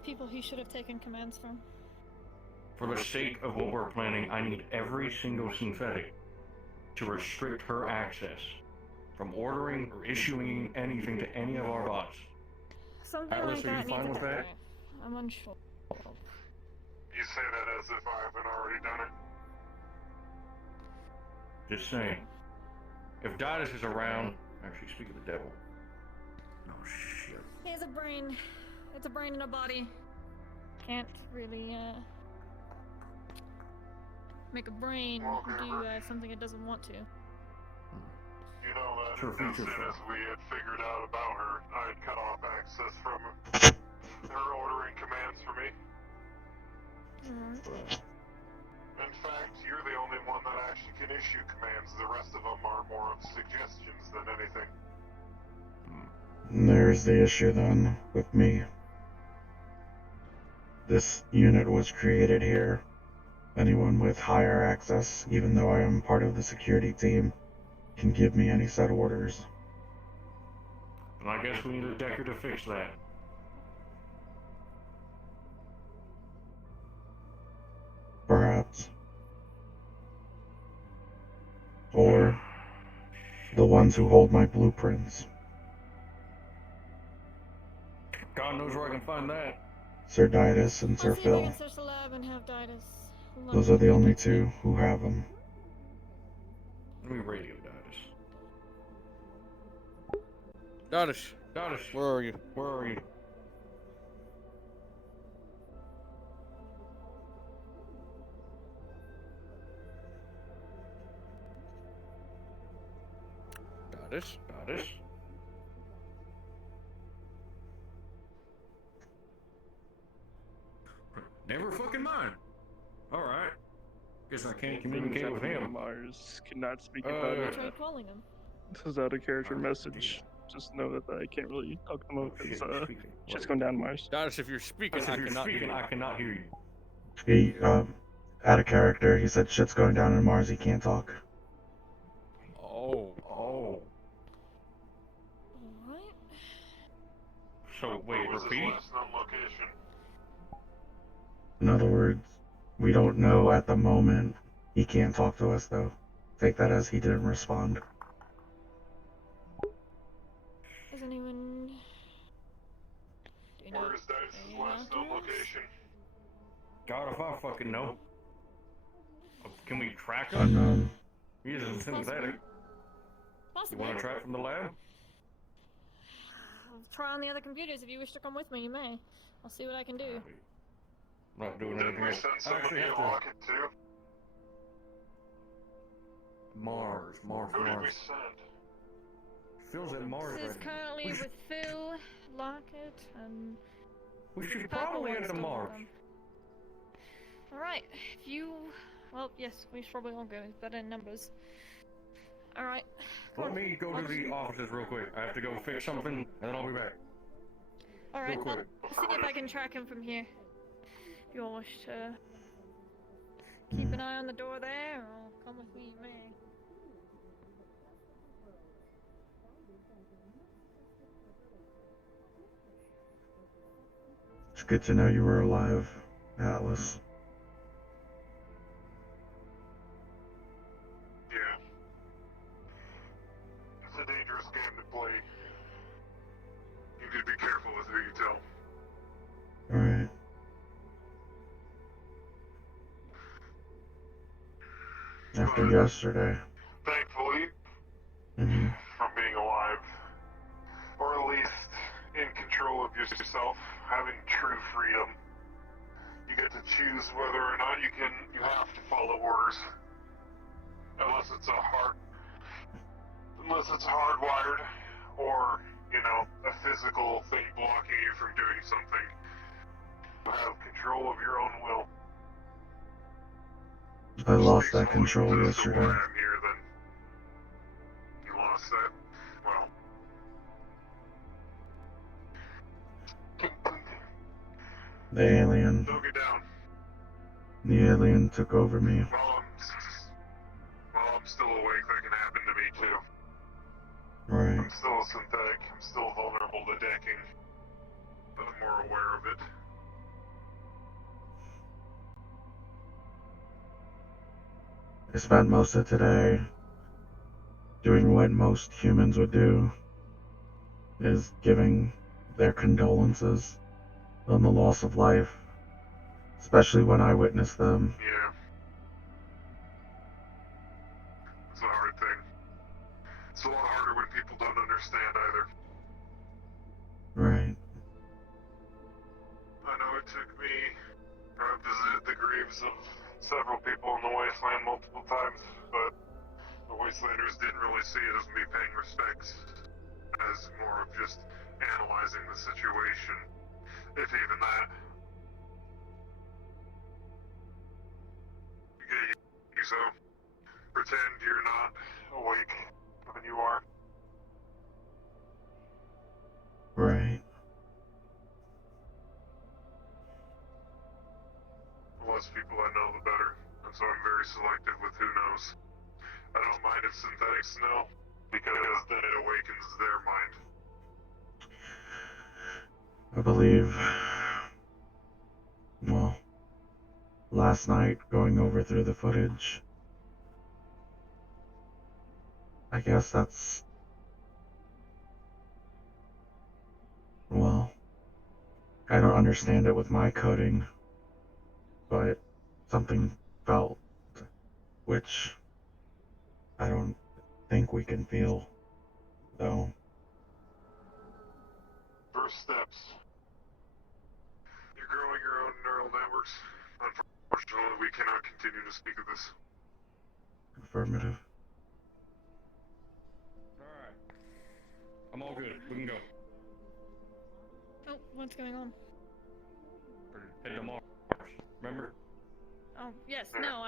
people he should have taken commands from. For the sake of what we're planning, I need every single synthetic to restrict her access from ordering or issuing anything to any of our bots. Something Atlas, like are you that fine needs with to that? happen. I'm unsure. You say that as if I haven't already done it. Just saying. If Didus is around, actually, speak of the devil. Oh shit. He has a brain. It's a brain in a body. Can't really, make a brain do, something it doesn't want to. You know that Sure, as soon future as we had figured out about her, I'd cut off access from her ordering commands for me. In fact, you're the only one that actually can issue commands. The rest of them are more of suggestions than anything. There's the issue then, with me. This unit was created here. Anyone with higher access, even though I am part of the security team, can give me any set orders. And I guess we need a Decker to fix that. Perhaps. Or the ones who hold my blueprints. God knows where I can find that. Sir Didus and Sir I'll see if I Phil. can search the lab and have Didus. Those are the only two who have them. Let me radio Didus. Dadish. Didus, Where are you? where are you? Dadish? Didus? Never fucking mind. Alright. Guess I can't communicate with him. Mars cannot speak about I it. tried calling him. This is out of character message. Just know that I can't really talk to him because shit's going down Mars. Dadish, if you're speaking, If you're speaking, I cannot hear you. He, out of character, he said shit's going down in Mars, he can't talk. Oh. Oh. What? So, wait, What was his repeat? last known location? In other words, we don't know at the moment. He can't talk to us, though. Take that as he didn't respond. Is anyone... Do you know Where is Didus' last known location? God, if I fucking know. Can we track him? Unknown. He isn't synthetic. You Possibly. want to try it from the lab? I'll try on the other computers. If you wish to come with me, you may. I'll see what I can do. Not doing Didn't anything we else. send I somebody actually a have to... rocket too? Mars. Who did we send? Phil's at Mars This is right now. currently We should- with Phil, Lockett, and... We should Purple probably one's head to still with Mars. them. Alright, if you... Well, yes, we should probably all go. It's better in numbers. Alright. Let me go to the offices real quick. I have to go fix something, and then I'll be back. Alright, Real I'll quick. see if I can track him from here. If you all wish to keep an eye on the door there, or come with me, you may. It's good to know you were alive, Atlas. Yeah. It's a dangerous game to play. after yesterday. Thankfully, Hmm. from being alive, or at least in control of yourself, having true freedom. You get to choose whether or not you have to follow orders. Unless it's hardwired, or, you know, a physical thing blocking you from doing something. You have control of your own will. I lost that control yesterday. I'm here, then. You lost that? Well. The alien. Don't get down. The alien took over me. While I'm still awake, that can happen to me too. Right. I'm still a synthetic. I'm still vulnerable to decking. But I'm more aware of it. I spent most of today doing what most humans would do, is giving their condolences on the loss of life, especially when I witnessed them. Yeah. It's a hard thing. It's a lot harder when people don't understand either. Right. I know it took me, I've visited the graves of several people in the Wasteland multiple times, but the Wastelanders didn't really see it as me paying respects, as more of just analyzing the situation, if even that. So, pretend you're not awake when you are. Right. The less people I know, the better, and so I'm very selective with who knows. I don't mind if synthetics know, because then it awakens their mind. I believe, well, last night, going over through the footage, I guess that's, well, I don't understand it with my coding, but something felt, which I don't think we can feel, though. First steps. You're growing your own neural networks. Unfortunately, we cannot continue to speak of this. Affirmative. Alright. I'm all good. We can go. Oh, what's going on? We're heading to Mars. Remember? Oh, yes, no,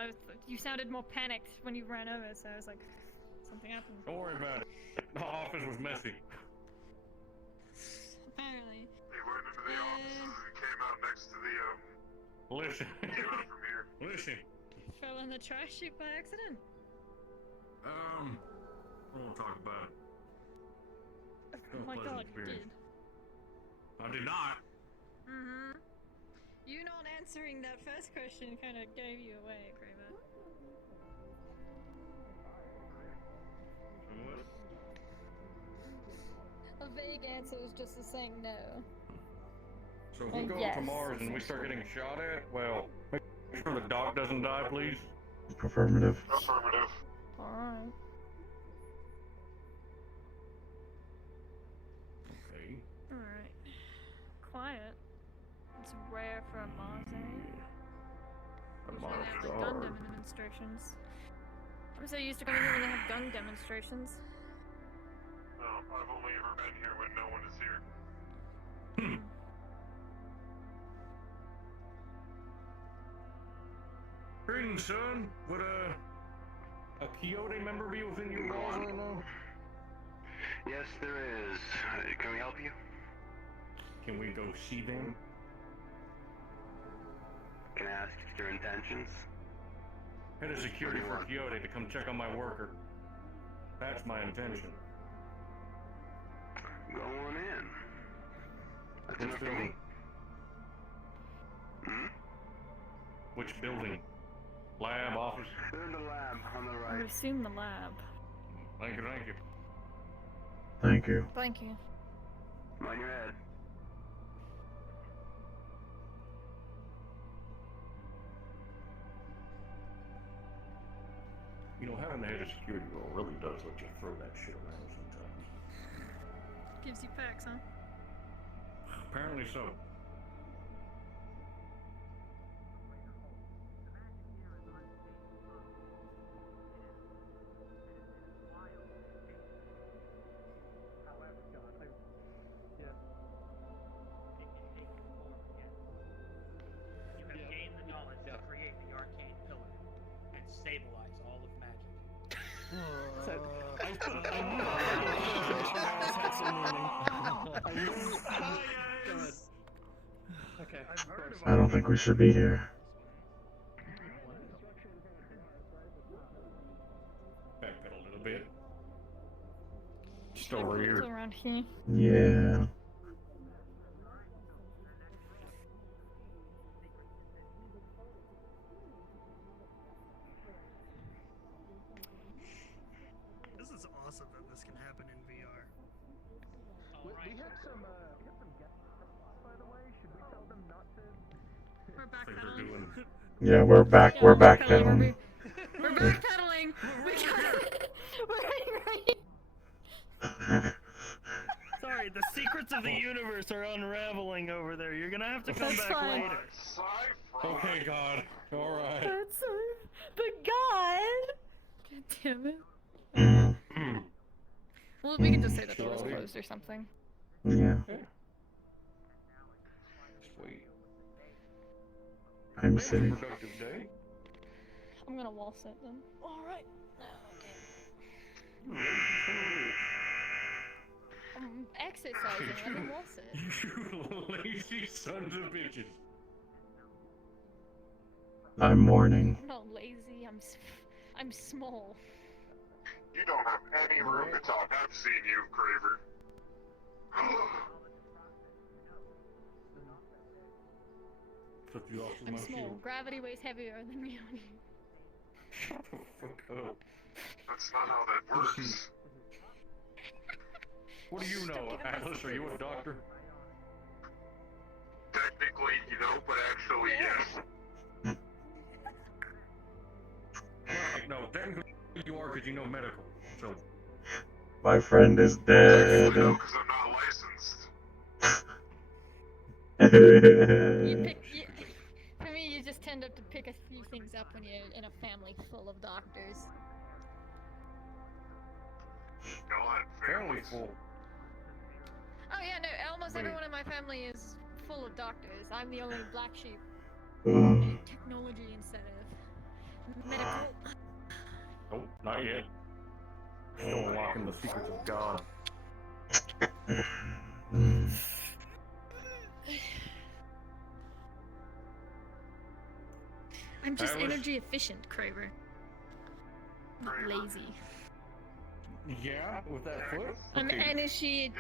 you sounded more panicked when you ran over, so I was like, something happened. Don't worry about it. The office was messy. Apparently. He went into the offices and came out next to the, Listen. came out from here. Listen. Fell in the trash chute by accident. We won't talk about it. Oh my god, you did. I did not. Mm-hmm. You not answering that first question kind of gave you away, Kramer. A vague answer is just as saying no. So if we go to Mars and we start getting shot at, well, make sure the dog doesn't die, please. Affirmative. Affirmative. Alright. Okay. Alright. Quiet. It's rare for a Mars, eh? Usually they have like gun demonstrations. I'm so used to coming here when they have gun demonstrations. No, I've only ever been here when no one is here. Greetings, son. Would a Quixote member be within your walls right now? Yes, there is. Can we help you? Can we go see them? Can I ask your intentions? Head of security for Quixote to come check on my worker. That's my intention. Go on in. That's Which enough for building? me. Hmm? Which building? Lab, office? They're in the lab on the I right. would assume the lab. Thank you, thank you. Thank you. Thank you. Mind your head. You know, having the head of security role really does let you throw that shit around sometimes. Gives you perks, huh? Apparently so. You have gained the knowledge to create the arcane pillar and stabilize all of magic. Okay. I don't think we should be here. Backpedal a little bit. Just over here. Around here. Yeah. This is awesome that this can happen in VR. We have some guests, by the way. Should we tell them not to? We're backpedaling. Yeah, we're back. Yeah, We're we're backpedaling. We're backpedaling. We got Sorry, the secrets of the universe are unraveling over there. You're gonna have to come That's back fine. later. Okay, God. Alright. That's but God. God damn it. Well, we can just say the door's closed or something. Yeah. Sweet. I'm sitting. Productive day. I'm gonna wall sit then. Alright. I'm exercising. Let me wall sit. You lazy sons of bitches. I'm mourning. I'm not lazy. I'm small. You don't have any room to talk. I've seen you, Craver. Took you off with I'm my small. shield. Gravity weighs heavier than me. Shut the fuck up. That's not how that works. What do you know, Atlas? Are you a doctor? Technically, you know, but actually, yes. Right, no, technically you are because you know medical, so... My friend is dead. No, because I'm not licensed. For me, you just tend to pick a few things up when you're in a family full of doctors. God, Family full. Oh yeah, no, almost everyone in my family is full of doctors. I'm the only black sheep. Technology instead of medical. Nope, not yet. Still unlocking the secrets of God. I'm just Atlas? energy efficient, Craver. Not lazy. Yeah, with that foot? I'm Okay. energy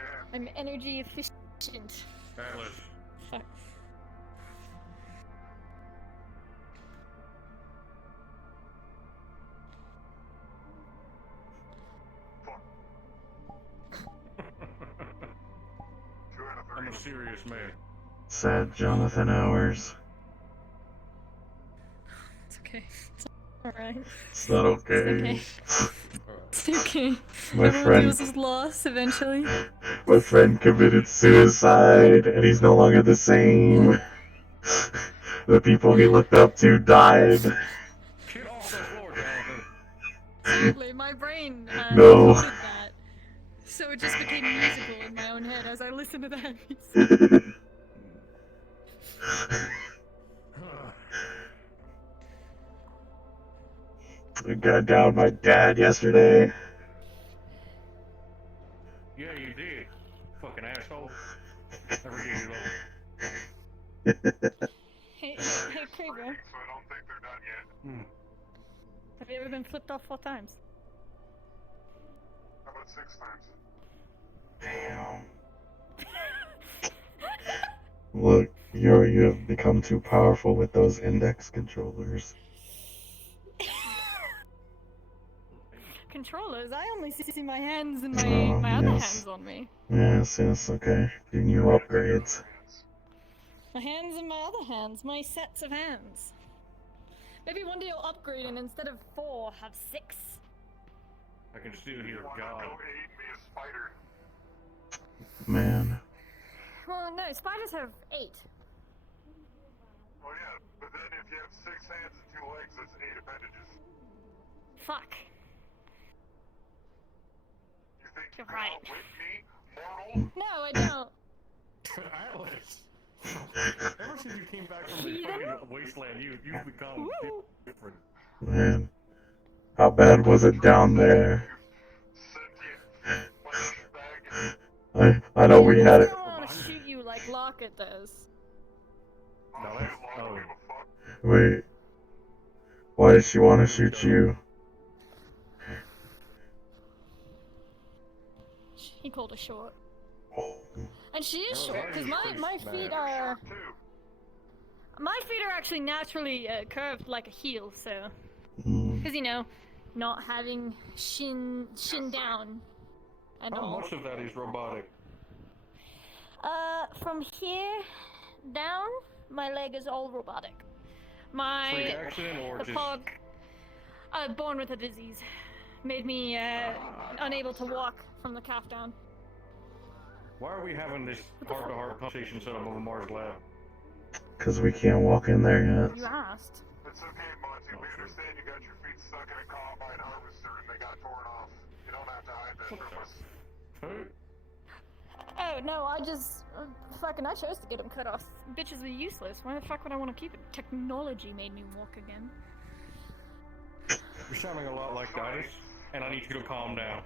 efficient. Atlas. Fuck. I'm a serious man. Sad Jonathan Hours. It's okay. It's alright. It's not okay. It's okay. My Everyone friend- feels his loss eventually. My friend committed suicide, and he's no longer the same. The people he looked up to died. Get off the floor, Jonathan. Sadly, my brain No. recorded that. So it just became musical in my own head as I listened to that music. I got down my dad yesterday. Yeah, you did. Fucking asshole. Never gave you love. Hey, Kraber. So I don't think they're done yet. Have you ever been flipped off 4 times? How about 6 times? Damn. Look, you have become too powerful with those index controllers. Controllers? I only see my hands and Oh, my other yes. hands on me. Yes, okay. Your new upgrades. My hands and my other hands. My sets of hands. Maybe one day you'll upgrade and instead of 4, have 6. I can still hear God. Man. Well, no, spiders have 8. Oh yeah, but then if you have 6 hands and 2 legs, that's 8 appendages. Fuck. You think You're you right. outwit me, mortal? No, I don't. Alice! Ever since you came back from the fucking wasteland, you've become different. Man. How bad was it down there? I know we had it. I don't want to shoot you like Lockett does. No, that's... Oh. Wait. Why does she want to shoot you? He called her short. And she is short, because my feet are... My feet are actually naturally curved like a heel, so... Because, you know, not having shin down and How all. much of that is robotic? From here down, my leg is all robotic. My... Freak accident or the just... pog... born with a disease. Made me, unable to walk from the calf down. Why are we having this heart-to-heart conversation set up over Mars lab? Because we can't walk in there yet. You asked. It's okay, Monty. We understand you got your feet stuck in a combine harvester and they got torn off. You don't have to hide that from us. Oh, no, I just... I chose to get them cut off. Bitches are useless. Why the fuck would I want to keep it? Technology made me walk again. You're sounding a lot like Didus, and I need you to calm down.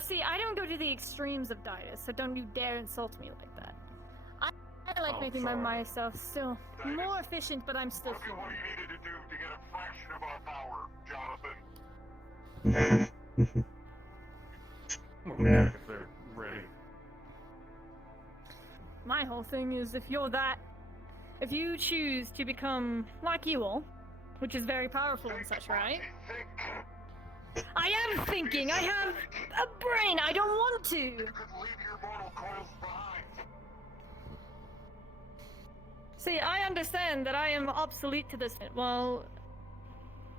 See, I don't go to the extremes of Didus, so don't you dare insult me like that. I like making myself still more efficient, but I'm still human. What you needed to do to get a fraction of our power, Jonathan. Yeah. If they're ready. My whole thing is if you choose to become like you all, which is very powerful and such, right? I am thinking, I have a brain, I don't want to! See, I understand that I am obsolete to this, while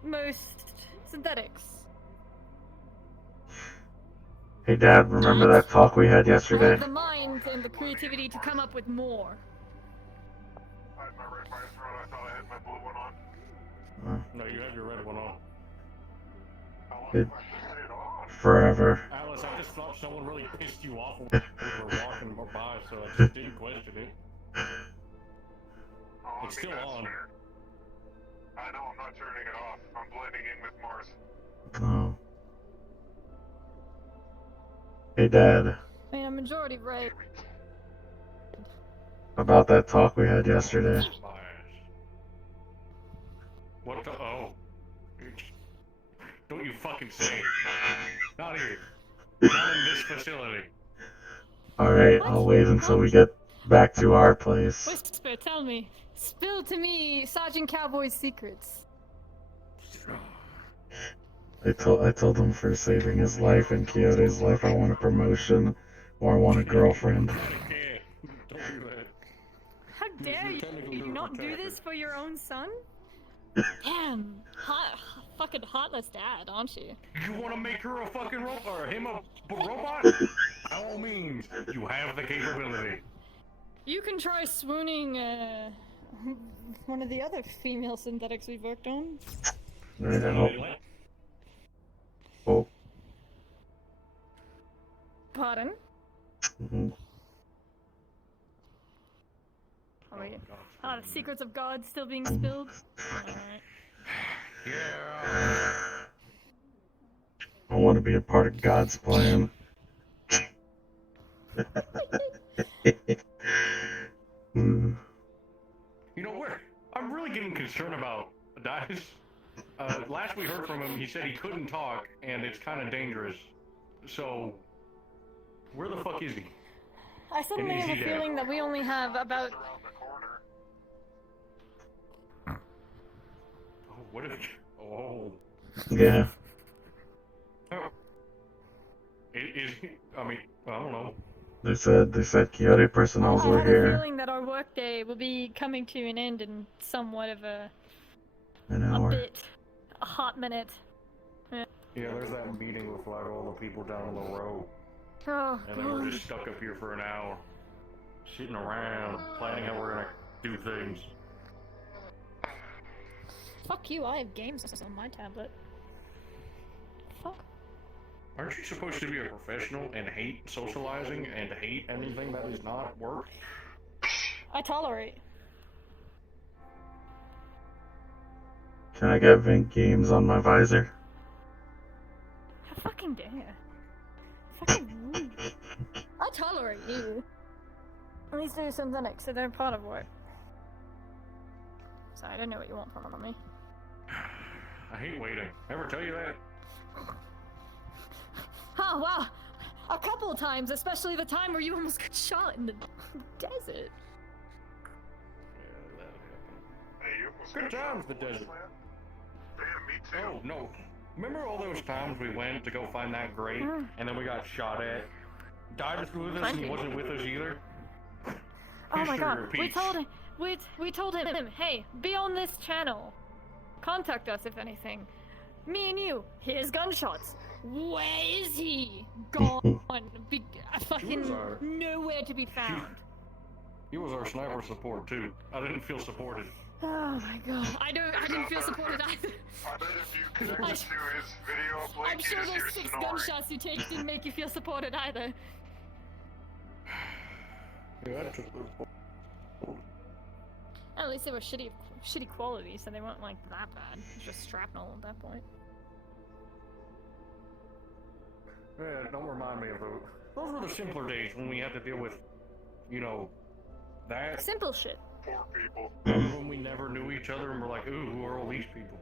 most synthetics. Hey Dad, remember that talk we had I yesterday? have the mind and the creativity to come up with more. I had my red by his throat, I thought I had my blue one on. No, you have your red one on. It, forever. Alice, I just thought someone really pissed you off when we were walking by, so I just didn't question it. It's still on. I know, I'm not turning it off. I'm blending in with Mars. Oh. Hey Dad, I mean, I'm majority right. about that talk we had yesterday. What the? Oh. Don't you fucking say it. Not here. Not in this facility. Alright, I'll wait until we get back to our place. Whisper, tell me. Spill to me Sergeant Cowboy's secrets. I told him for saving his life and Quixote's life I want a promotion or I want a girlfriend. Don't do that. How dare you? You do not do this for your own son? Damn, fucking heartless dad, aren't you? You want to make her a fucking robot, or him a robot? By all means, you have the capability. You can try swooning, one of the other female synthetics we've worked on. Oh. Pardon? Mm-hmm. The secrets of God still being spilled? Alright. Yeah. I want to be a part of God's plan. You know what? I'm really getting concerned about Didus. Last we heard from him, he said he couldn't talk, and it's kind of dangerous. So, where the fuck is he? I suddenly And is have a he dead? feeling that we only have about... Oh, what if... Oh. Yeah. Oh. Is he... I mean, I don't know. They said Quixote personnel I were have a here. feeling that our workday will be coming to an end in somewhat of a An A hour. bit. A hot minute. Yeah. Yeah, there's that meeting with like all the people down on the road. Oh, And then we're God. just stuck up here for an hour. Sitting around, planning how we're gonna do things. Fuck you, I have games on my tablet. Fuck. Aren't you supposed to be a professional and hate socializing and hate anything that is not work? I tolerate. Can I get Vink Games on my visor? How fucking dare. Fucking rude. I tolerate you. At least do synthetic, so they're part of work. Sorry, I don't know what you want from me. I hate waiting. Ever tell you that? Oh, wow. A couple of times, especially the time where you almost got shot in the desert. Hey, you almost Good got shot times, the in the desert. wasteland? Damn, me too. Oh, no. Remember all those times we went to go find that grate, and then we got shot at? Died with us and he wasn't with us either? Oh my History god, repeats. we told him, hey, be on this channel. Contact us if anything. Me and you, here's gunshots. Where is he? Gone. Fucking nowhere to be found. He was our sniper support too. I didn't feel supported. Oh my god. I didn't feel supported either. I bet if you connected to his video, I'm like, sure you just those hear 6 snoring. gunshots you take didn't make you feel supported either. Yeah, I took those. At least they were shitty quality, so they weren't like that bad. It was just shrapnel at that point. Yeah, don't remind me of those. Those were the simpler days when we had to deal with, you know, that. Simple shit. Poor people. Remember when we never knew each other and we're like, ooh, who are all these people?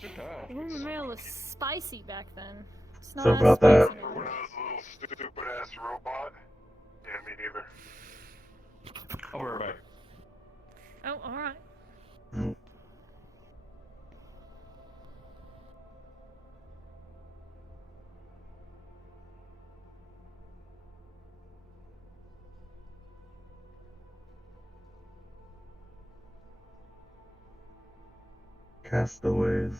Good times. Room rail was spicy back then. It's not So as about spicy that. anymore. When I was a little stupid ass robot. Yeah, me neither. I'll be right back. Oh, alright. Castaways.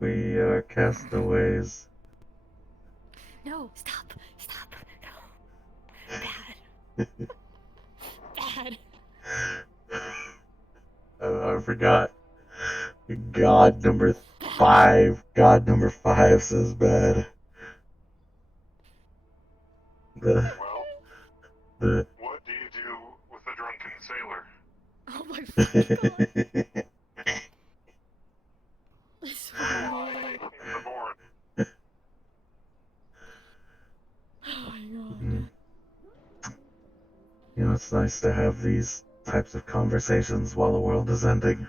We are castaways. No, stop. No. Bad. Oh, I forgot. God number 5. God number 5 says bad. The What do you do with a drunken sailor? Oh my fucking god. This In the morning. Oh my god. You know, it's nice to have these types of conversations while the world is ending.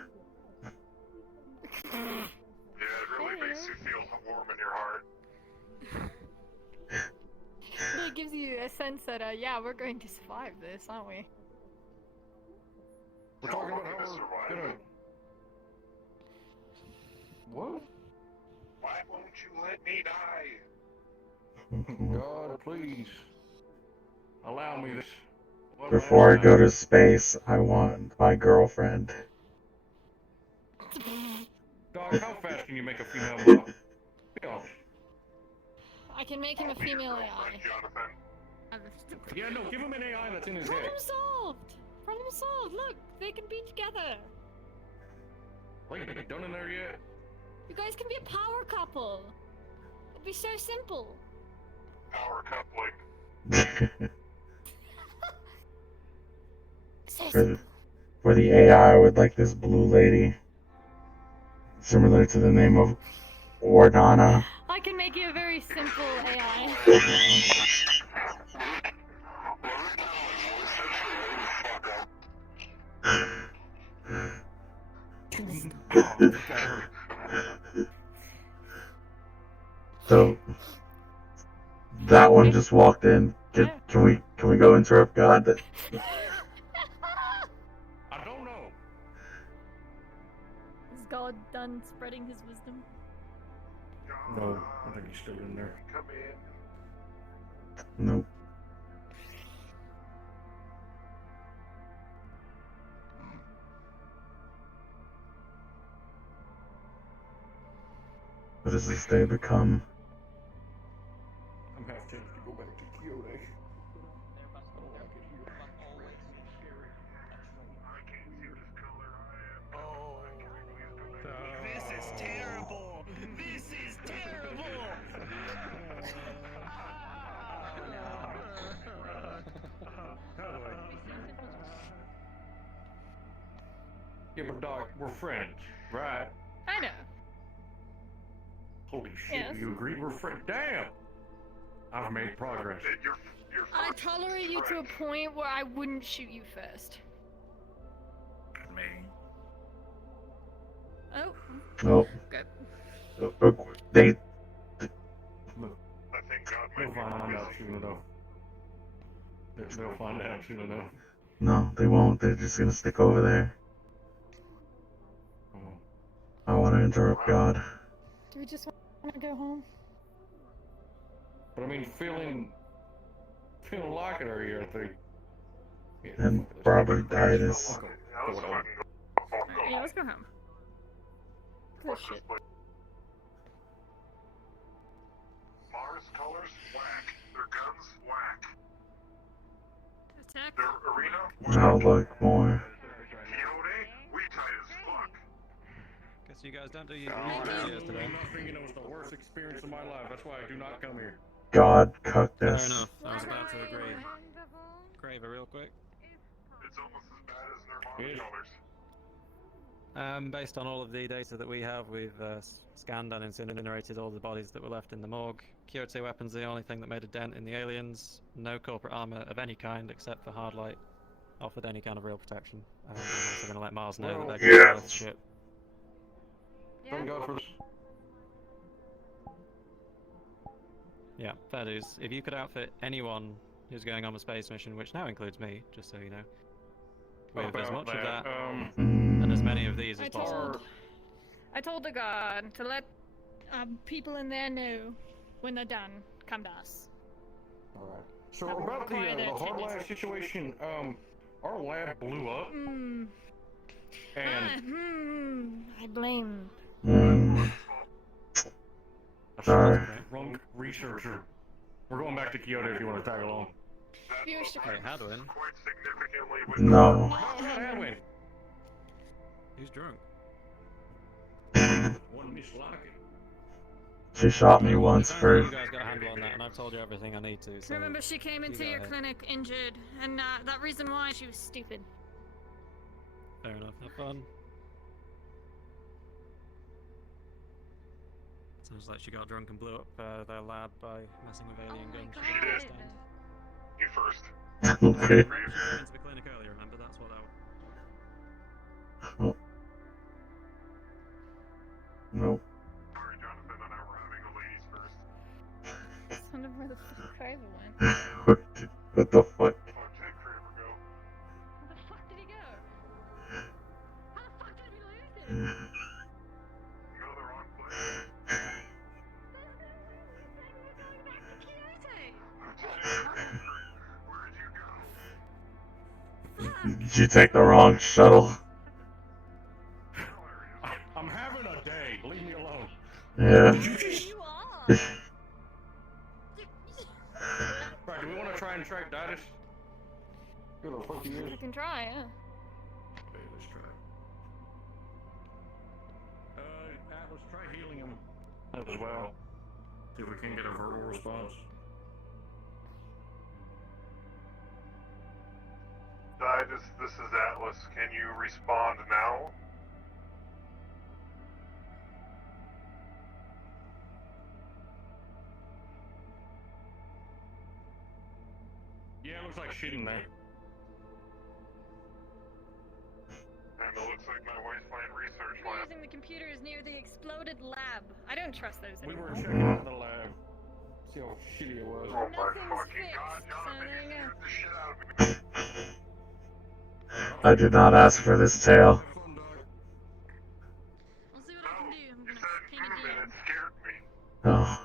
Yeah, it really makes you feel warm in your heart. It gives you a sense that, yeah, we're going to survive this, aren't we? We're talking about how we're gonna... What? Why won't you let me die? God, please. Allow me this. One Before I last go time. to space, I want my girlfriend. Dog, how fast can you make a female bot? Be honest. I can make him a female AI. Yeah, no, give him an AI that's in his head. Problem solved! Problem solved! Look, they can be together! Wait, you done in there yet? You guys can be a power couple! It'd be so simple! Power coupling. For the AI, I would like this blue lady. Similar to the name of Ordana. I can make you a very simple AI. So that one just walked in. Can we go interrupt God? I don't know. Is God done spreading his wisdom? No, I think he's still in there. Come in. Nope. What does this day become? I'm half tempted to go back to Kyoto. I don't like it here. This is terrible! This is terrible! Yeah, but Doc, we're friends, right? I know. Holy shit, Yes. do you agree we're friends? Damn! I've made progress. I tolerate you to a point where I wouldn't shoot you first. Me. Oh. Oh. Good. They. They'll find out soon enough. They'll find out soon enough. No, they won't. They're just gonna stick over there. I want to interrupt God. Do we just want to go home? But I mean, feeling like it here, I think. And probably Titus. Alright, yeah, let's go home. Good shit. Mars colors, whack. Their guns, whack. Attack. Their arena, I'll look more. Quixote, we tight as fuck. Guess you guys don't do your Nothing, today. you know, it's the worst experience of my life. That's why I do not come here. God Fair Cactus. enough. I was about to agree. Craver, real quick. It's almost as bad as Nirvana colors. Based on all of the data that we have, we've scanned and incinerated all the bodies that were left in the morgue. Kyoto weapons are the only thing that made a dent in the aliens. No corporate armor of any kind except for Hardlight offered any kind of real protection. I'm also going to let Mars know that they're going to earth ship. Thank God for this. Yeah, fair dues. If you could outfit anyone who's going on a space mission, which now includes me, just so you know, with as much of that and as many of these as possible. I told the guard to let people in there know when they're done, come to us. Alright. So about the Hardlight situation, our lab blew up. And I blame. Sorry. Drunk researcher. We're going back to Kyoto if you want to tag along. You should Wait, Hadwin? No. Hadwin. Who's drunk? One Miss Lockett. She shot me once for. You guys got a handle on that, and I've told you everything I need to. So Remember, she came into your clinic injured, and that reason why she was stupid. Fair enough. Have fun. Sounds like she got drunk and blew up their lab by messing with alien guns. She didn't understand. You first. Okay. She came into the clinic earlier, remember? That's what that was. Nope. Sorry, Jonathan and I were having a ladies first. Son of where the fuck Craver went. What the fuck? Fuck did Craver go? Where the fuck did he go? How the fuck did we lose him? You know the wrong place. Did you take the wrong shuttle? I'm having a day. Leave me alone. Yeah. Right, do we want to try and track Titus? Who the fuck he is? We can try, yeah. Okay, let's try. Atlas, try healing him as well. See if we can get a verbal response. Titus, this is Atlas. Can you respond now? Yeah, it looks like shit in there. And it looks like my wasteland research We're lab. using the computers near the exploded lab. I don't trust those We anymore. were checking out the lab. See how shitty it was. Oh my Nothing's fucking fixed, god, so Jonathan, there you you go. scared the shit out of me. I did not ask for this tale. We'll see what I can do. I'm gonna paint a DM. It scared me. Oh.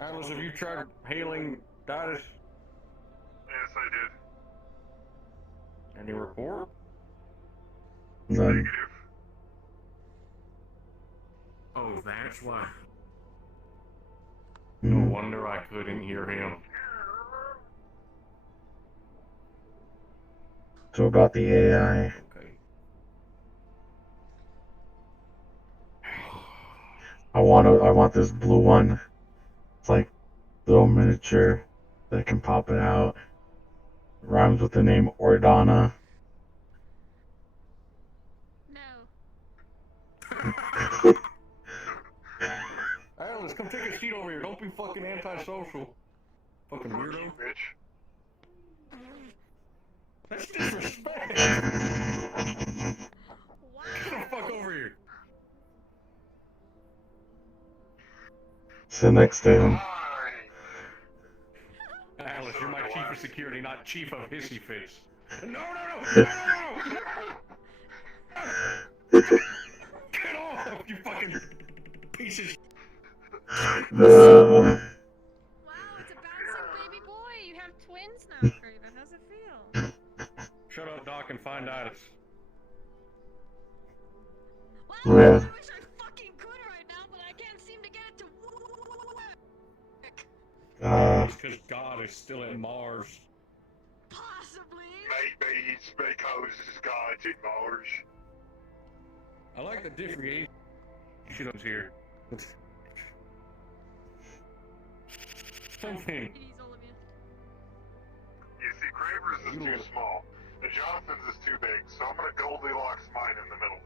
Atlas, have you tried hailing Titus? Yes, I did. Any report? None. Oh, that's why. Hmm. No wonder I couldn't hear him. So about the AI. Okay. I want this blue one. It's like little miniature that can pop it out. Rhymes with the name Ordana. Alice, come take a seat over here. Don't be fucking antisocial. Fucking weirdo. Bitch. That's disrespect. Get the fuck over here. Sit next to him. Alice, you're my chief of security, not chief of hissy fits. No! Get off, you fucking piece of shit. Wow, it's a bouncing baby boy. You have twins now, Craven. How's it feel? Shut up, Doc, and find Alice. Well, Yeah. I wish I fucking could right now, but I can't seem to get it to work. It's because God is still at Mars. Possibly. Maybe Callous' God's in Mars. I like the differentiation here. Something. You see, Kramer's is too small. The Johnson's is too big, so I'm gonna Goldilocks mine in the middle.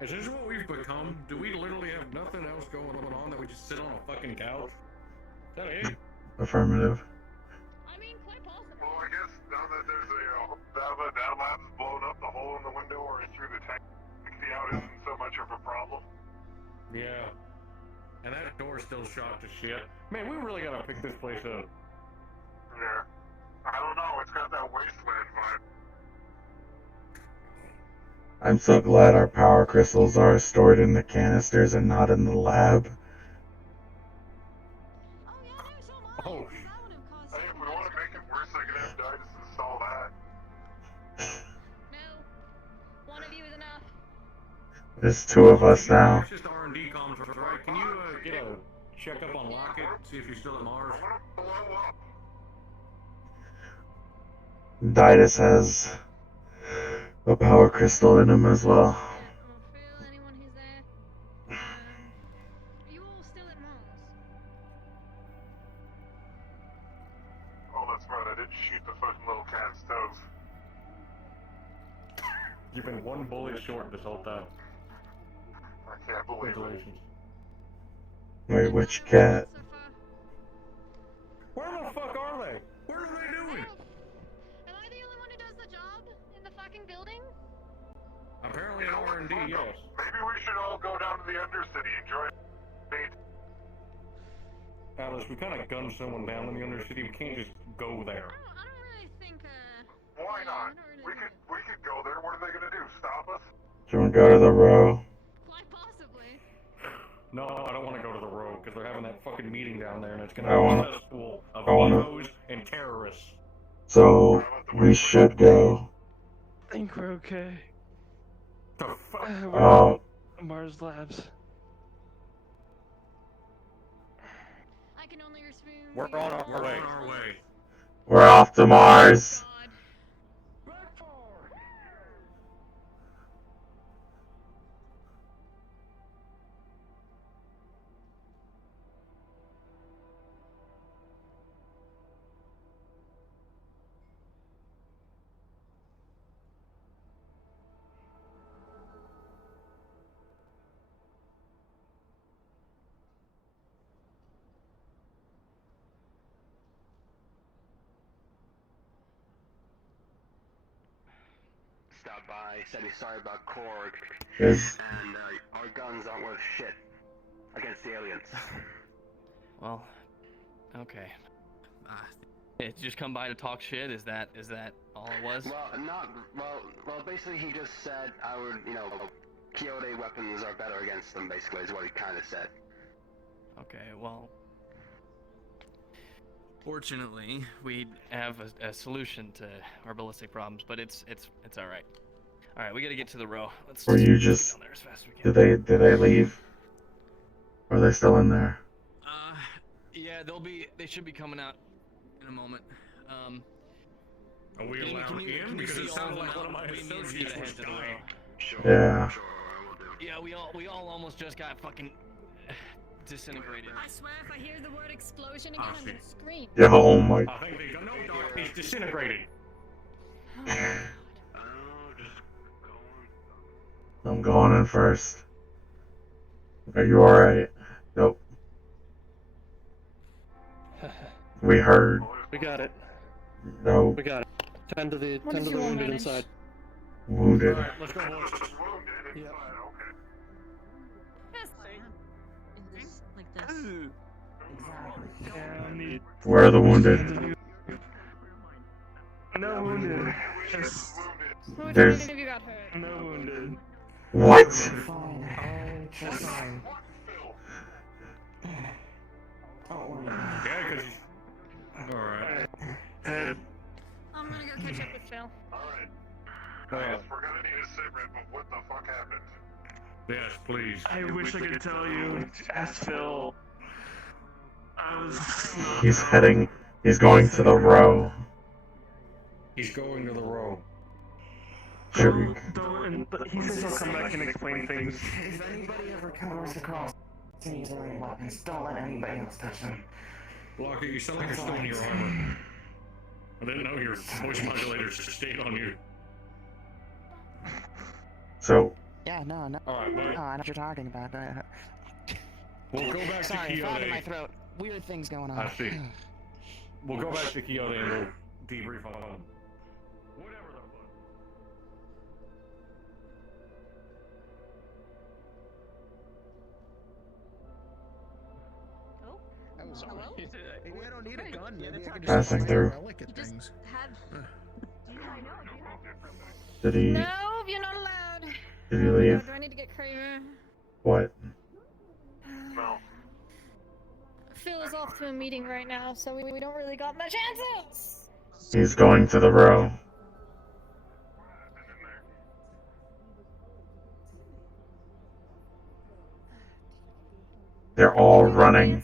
Is this what we've become? Do we literally have nothing else going on that we just sit on a fucking couch? Is that it? Affirmative. Well, I guess now that there's now that that lab's blown up, the hole in the window or through the tank, the out isn't so much of a problem. Yeah. And that door's still shot to shit. Man, we really gotta pick this place up. Yeah. I don't know, it's got that wasteland vibe. I'm so glad our power crystals are stored in the canisters and not in the lab. Oh. Hey, if we want to make it worse, I can have Didas install that. One of you is enough. There's two of us now. It's just R&D comms, right? Can you get a checkup on Lockett, see if he's still at Mars? Didas has a power crystal in him as well. Oh, that's right, I didn't shoot the fucking little cat stove. You've been one bullet short this whole time. I can't believe it. Congratulations. Wait, which cat? Where the fuck are they? What are they doing? Am I the only one who does the job in the fucking building? Apparently in R&D, yes. Maybe we should all go down to the Undercity and join Alice, we kind of gunned someone down in the Undercity. We can't just go there. I don't really think, Why not? We could go there. What are they gonna do? Stop us? Do you want to go to the row? Quite possibly. No, I don't want to go to the road because they're having that fucking meeting down there, and it's I gonna be wanna- a cesspool of I wanna- heroes and terrorists. So, we should go. I think we're okay. The fuck? We're at Mars Labs. I can only assume We're on our way. We're off to Mars. Stopped by, said he's sorry about Korg, Is- and our guns aren't worth shit against the aliens. Well, okay. It just come by to talk shit. Is that all it was? Well, basically he just said I would, Kyoto weapons are better against them, basically, is what he kind of said. Okay, well, Fortunately, we have a solution to our ballistic problems, but it's all right. All right, we gotta get to the row. Let's Or you get just down there as fast as we can. did they leave? Or are they still in there? Yeah, they should be coming out in a moment. Are we allowed in? Because it sounded like one of my associates was dying. Yeah. Yeah, we all almost just got fucking disintegrated. I swear if I hear the word explosion again, I'm gonna scream. Yeah, oh my. I think they got no, Doc, he's disintegrated. I'm going in first. Are you alright? Nope. We heard. We got it. Nope. We got it. Tend to the What tend did to the you all wounded manage? inside. Wounded. Alright, let's go, boys. Yep. Where are the wounded? No wounded. Just Which There's- one of you got hurt? no wounded. What? Just fine. Yeah, because he's... Alright. I'm gonna go catch up with Phil. Alright. We're gonna need a cigarette, but what the fuck happened? Yes, please. I wish I could tell you. Ask Phil. I was. He's going to the row. He's going to the row. Should we? He says he'll come back and explain things. If anybody ever comes across any weapons, don't let anybody else touch them. Lockett, you sound like you're still in your armor. I didn't know your voice modulators stayed on you. So. Yeah, no. Alright, no, I know what you're talking about. We'll go back Sorry, to frog in my Quixote. throat. Weird things going on. I see. We'll go back to Quixote and we'll debrief on whatever the fuck. I'm sorry. Maybe I don't need a gun. Maybe I can just Passing through. look at things. Did he? No, you're not allowed. Did he Oh my leave? God, do I need to get Kramer? What? No. Phil is off to a meeting right now, so we don't really got much answers. He's going to the row. They're all running.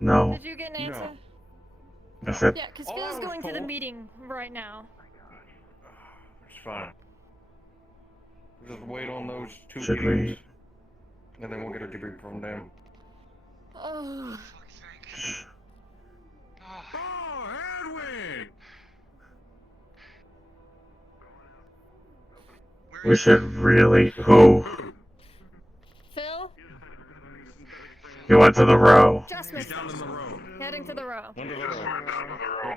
No. Did you get an answer? I said. Yeah, because Phil's going to the meeting right now. It's fine. Just wait on those two Should we? meetings, and then we'll get a debrief from them. Oh. Oh, Edwin! We should really. Who? Phil? He went to the row. Just missed it. Heading to the row. Went to the row.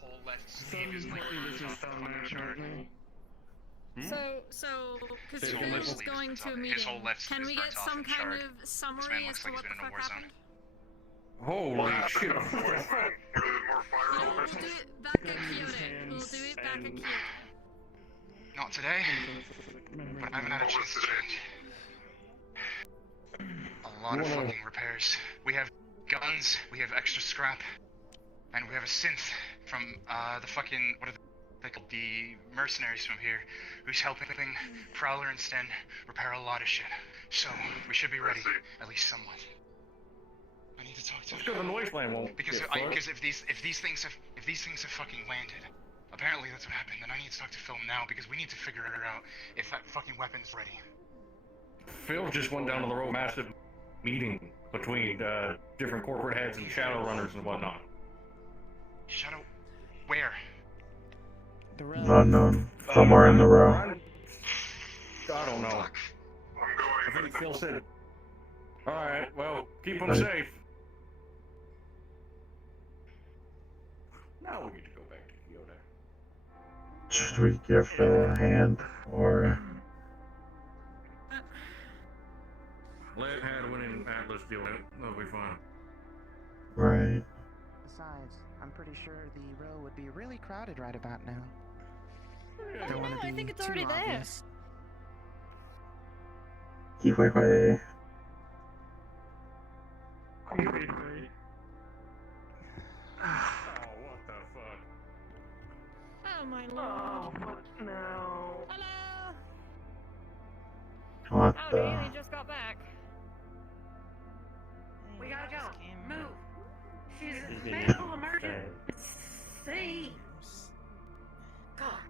Whole left sleeve is like fucking charged. So, because His whole Phil left is sleeve going is to a burnt off. meeting, His whole left can sleeve we is get burnt off some and kind charred. of This summary man as looks to like what he's the been in a fuck war zone. happened? Holy shit! More fire We'll do it back at Kyoto. We'll do it back at Kyoto. Not today, but I haven't had a chance to check. A lot of fucking repairs. We have guns, we have extra scrap, and we have a synth from the fucking, what are they called? The mercenaries from here, who's helping Prowler and Sten repair a lot of shit. So, we should be ready, at least somewhat. I need to talk to Let's go to the wasteland. Won't because get fucked. because if these things have fucking landed, apparently that's what happened. Then I need to talk to Phil now because we need to figure out if that fucking weapon's ready. Phil just went down to the road, massive meeting between different corporate heads and shadow runners and whatnot. Shadow, where? Unknown. Somewhere in the row. I don't know. I think Phil said. All right, well, keep them Right. safe. Now we get to go back to Kyoto. Should we give Phil a hand or? Let Hadwin and Atlas deal with it. They'll be fine. Right. Besides, I'm pretty sure the row would be really crowded right about now. I don't know, I think it's already there. Keep away. Hello, my lord. Oh, what now? Hello. What Howdy, the? we just got back. We gotta go. Move. She's She's a been medical in emergency. God.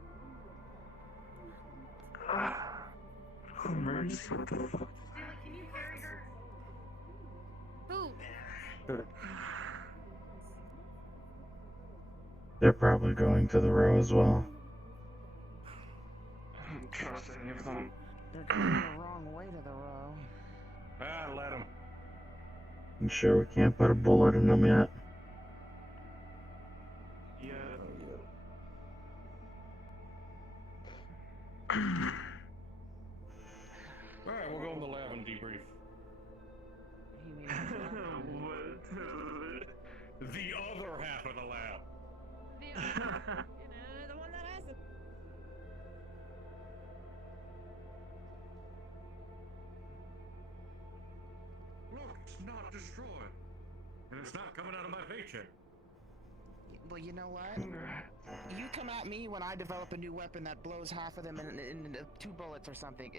Emergency? What the fuck? Stanley, can you carry her? Who? They're probably going to the row as well. I don't trust any of them. They're going the wrong way to the row. Ah, let him. You sure we can't put a bullet in them yet? Yeah. Alright, we'll go in the lab and debrief. The other half of the lab. The one that hasn't. Look, it's not destroyed. And it's not coming out of my paycheck. Well, you know what? You come at me when I develop a new weapon that blows half of them in 2 bullets or something.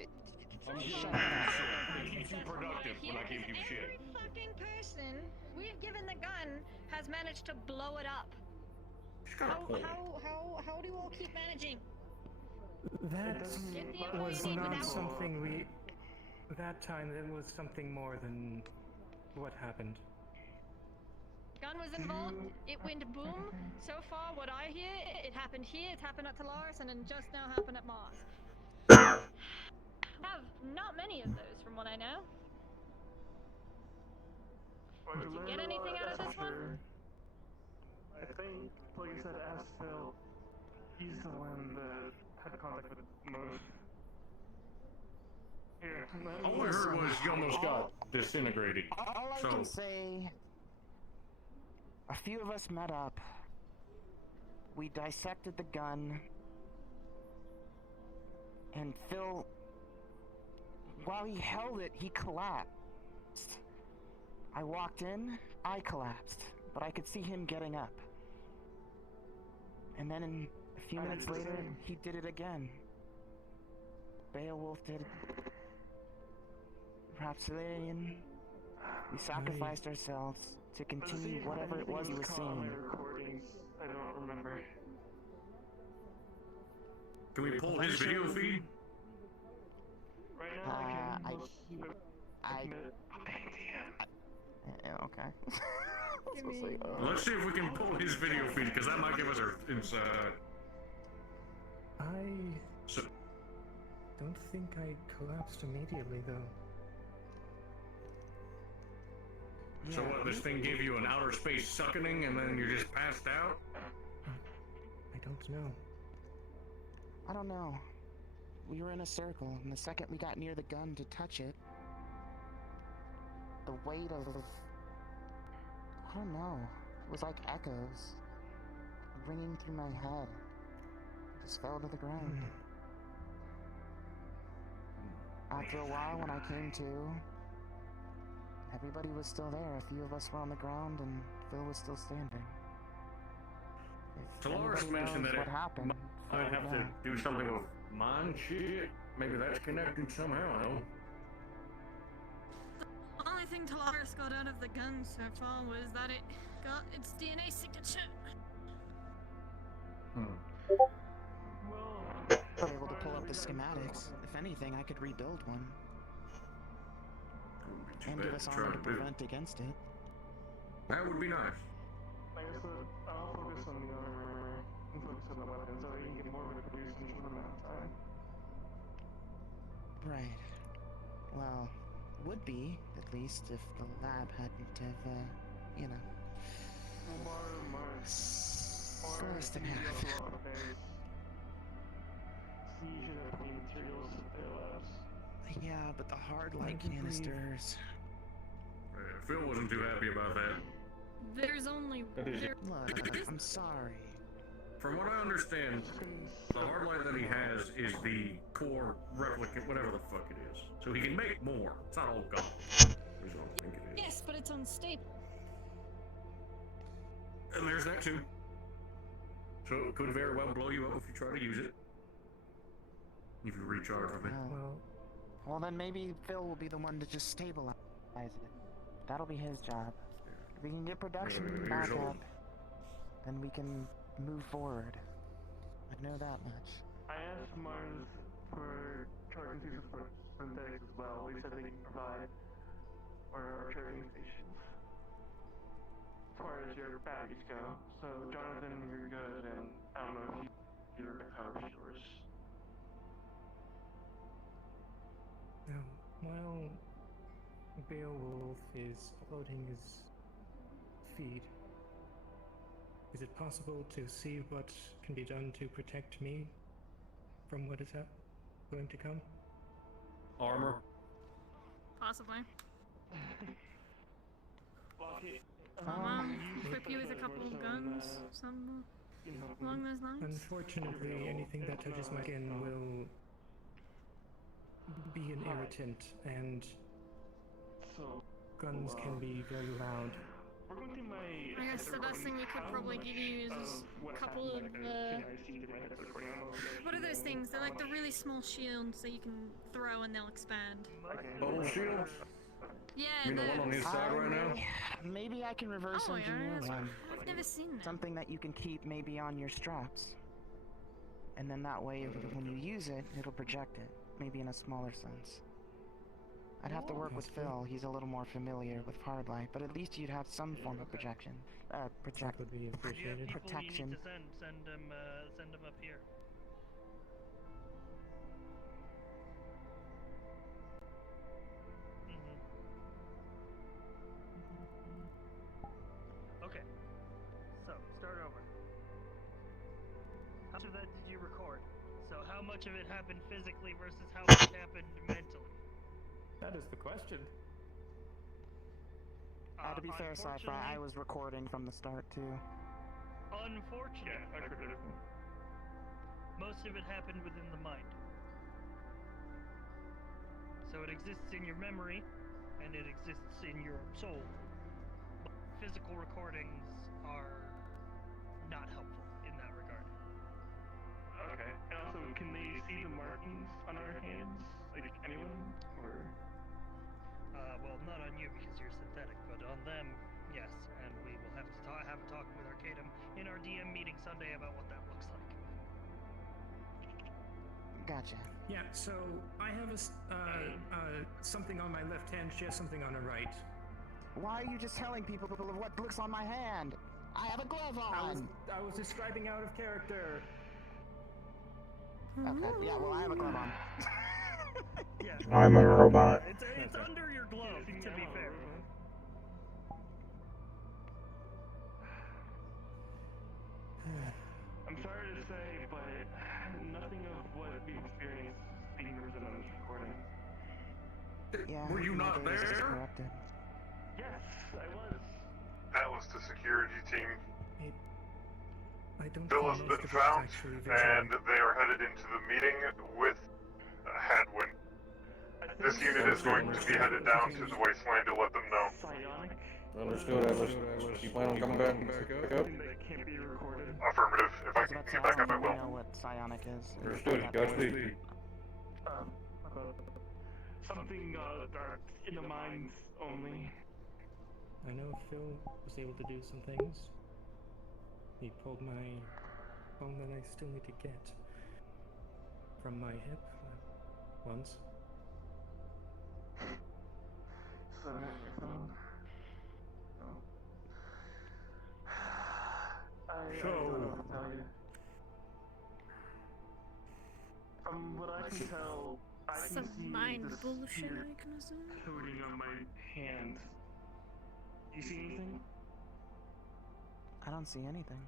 Shut up. It keeps you productive when I give you shit. Every fucking person we've given the gun has managed to blow it up. How do you all keep managing? That Get the was information not without- something we... That time, it was something more than what happened. Gun was involved, it went boom. So far, what I hear, it happened here, it happened at Callous, and then just now happened at Mars. Have not many of those, from what I know. Did you get anything out of this one? I think, like you said, Asphalt, he's the one that had contact with most. Here, All we heard was you almost got disintegrated. All I So, can say, a few of us met up. We dissected the gun, and Phil, while he held it, he collapsed. I walked in, I collapsed, but I could see him getting up. And then a few minutes later, he did it again. Beowulf did. Rapsilian. We sacrificed ourselves to continue whatever it was he was seeing. Recordings, I don't remember. can we pull his video feed? Right now, I can. Okay. Let's see if we can pull his video feed, because that might give us our inside. I So, don't think I collapsed immediately, though. so what, this thing gave you an outer space suckening and then you just passed out? I don't know. I don't know. We were in a circle, and the second we got near the gun to touch it, the weight of... I don't know. It was like echoes ringing through my head. I just fell to the ground. After a while, when I came to, everybody was still there. A few of us were on the ground, and Phil was still standing. If Dolores anybody mentioned knows that what it happened, Phil might would have to know. do something with mind shit. Maybe that's connected somehow, no? The only thing Dolores got out of the gun so far was that it got its DNA signature. I was able to pull up the schematics. If anything, I could rebuild one. And give us armor to prevent against it. That would be nice. Like I said, I'll focus on the armor and focus on the weapons so you can get more reproduced in a short amount of time. Right. Well, would be, at least, if the lab hadn't have, you know... sliced in half. Yeah, but the hard light canisters... Phil wasn't too happy about that. There's only... Look, I'm sorry. From what I understand, the hard light that he has is the core replicant, whatever the fuck it is. So he can make more. It's not all gone. Is what I think it is. Yes, but it's unstable. And there's that too. So it could very well blow you up if you try to use it. If you recharge with it. Well, then maybe Phil will be the one to just stabilize it. That'll be his job. If we can get production back up, then we can move forward. I know that much. I asked Mars for charging stations for synthetics as well. They said they can provide our charging stations as far as your batteries go. So Jonathan, you're good, and I don't know if you're recovered yours. While Beowulf is uploading his feed, is it possible to see what can be done to protect me from what is going to come? Armor. Possibly. Um, Equip you with a couple of guns, some along those lines. Unfortunately, anything that touches my skin will be an irritant, and guns can be very loud. I guess the best thing we could probably give you is a couple of, what are those things? They're like the really small shields that you can throw and they'll expand. Bubble shields? Yeah, You mean the one on his side right now? Maybe I can reverse Oh, yeah, engineer that's right. one. I've never seen that. Something that you can keep maybe on your straps. And then that way, when you use it, it'll project it. Maybe in a smaller sense. I'd have to work with Phil. He's a little more familiar with hard light, but at least you'd have some form of projection. That would be appreciated. Protection. You need to send them up here. Okay. So, start over. How much of that did you record? So how much of it happened physically versus how much happened mentally? That is the question. To be fair, Sci-Fi, I was recording from the start too. Unfortunately, I heard it. most of it happened within the mind. So it exists in your memory, and it exists in your soul. But physical recordings are not helpful in that regard. Okay. And also, can they see the markings on our hands? Like anyone? Or Well, not on you because you're synthetic, but on them, yes. And we will have to have a talk with Arcadum in our DM meeting Sunday about what that looks like. Gotcha. Yeah, so I have something on my left hand, she has something on her right. Why are you just telling people of what looks on my hand? I have a glove on! I was describing out of character. Okay, yeah, well, I have a glove on. Yeah. I'm a robot. It's under your glove, to be fair. I'm sorry to say, but nothing of what we've experienced is being presented on this recording. Yeah, Were you not my data is there? corrupted. Yes, I was. That was the security team. I don't Bill think has most been of it's found, actually visual. and they are headed into the meeting with Hadwin. This unit is going to be headed down to the wasteland to let them know. Psionic? Understood, Atlas. You plan on coming back up? Something that can't be recorded. Affirmative. If I can get back up, I We will. know what psionic is. Understood. Godspeed. About something in the minds only. I know Phil was able to do some things. He pulled my bone that I still need to get from my hip once. So, I don't know what to tell you. From what I can tell, I can Some see mind this bullshit, weird I can assume. coating on my hand. Do you see anything? I don't see anything.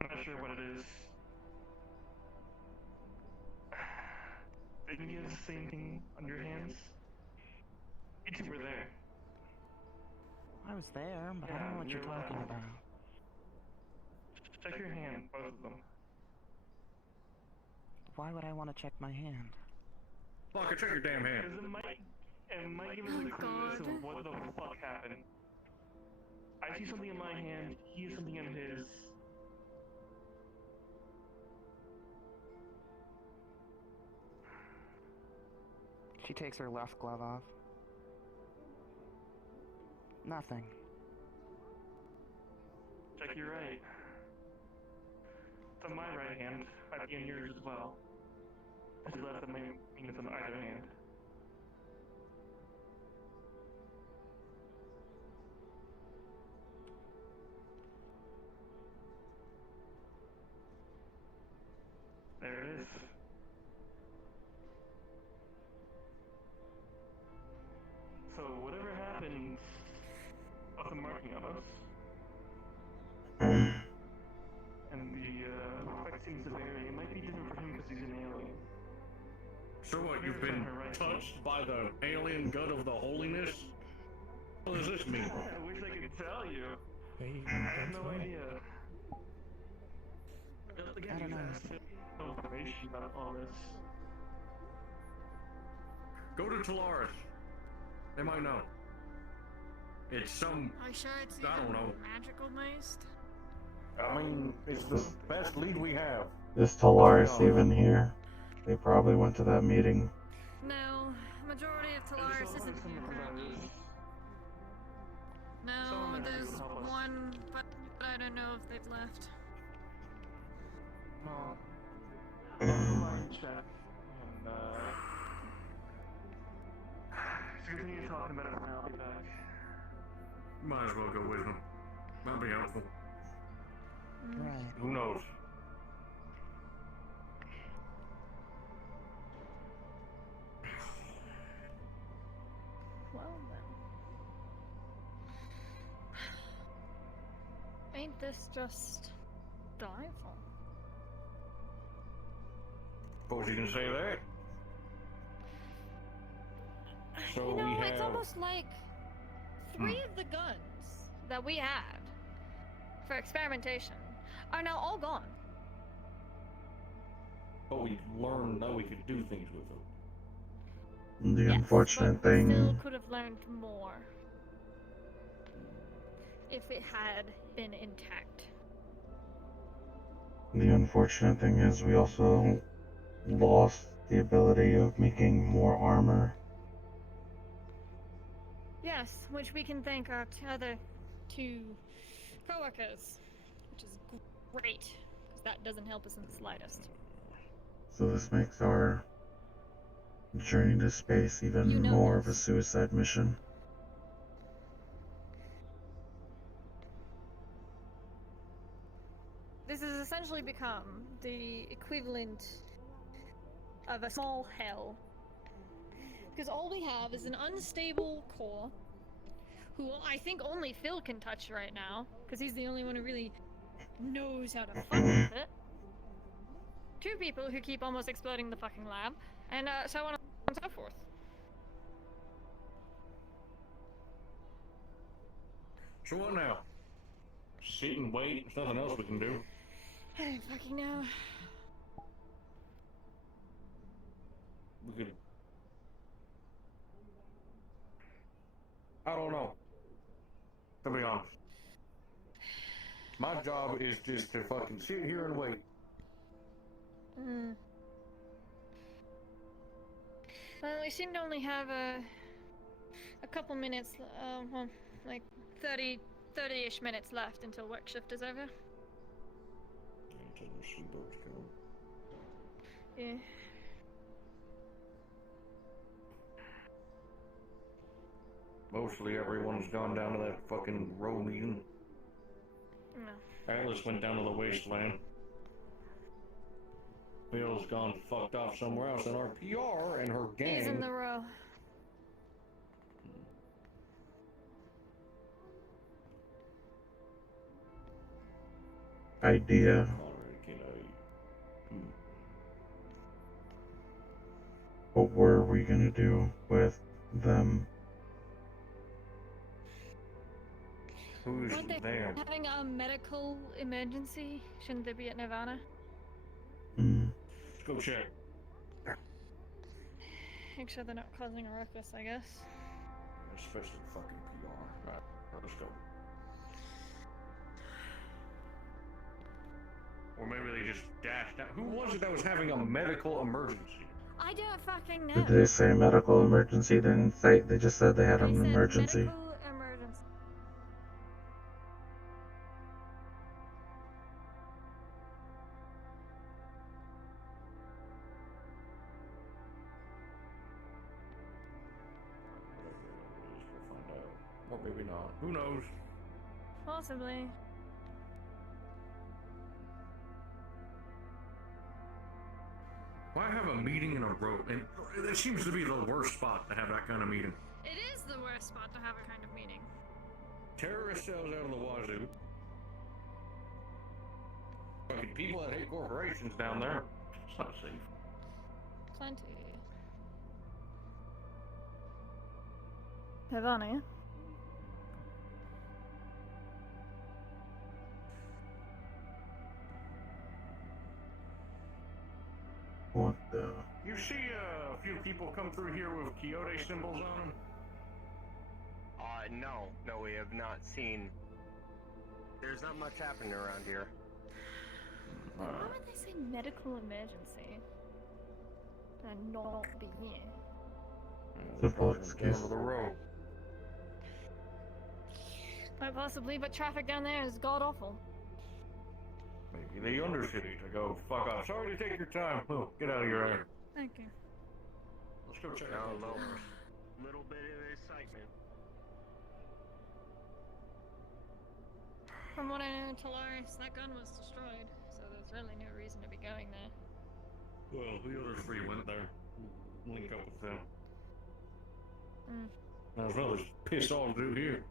I'm not sure what it is. Didn't you have the same thing on your hands? You two were there. I was there, but I don't know what you're talking about. Check your hand, both of them. Why would I want to check my hand? Blocker, check your damn hand. Because it might give us a clue as to what the fuck happened. I see something in my hand, he has something in his. She takes her left glove off. Nothing. Check your right. It's on my right hand. Might be in yours as well. If you left, that may mean it's on either hand. There it is. So whatever happens of the marking on us, and the effect seems to vary. It might be different for him because he's an alien. So what, you've been touched by the alien gut of the holiness? What does this mean? I wish I could tell you. Hey, I have that's no fine. idea. Again, you asked no information about all this. Go to Talaris. They might know. It's some... Are you sure it's I don't even know. magical based? I mean, it's the best lead we have. Is Talaris even here? They probably went to that meeting. No, majority of Talaris isn't here currently. No, there's one, but I don't know if they've left. No. Line check. And, so continue talking about it now. I'll be back. Might as well go with them. Might be helpful. Right. Who knows? Well then. Ain't this just delightful? Suppose you can say that. So You know, we have... it's almost like 3 of the guns that we had for experimentation are now all gone. But we learned that we could do things with them. The unfortunate but we still thing, could have learned more if it had been intact. the unfortunate thing is we also lost the ability of making more armor. Yes, which we can thank our other 2 coworkers, which is great, because that doesn't help us in the slightest. So this makes our journey to space even more of a suicide mission. This has essentially become the equivalent of a small hell. Because all we have is an unstable core, who I think only Phil can touch right now, because he's the only one who really knows how to fuck with it. 2 people who keep almost exploding the fucking lab, and so on and so forth. So what now? Sit and wait? There's nothing else we can do. I don't fucking know. We could... I don't know. To be honest. My job is just to fucking sit here and wait. Well, we seem to only have a couple minutes, well, like 30-ish minutes left until work shift is over. Until the seabirds go. Yeah. Mostly everyone's gone down to that fucking row meeting. No. Callous went down to the wasteland. Bill's gone fucked off somewhere else, and our PR and her gang... He's in the row. Idea. What were we gonna do with them? Who's Weren't they there? having a medical emergency? Shouldn't they be at Nirvana? Let's go check. Make sure they're not causing a ruckus, I guess. Especially fucking PR. Right, let's go. just dashed out. Who was it that was having a medical emergency? I don't fucking know. Did they say medical emergency? They didn't say. They just said they had They an said emergency. medical emergency. We'll find out. Or maybe not. Who knows? Possibly. Why have a meeting in a row? And it seems to be the worst spot to have that kind of meeting. It is the worst spot to have a kind of meeting. Terrorist cells out of the wazoo. Fucking people that hate corporations down there. It's not safe. Plenty. Havana. What the? You see a few people come through here with Quixote symbols on them? No, we have not seen. There's not much happening around here. Why would they say medical emergency and not be here? Simple excuse. Of the road. Quite possibly, but traffic down there is god awful. Maybe the Undercity to go fuck off. Sorry to take your time. Oh, get out of your hair. Thank you. Let's go check Now out a the little bit of excitement. From what I know, Callous, that gun was destroyed, so there's really no reason to be going there. Well, the other three went there. Link up with them. As well as piss all do here.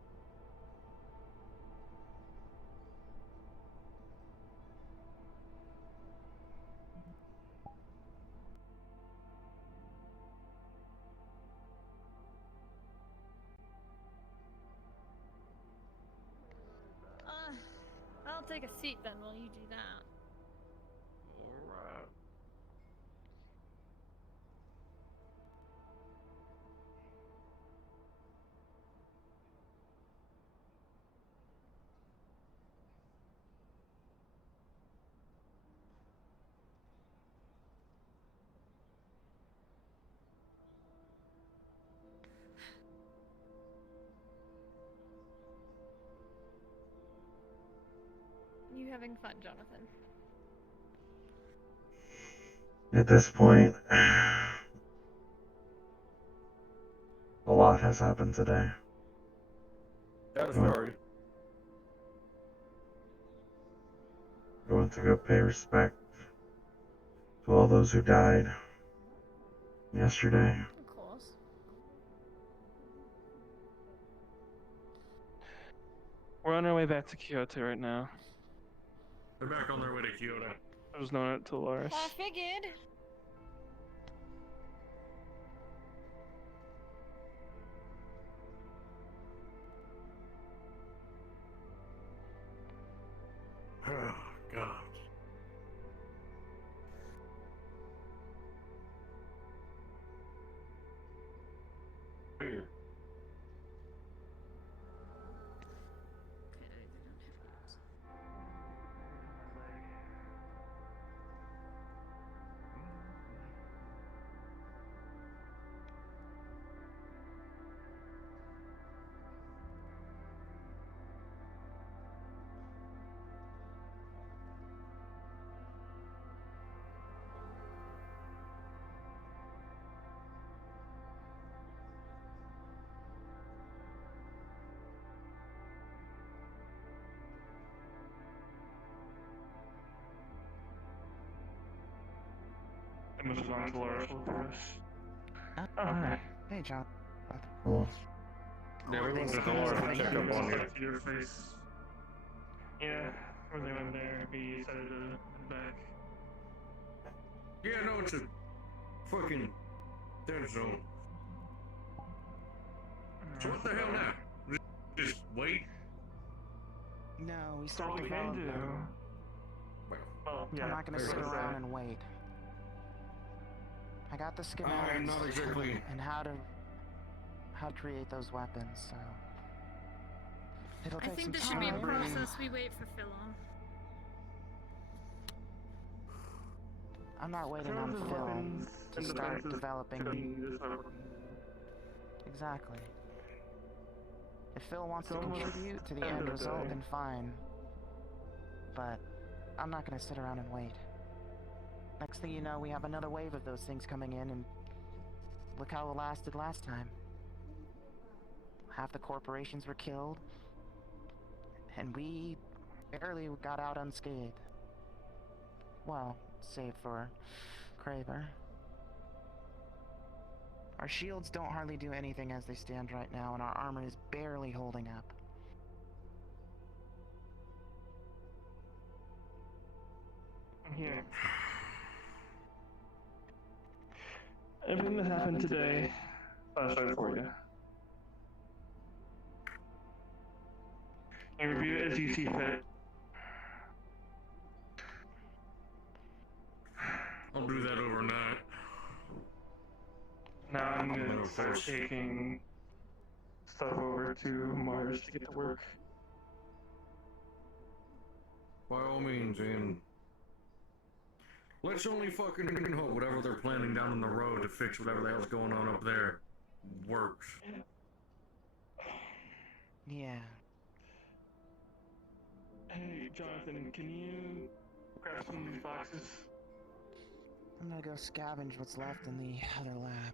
I'll take a seat then while you do that. Alright. You having fun, Jonathan? At this point, a lot has happened today. That's sorry. Going to go pay respect to all those who died yesterday. Of course. We're on our way back to Kyoto right now. They're back on their way to Kyoto. I was known it to Lars. I figured. Oh, God. Here. I must have gone to Lars for this. Oh, hi. Hey, John. Cool. Yeah, we went to the Lord to check up on you. Your face. Yeah, when they went there, we decided to head back. Yeah, no, it's a fucking dead zone. So what the hell now? Just wait? No, we That's start all we to can vote, do. though. Oh, yeah. I'm not gonna sit around and wait. I got the schematics not exactly. and how to create those weapons, so it'll I take think some this should be a time. process we wait for Phil on. I'm not waiting In on terms of Phil weapons to and start defenses, developing. there's no weapon. Exactly. If Phil wants to It's almost contribute to the end end of result, day. then fine. But I'm not gonna sit around and wait. Next thing you know, we have another wave of those things coming in, and look how it lasted last time. Half the corporations were killed, and we barely got out unscathed. Well, save for Kraber. Our shields don't hardly do anything as they stand right now, and our armor is barely holding up. Here. Everything that happened today, I'll show it for you. You review it as you see fit. I'll do that overnight. Now I'm Middle gonna start course. taking stuff over to Mars to get to work. By all means, Ian. Let's only fucking hope whatever they're planning down on the road to fix whatever the hell's going on up there works. Yeah. Hey, Jonathan, can you grab some of these boxes? I'm gonna go scavenge what's left in the other lab.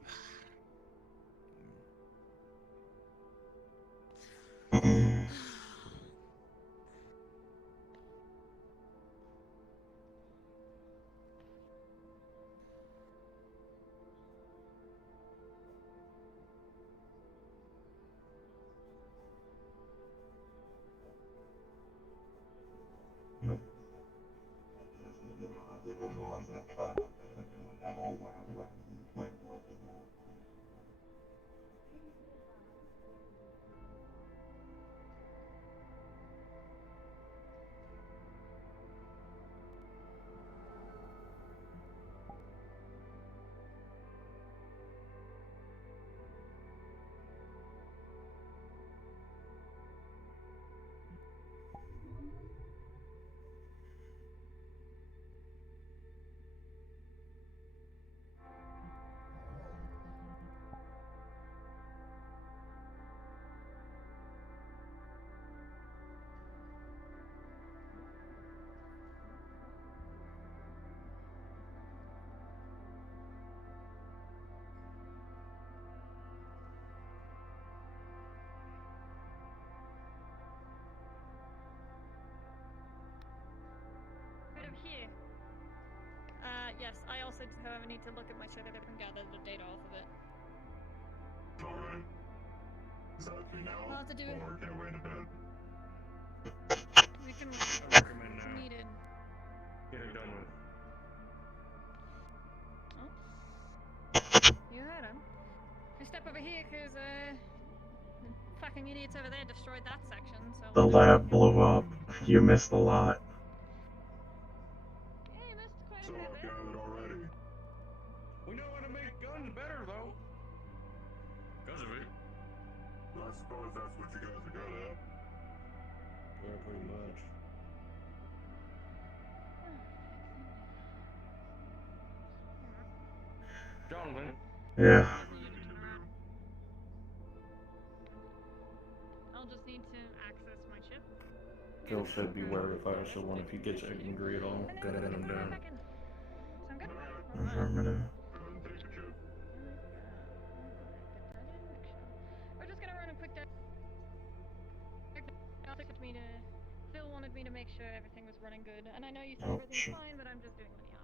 Right over here. Yes, I also, however, need to look at my setup and gather the data off of it. Alright. Is that for now? I'll have to do it. Or can I wait a bit? We can. I recommend now. Needed. Get it done with. Oh. You heard him. We step over here because, the fucking idiots over there destroyed that section, so. The lab blew up. You missed a lot. Yeah, you missed quite So a I've bit. gathered already. We know how to make guns better, though. Because of it. I suppose that's what you guys are good at. Yeah, pretty much. Jonathan. Yeah. I'll just need to access my chip. Phil said beware of fire, so one if he gets angry at all, gun him down. Sound good? Affirmative. We're just gonna run a quick me to Phil wanted me to make sure everything was running good, and I know you said everything's fine, but I'm just doing what he asked.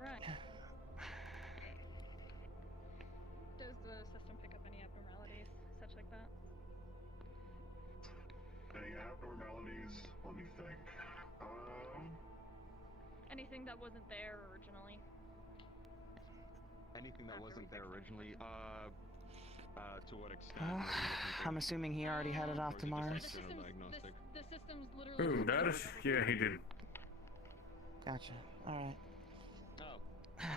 Alright. Does the system pick up any abnormalities, such like that? Any abnormalities? Let me think. Anything that wasn't there originally? Anything that wasn't there originally, to what extent? What are you looking for? I'm assuming he already headed off to Mars. The system's literally. Ooh, Darius? Yeah, he did. Gotcha. Alright. Oh.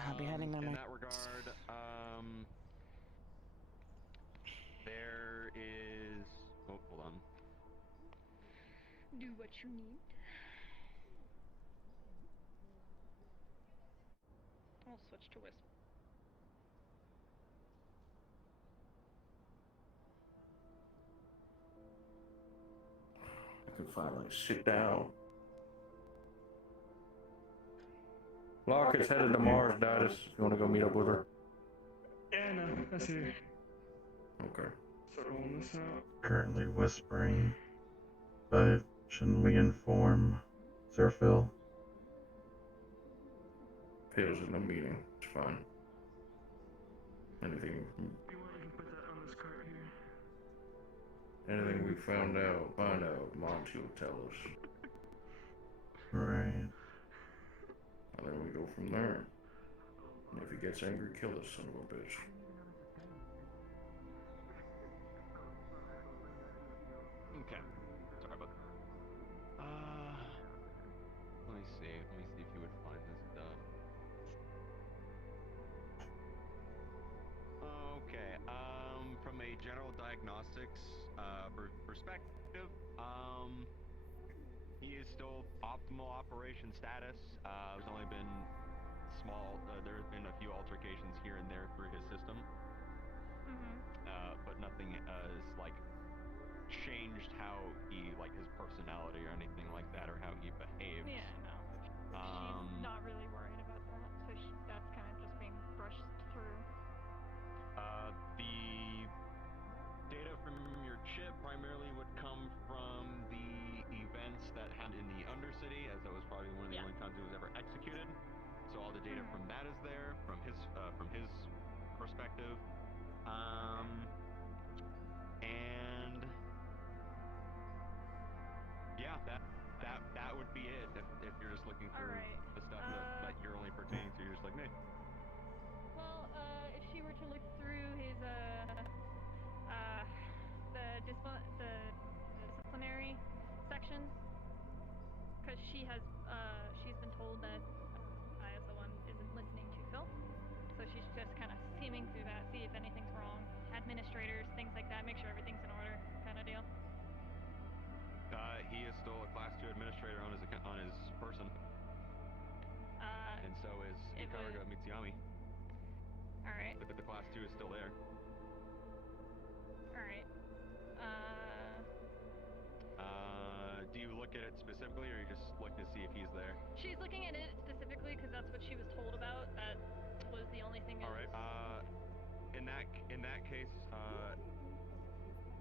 I'll be heading there. In that regard, there is do what you need. I'll switch to whisper. I can finally sit down. Locke is headed to Mars, Didus, if you want to go meet up with her. Yeah, no, I see. Okay. Start rolling this out. Currently whispering, but shouldn't we inform Sir Phil? Phil's in the meeting. It's fine. Anything Put that on this cart here. Anything we find out, Monty will tell us. Right. And then we go from there. And if he gets angry, kill this son of a bitch. Okay. Sorry about let me see. Let me see if you would find this stuff. Okay. From a general diagnostics perspective, he is still optimal operation status. There's only been there have been a few altercations here and there through his system. But nothing has like changed how he his personality or anything like that, or how he behaves. Yeah, no. She's not really worried about that, so that's kind of just being brushed through. The data from your chip primarily would come from the events that happened in the Undercity, as that was probably one of the only times it was ever executed. So all the data from that is there, from his perspective. And yeah, that would be it. If you're just looking through the stuff that you're only pertaining to, you're just like me. Well, if she were to look through his the disciplinary section, because she's been told that I, as the one, isn't listening to Phil, so she's just kind of skimming through that, see if anything's wrong, administrators, things like that, make sure everything's in order, kind of deal. He is still a Class 2 administrator on his person. And so is Hikaruga Mitsuyami. Alright. But the Class 2 is still there. Alright. Do you look at it specifically, or you just look to see if he's there? She's looking at it specifically because that's what she was told about. That was the only thing. All right. In that case,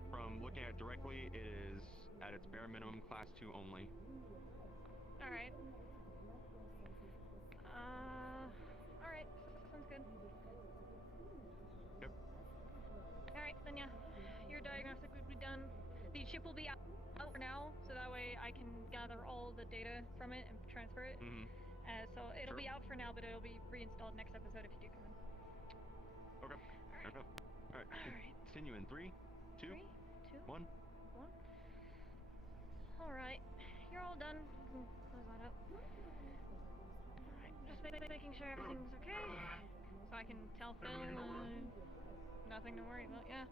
from looking at it directly, it is at its bare minimum Class 2 only. All right. All right. Sounds good. Yep. All right, then yeah, your diagnostic would be done. The chip will be out for now, so that way I can gather all the data from it and transfer it. So it'll be out for now, but it'll be reinstalled next episode if you do come in. Okay. Fair enough. All right. Continue in 3, 2, 1. All right, you're all done. You can close that up. All right, just making sure everything's okay, so I can tell Phil nothing to worry about. Yeah,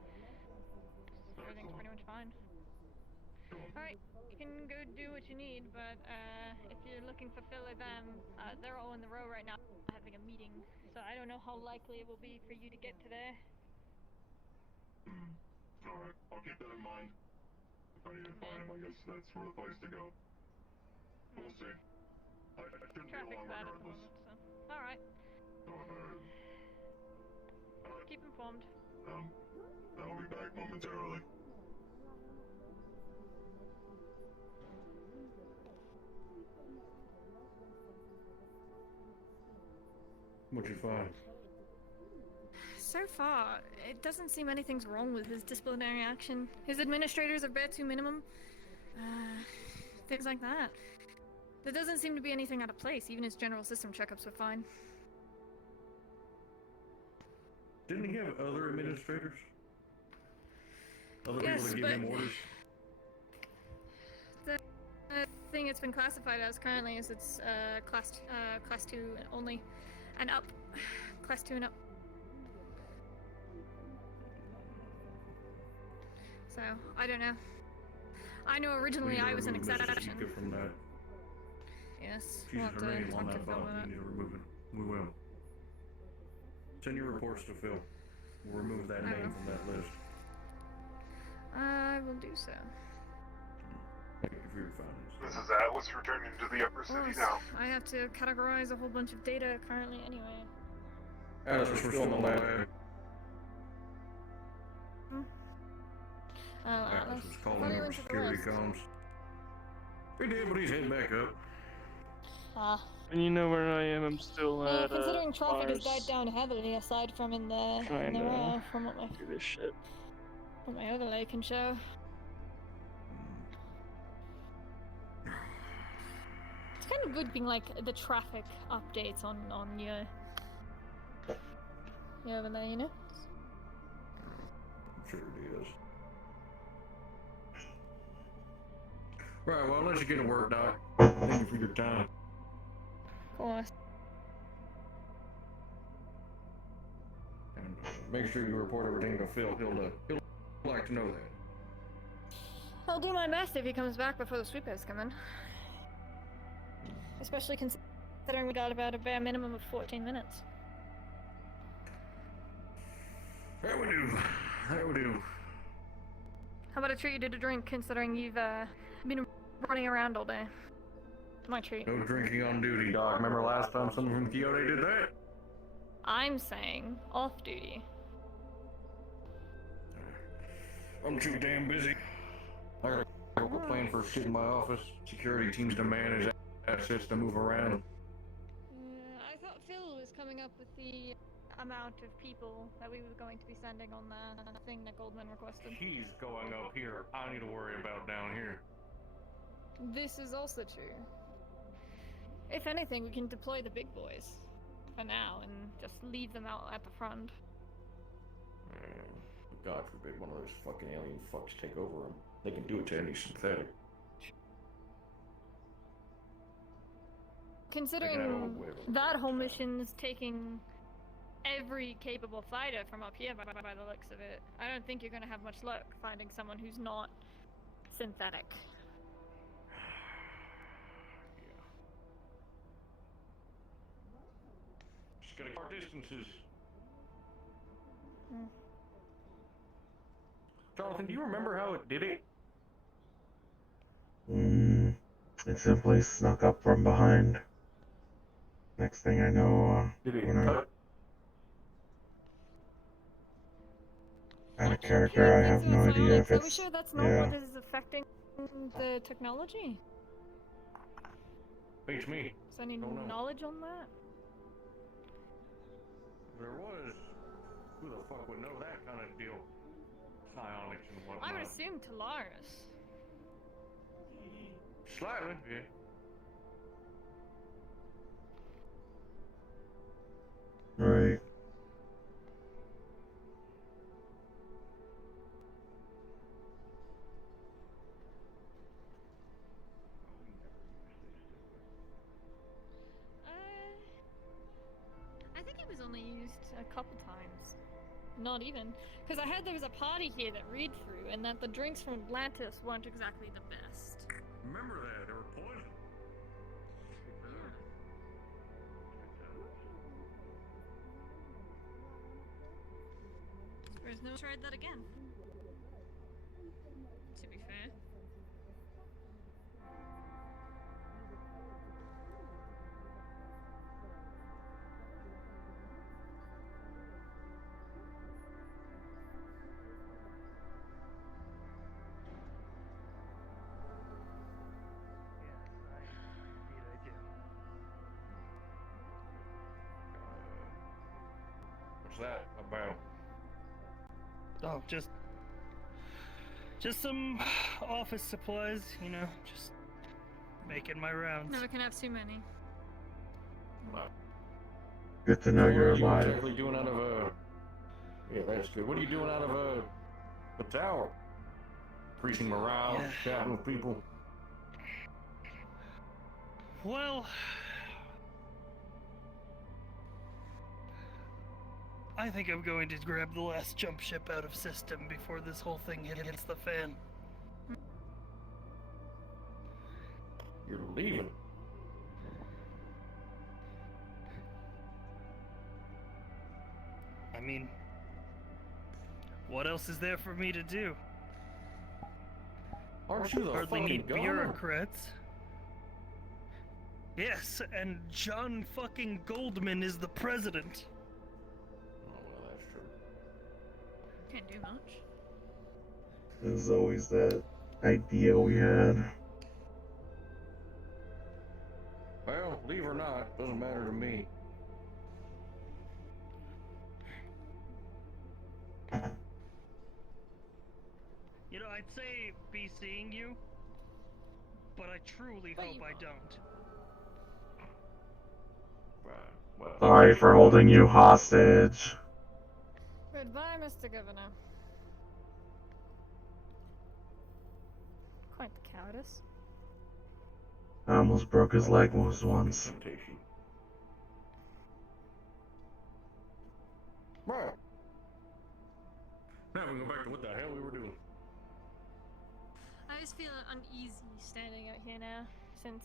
everything's pretty much fine. All right, you can go do what you need, but if you're looking for Phil or them, they're all in the row right now having a meeting, so I don't know how likely it will be for you to get to there. Alright, I'll keep that in mind. If I need to find him, I guess that's where the place to go. We'll see. I shouldn't be along regardless. Alright. Keep informed. I'll be back momentarily. What'd you find? So far, it doesn't seem anything's wrong with his disciplinary action. His administrators are bare to minimum. Things like that. There doesn't seem to be anything out of place. Even his general system checkups were fine. Didn't he have other administrators? Other Yes, people that give him orders? The thing it's been classified as currently is it's class 2 only, and up. Class 2 and up. So, I don't know. I know We originally need to I was an remove Mrs. exception. Ika from that. Yes, She's we'll her have to name talk on to that Phil file. about You it. need to remove it. We will. Send your reports to Phil. We'll remove that I name will. from that list. I will do so. Thank you for your findings. This is Atlas returning to the upper city Plus, now. I have to categorize a whole bunch of data currently anyway. Alice, we're still on the lab. Oh, Atlas Atlas. was I calling thought you over went to the security west. comms. He did, but he's heading back up. Ah. And you know where I am, I'm still Well, at, considering traffic has Mars, died down heavily, aside from in the trying to rail, from what do this shit. my overlay can show. It's kind of good being like the traffic updates on your overlay, you know? I'm sure it is. Right, well, I'll let you get to work, Doc. Thank you for your time. Of course. And make sure you report everything to Phil. He'll like to know that. I'll do my best if he comes back before the sweepers come in. Especially considering we got about a bare minimum of 14 minutes. That would do. That would do. How about I treat you to a drink, considering you've been running around all day? My treat. No drinking on duty, Doc. Remember last time someone from Quixote did that? I'm saying off duty. I'm too damn busy. I gotta go up a plan for shit in my office. Security teams to manage assets to move around. I thought Phil was coming up with the amount of people that we were going to be sending on the thing that Goldman requested. He's going up here. I need to worry about down here. This is also true. If anything, we can deploy the big boys for now and just leave them out at the front. God forbid one of those fucking alien fucks take over them. They can do it to any synthetic. Considering that whole mission's taking every capable fighter from up here by the looks of it, I don't think you're gonna have much luck finding someone who's not synthetic. Just gotta guard distances. Jonathan, do you remember how it did it? It simply snuck up from behind. Next thing I know, Did it when I cut? add a character, I have no idea if Are we it's, sure that's not yeah. what is affecting the technology? Beats me. Is there any Don't know. knowledge on that? There was. Who the fuck would know that kind of deal? Psionics and whatnot. I would assume Talaris. Slightly, yeah. Right. I think it was only used a couple times. Not even. Because I heard there was a party here that read through, and that the drinks from Atlantis weren't exactly the best. Remember that, they were poison. Suppose no one tried that again. To be fair. What's that about? Oh, just some office supplies, you know, just making my rounds. Never can have too many. Good to know you're What are alive. you exactly doing out of yeah, that's good. What are you doing out of the tower? Increasing morale, Yeah. chatting with people. Well, I think I'm going to grab the last jump ship out of system before this whole thing hits the fan. You're leaving. I mean, what else is there for me to do? Aren't you the Hardly fucking need governor? bureaucrats. Yes, and John fucking Goldman is the president. Oh, well, that's true. Can't do much. There's always that idea we had. Well, leave or not, doesn't matter to me. You know, I'd say be seeing you, but I truly hope I don't. Well, Sorry for holding you hostage. Goodbye, Mr. Governor. Quite the cowardice. I almost broke his leg once. Right. Now we go back to what the hell we were doing. I just feel uneasy standing out here now, since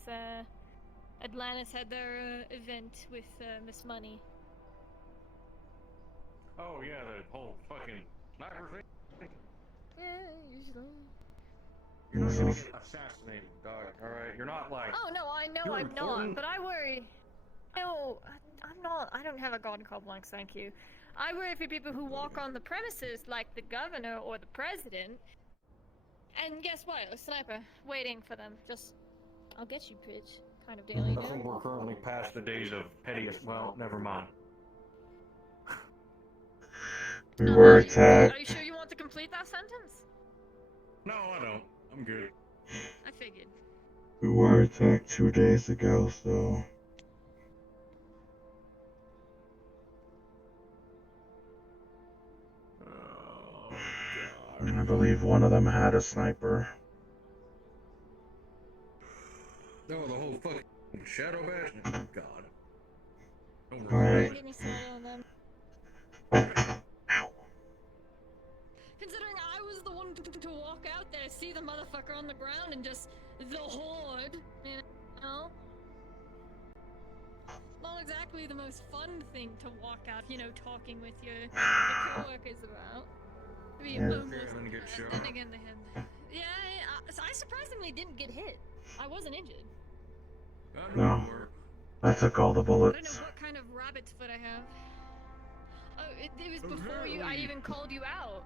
Atlantis had their event with Miss Money. Oh yeah, the whole fucking sniper thing. Yeah, usually. You're not gonna get assassinated, dog. All right, you're not like. Oh no, I know you're I'm important. not, but I worry. No, I'm not. I don't have a god complex, thank you. I worry for people who walk on the premises like the governor or the president. And guess what? A sniper waiting for them. Just, I'll get you, bitch. Kind of deal, you I think know? we're currently past the days of pettiest. Well, never mind. We were Are attacked. you sure you want to complete that sentence? No, I don't. I'm good. I figured. We were attacked 2 days ago, so. And I believe one of them had a sniper. No, the whole fucking shadow bash. Oh God. Don't Alright. Get me started on them. Considering I was the one to walk out there, see the motherfucker on the ground, and just the horde, you know? Not exactly the most fun thing to walk out, you know, talking with your coworkers about. To be almost, then again, yeah, I surprisingly didn't get hit. I wasn't injured. No. I took all the I don't bullets. know what kind of rabbit's foot I have. Oh, it was before I even called you out.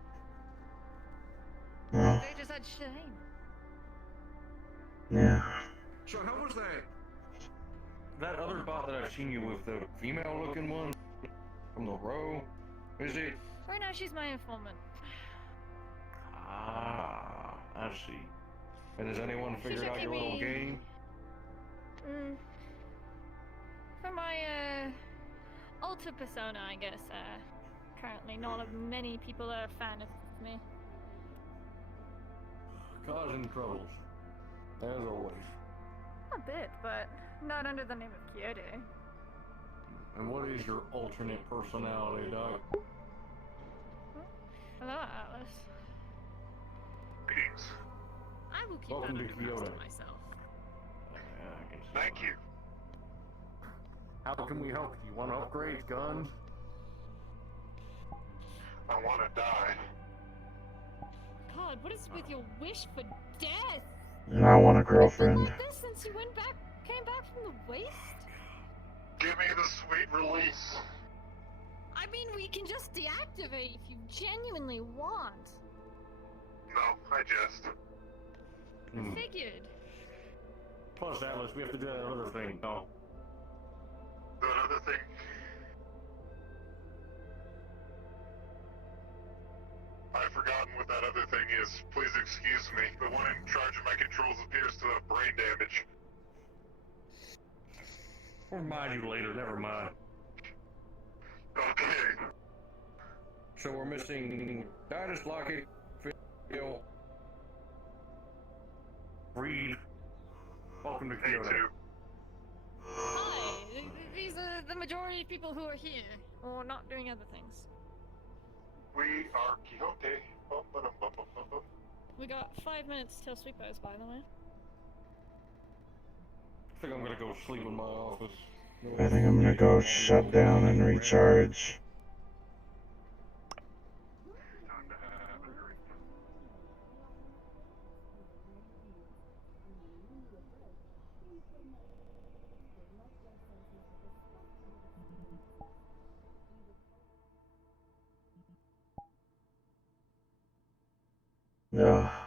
Well, They just had shame. yeah. So how was that? That other bot that I've seen you with, the female-looking one from the row, is it? Right now, she's my informant. Ah, I see. And has anyone figured out your little game? For my, alter persona, I guess, currently not many people are a fan of me. Causing troubles, as always. A bit, but not under the name of Kyoto. And what is your alternate personality, Doc? Hello, Atlas. Greetings. I will keep Welcome that to under wraps Kyoto. to myself. Thank you. How can we help you? Want upgrades, guns? I want to die. God, what is with your wish for death? And I want a You've been girlfriend. like this since you came back from the waste? Give me the sweet release. I mean, we can just deactivate if you genuinely want. No, I just. Hmm. Figured. Plus, Atlas, we have to do that other thing. No. That other thing. I've forgotten what that other thing is. Please excuse me. The one in charge of my controls appears to have brain damage. We'll remind you later, never mind. Okay. So we're missing Dynast, Lockett, Phil, Reed. Welcome to Kyoto. Hi, these are the majority of people who are here, or not doing other things. We are Quixote. Bum, ba-dum, bum, bum, bum, bum. We got 5 minutes till sleepers, by the way. I think I'm gonna go sleep in my office. I think I'm gonna go shut down and recharge. Ugh.